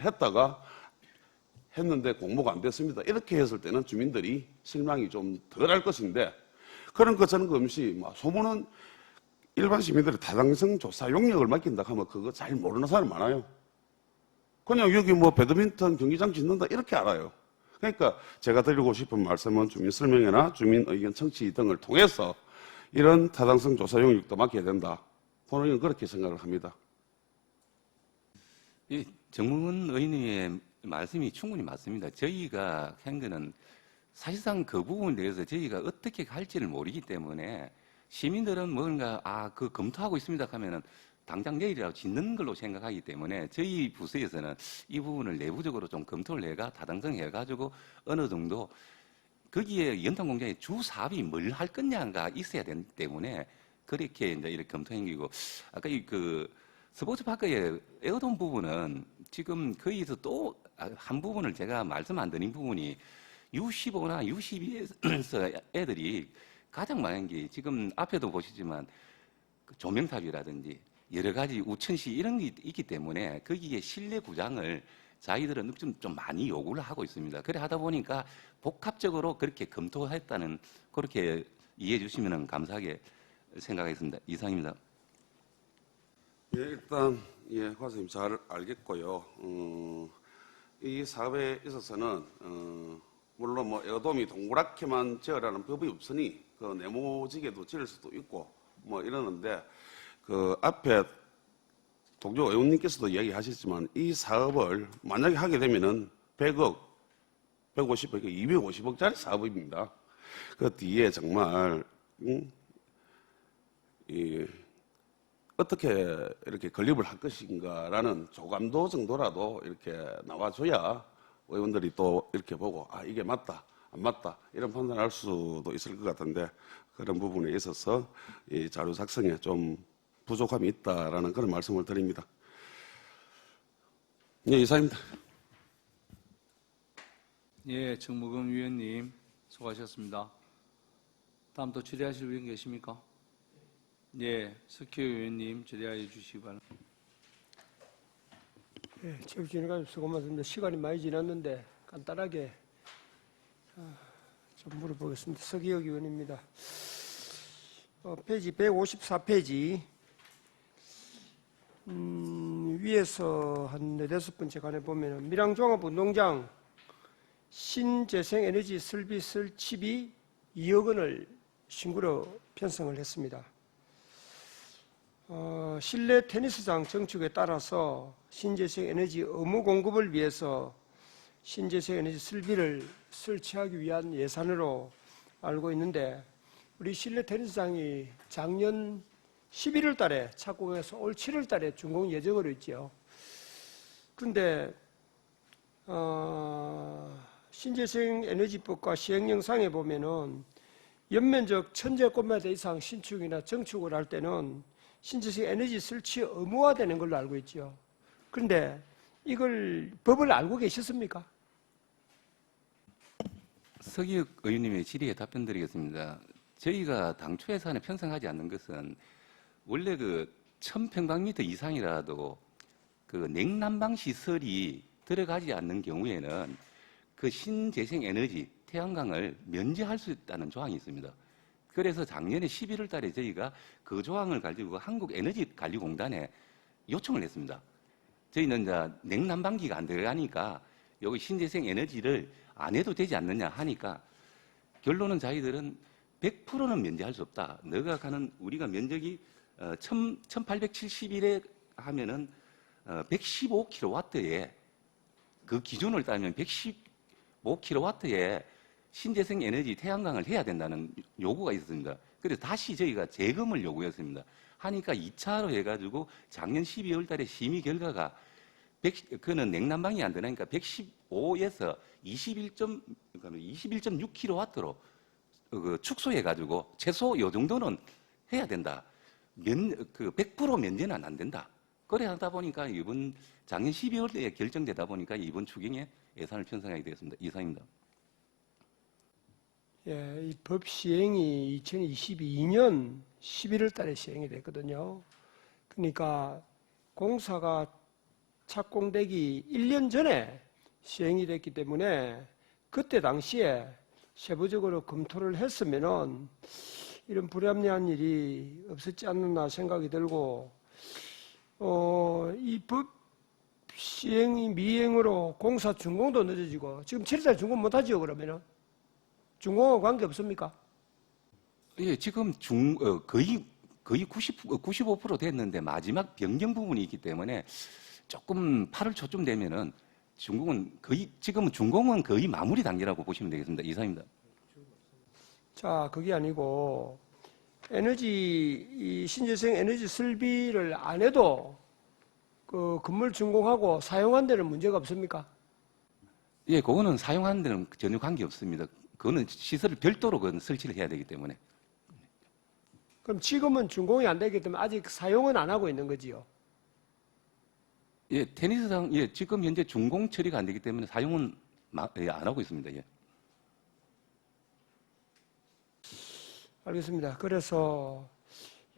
했는데 공모가 안 됐습니다. 이렇게 했을 때는 주민들이 실망이 좀 덜 할 것인데, 그런 것 저는 없이 소문은 일반 시민들이 타당성 조사 용역을 맡긴다 하면 그거 잘 모르는 사람 많아요. 그냥 여기 뭐 배드민턴 경기장 짓는다 이렇게 알아요. 그러니까 제가 드리고 싶은 말씀은 주민 설명회나 주민 의견 청취 등을 통해서 이런 타당성 조사 용역도 맡겨야 된다. 저는 그렇게 생각을 합니다. 이 정몽은 의원님의 말씀이 충분히 맞습니다. 저희가 한 거는 사실상 그 부분에 대해서 저희가 어떻게 갈지를 모르기 때문에, 시민들은 뭔가 그 검토하고 있습니다 하면은 당장 내일이라도 짓는 걸로 생각하기 때문에 저희 부서에서는 이 부분을 내부적으로 좀 검토를 해가 타당성 해가지고 어느 정도 거기에 연탄공장에 주 사업이 뭘 할 거냐가 있어야 되기 때문에 그렇게 이제 이렇게 검토행기고, 아까 그 스포츠파크의 에어돔 부분은 지금 거기서 또 한 부분을 제가 말씀 안 드린 부분이 U15나 U12에서 애들이 가장 많은 게 지금 앞에도 보시지만 그 조명탑이라든지 여러 가지 우천시 이런 게 있기 때문에 거기에 실내 구장을 자기들은 좀 많이 요구를 하고 있습니다. 그래 하다 보니까 복합적으로 그렇게 검토했다는, 그렇게 이해해 주시면 감사하게 생각하겠습니다. 이상입니다. 예, 일단 과장님 잘 알겠고요. 이 사업에 있어서는 물론 뭐 에어돔이 동그랗게만 지으라는 법이 없으니 그 네모지게도 지을 수도 있고 뭐 이러는데, 그 앞에 동료 의원님께서도 이야기하셨지만 이 사업을 만약에 하게 되면은 100억, 150억, 250억짜리 사업입니다. 그 뒤에 정말 어떻게 이렇게 건립을 할 것인가라는 조감도 정도라도 이렇게 나와줘야 의원들이 또 이렇게 보고 이게 맞다, 안 맞다 이런 판단할 수도 있을 것 같은데, 그런 부분에 있어서 이 자료 작성에 좀 부족함이 있다라는 그런 말씀을 드립니다. 예, 이상입니다. 예, 정무금 위원님 수고하셨습니다. 다음 또 질의하실 의원 계십니까? 예, 석희 의원님 질의하여 주시기 바랍니다. 예, 체육진흥관 수고 많습니다. 시간이 많이 지났는데 간단하게 좀 물어보겠습니다. 서기혁 의원입니다. 페이지 154페이지 위에서 한 4-5번째 간에 보면은 밀양종합운동장 신재생에너지 설비 설치비 2억 원을 신구로 편성을 했습니다. 실내 테니스장 정축에 따라서 신재생에너지 의무 공급을 위해서 신재생에너지 설비를 설치하기 위한 예산으로 알고 있는데 우리 실내 테니스장이 작년 11월 달에 착공해서 올 7월 달에 준공 예정으로 있죠. 그런데 신재생에너지법과 시행령상에 보면은 연면적 1000제곱미터 이상 신축이나 정축을 할 때는 신재생에너지 설치 의무화되는 걸로 알고 있죠. 그런데 이걸 법을 알고 계셨습니까? 서기욱 의원님의 질의에 답변드리겠습니다. 저희가 당초 예산에 편성하지 않는 것은 원래 그 1000평방미터 이상이라도 그 냉난방 시설이 들어가지 않는 경우에는 그 신재생 에너지 태양광을 면제할 수 있다는 조항이 있습니다. 그래서 작년에 11월 달에 저희가 그 조항을 가지고 한국에너지관리공단에 요청을 했습니다. 저희는 이제 냉난방기가 안 들어가니까 여기 신재생 에너지를 안 해도 되지 않느냐 하니까 결론은 저희들은 100%는 면제할 수 없다. 너가 가는 우리가 면적이 1871에 하면은 115kW에 그 기준을 따면 115kW에 신재생 에너지 태양광을 해야 된다는 요구가 있었습니다. 그래서 다시 저희가 재검을 요구했습니다. 하니까 2차로 해가지고 작년 12월 달에 심의 결과가 그는 냉난방이 안 되니까 115에서 21.6kW로 그 축소해가지고 최소 요 정도는 해야 된다. 100% 면제는 안 된다. 그래 하다 보니까 이번 작년 12월에 결정되다 보니까 이번 추경에 예산을 편성하게 되었습니다. 이상입니다. 예, 이 법 시행이 2022년 11월 달에 시행이 됐거든요. 그러니까 공사가 착공되기 1년 전에 시행이 됐기 때문에 그때 당시에 세부적으로 검토를 했으면은 이런 불합리한 일이 없었지 않나 생각이 들고, 이 법 시행이 미행으로 공사 준공도 늦어지고, 지금 7월 준공 못하죠, 그러면은? 준공하고 관계 없습니까? 예, 지금 거의 95% 됐는데 마지막 변경 부분이 있기 때문에 조금 8월 초쯤 되면은 지금은 준공은 거의 마무리 단계라고 보시면 되겠습니다. 이상입니다. 자, 그게 아니고 이 신재생 에너지 설비를 안 해도 그 건물 준공하고 사용한 데는 문제가 없습니까? 예, 그거는 사용하는 데는 전혀 관계 없습니다. 그거는 시설을 별도로 설치를 해야 되기 때문에. 그럼 지금은 준공이 안 되기 때문에 아직 사용은 안 하고 있는 거지요? 예, 테니스장, 예, 지금 현재 준공 처리가 안 되기 때문에 사용은 안 하고 있습니다. 예. 알겠습니다. 그래서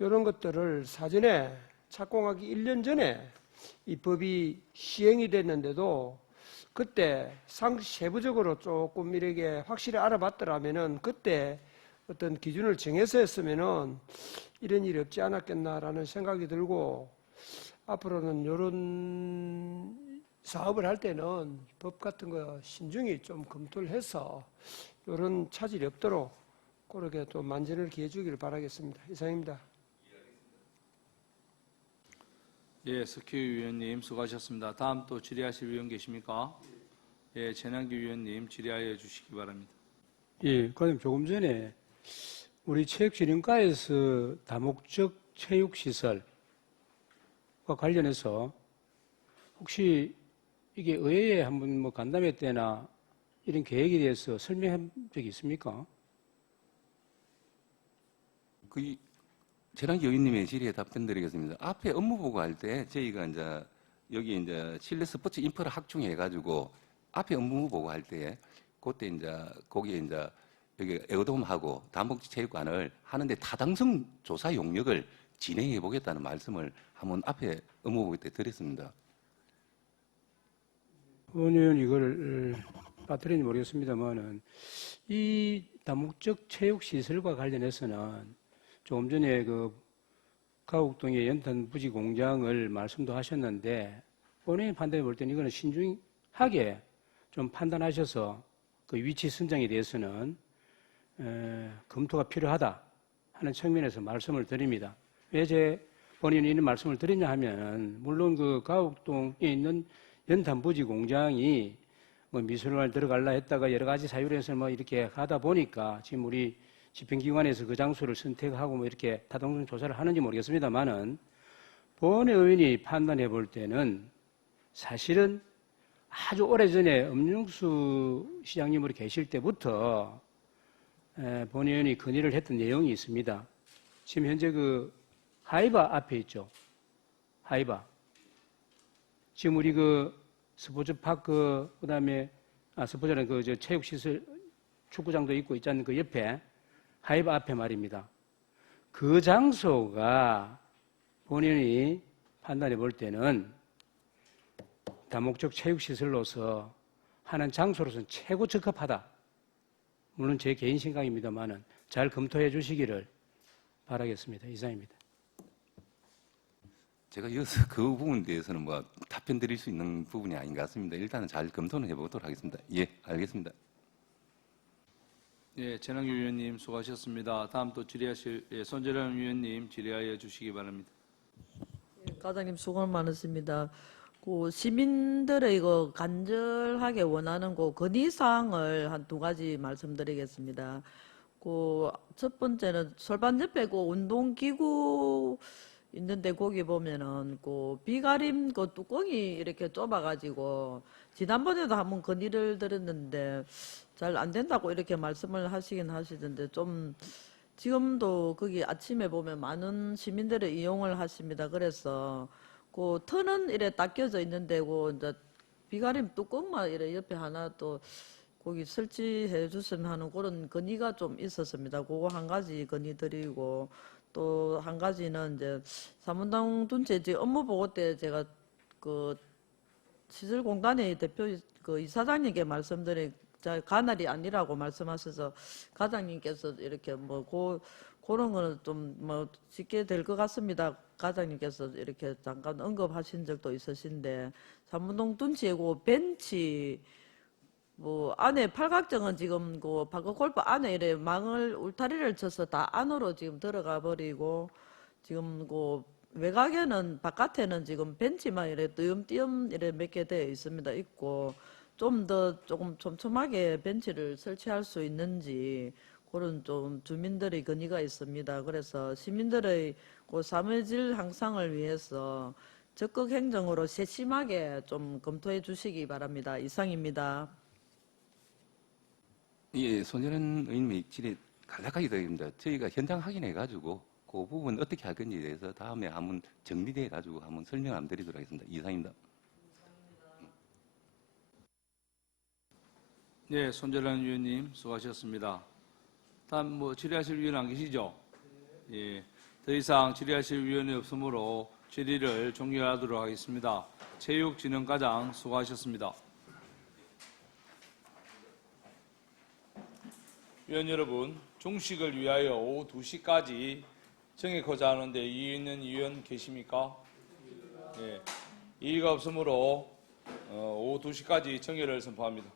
이런 것들을 사전에 착공하기 1년 전에 이 법이 시행이 됐는데도 그때 세부적으로 조금 이렇게 확실히 알아봤더라면은 그때 어떤 기준을 정해서 했으면은 이런 일이 없지 않았겠나라는 생각이 들고 앞으로는 이런 사업을 할 때는 법 같은 거 신중히 좀 검토를 해서 이런 차질이 없도록 그렇게 또 만전을 기해 주기를 바라겠습니다. 이상입니다. 예, 석희 위원님 수고하셨습니다. 다음 또 질의하실 위원 계십니까? 예, 전양기 위원님 질의하여 주시기 바랍니다. 예, 그럼 조금 전에 우리 체육진흥과에서 다목적 체육시설과 관련해서 혹시 이게 의회에 한번 뭐 간담회 때나 이런 계획에 대해서 설명한 적이 있습니까? 전환기 의원님의 질의에 답변드리겠습니다. 앞에 업무 보고할 때 저희가 이제 여기 이제 실내 스포츠 인프라 확충해가지고 앞에 업무 보고할 때 그때 이제 거기에 이제 여기 에어돔하고 다목적 체육관을 하는데 타당성 조사 용역을 진행해 보겠다는 말씀을 한번 앞에 업무 보고 때 드렸습니다. 의원 이걸 빠뜨리는지 모르겠습니다만은 이 다목적 체육시설과 관련해서는 조금 전에 그 가곡동의 연탄 부지 공장을 말씀도 하셨는데 본인의 판단해 볼 때는 이거는 신중하게 좀 판단하셔서 그 위치 선정에 대해서는 검토가 필요하다 하는 측면에서 말씀을 드립니다. 왜 제 본인이 이런 말씀을 드리냐 하면 물론 그 가곡동에 있는 연탄 부지 공장이 뭐 미술관을 들어갈라 했다가 여러 가지 사유로 해서 뭐 이렇게 하다 보니까 지금 우리 집행기관에서 그 장소를 선택하고 뭐 이렇게 타당성 조사를 하는지 모르겠습니다만은 본회 의원이 판단해 볼 때는 사실은 아주 오래전에 엄영수 시장님으로 계실 때부터 본 의원이 건의를 했던 내용이 있습니다. 지금 현재 그 하이바 앞에 있죠. 하이바. 지금 우리 그 스포츠파크 그다음에 스포츠는 그 체육시설 축구장도 있고 있지 않는 그 옆에 하이바 앞에 말입니다. 그 장소가 본인이 판단해 볼 때는 다목적 체육시설로서 하는 장소로서는 최고 적합하다. 물론 제 개인 생각입니다만은 잘 검토해 주시기를 바라겠습니다. 이상입니다. 제가 이어서 그 부분에 대해서는 뭐 답변 드릴 수 있는 부분이 아닌 것 같습니다. 일단은 잘 검토는 해보도록 하겠습니다. 예, 알겠습니다. 예, 전학규 위원님 수고하셨습니다. 다음 또 질의하실 손재련 위원님 질의하여 주시기 바랍니다. 과장님 수고 많으십니다. 그 시민들의 이거 간절하게 원하는 그 건의사항을 한 두 가지 말씀드리겠습니다. 그 첫 번째는 솔반 옆에 그 운동기구 있는데 거기 보면은 그 비가림 그 뚜껑이 이렇게 좁아가지고 지난번에도 한번 건의를 드렸는데 잘 안 된다고 이렇게 말씀을 하시긴 하시던데 좀 지금도 거기 아침에 보면 많은 시민들이 이용을 하십니다. 그래서 그 터는 이래 딱 껴져 있는데 그 이제 비가림 뚜껑만 이래 옆에 하나 또 거기 설치해 주시면 하는 그런 건의가 좀 있었습니다. 그거 한 가지 건의드리고 또 한 가지는 이제 사문당 둔체 업무 보고 때 제가 그 시설공단의 대표 그 이사장님께 말씀드린 관할이 아니라고 말씀하셔서 과장님께서 이렇게 뭐 그런 거는 좀 뭐 쉽게 될 것 같습니다. 과장님께서 이렇게 잠깐 언급하신 적도 있으신데 삼문동 둔치고 벤치 뭐 안에 팔각정은 지금 그 바크 골프 안에 이래 망을 울타리를 쳐서 다 안으로 지금 들어가 버리고 지금 그 외곽에는 바깥에는 지금 벤치만 이래 띄엄띄엄 이래 몇 개 되어 있습니다. 있고 좀 더 조금 촘촘하게 벤치를 설치할 수 있는지 그런 좀 주민들의 건의가 있습니다. 그래서 시민들의 그 사무질 향상을 위해서 적극 행정으로 세심하게 좀 검토해 주시기 바랍니다. 이상입니다. 예, 손재련 의원님의 질의 간략하게 드립니다. 저희가 현장 확인해가지고 그 부분 어떻게 할 건지에 대해서 다음에 한번 정리돼가지고 한번 설명 한번 드리도록 하겠습니다. 이상입니다. 네, 손재련 위원님 수고하셨습니다. 다음 뭐 질의하실 위원 안 계시죠? 예, 더 이상 질의하실 위원이 없으므로 질의를 종료하도록 하겠습니다. 체육진흥과장 수고하셨습니다. 위원 여러분, 종식을 위하여 오후 2시까지 정액하자 하는데 이의 있는 위원 계십니까? 예, 이의가 없으므로 오후 2시까지 정회를 선포합니다.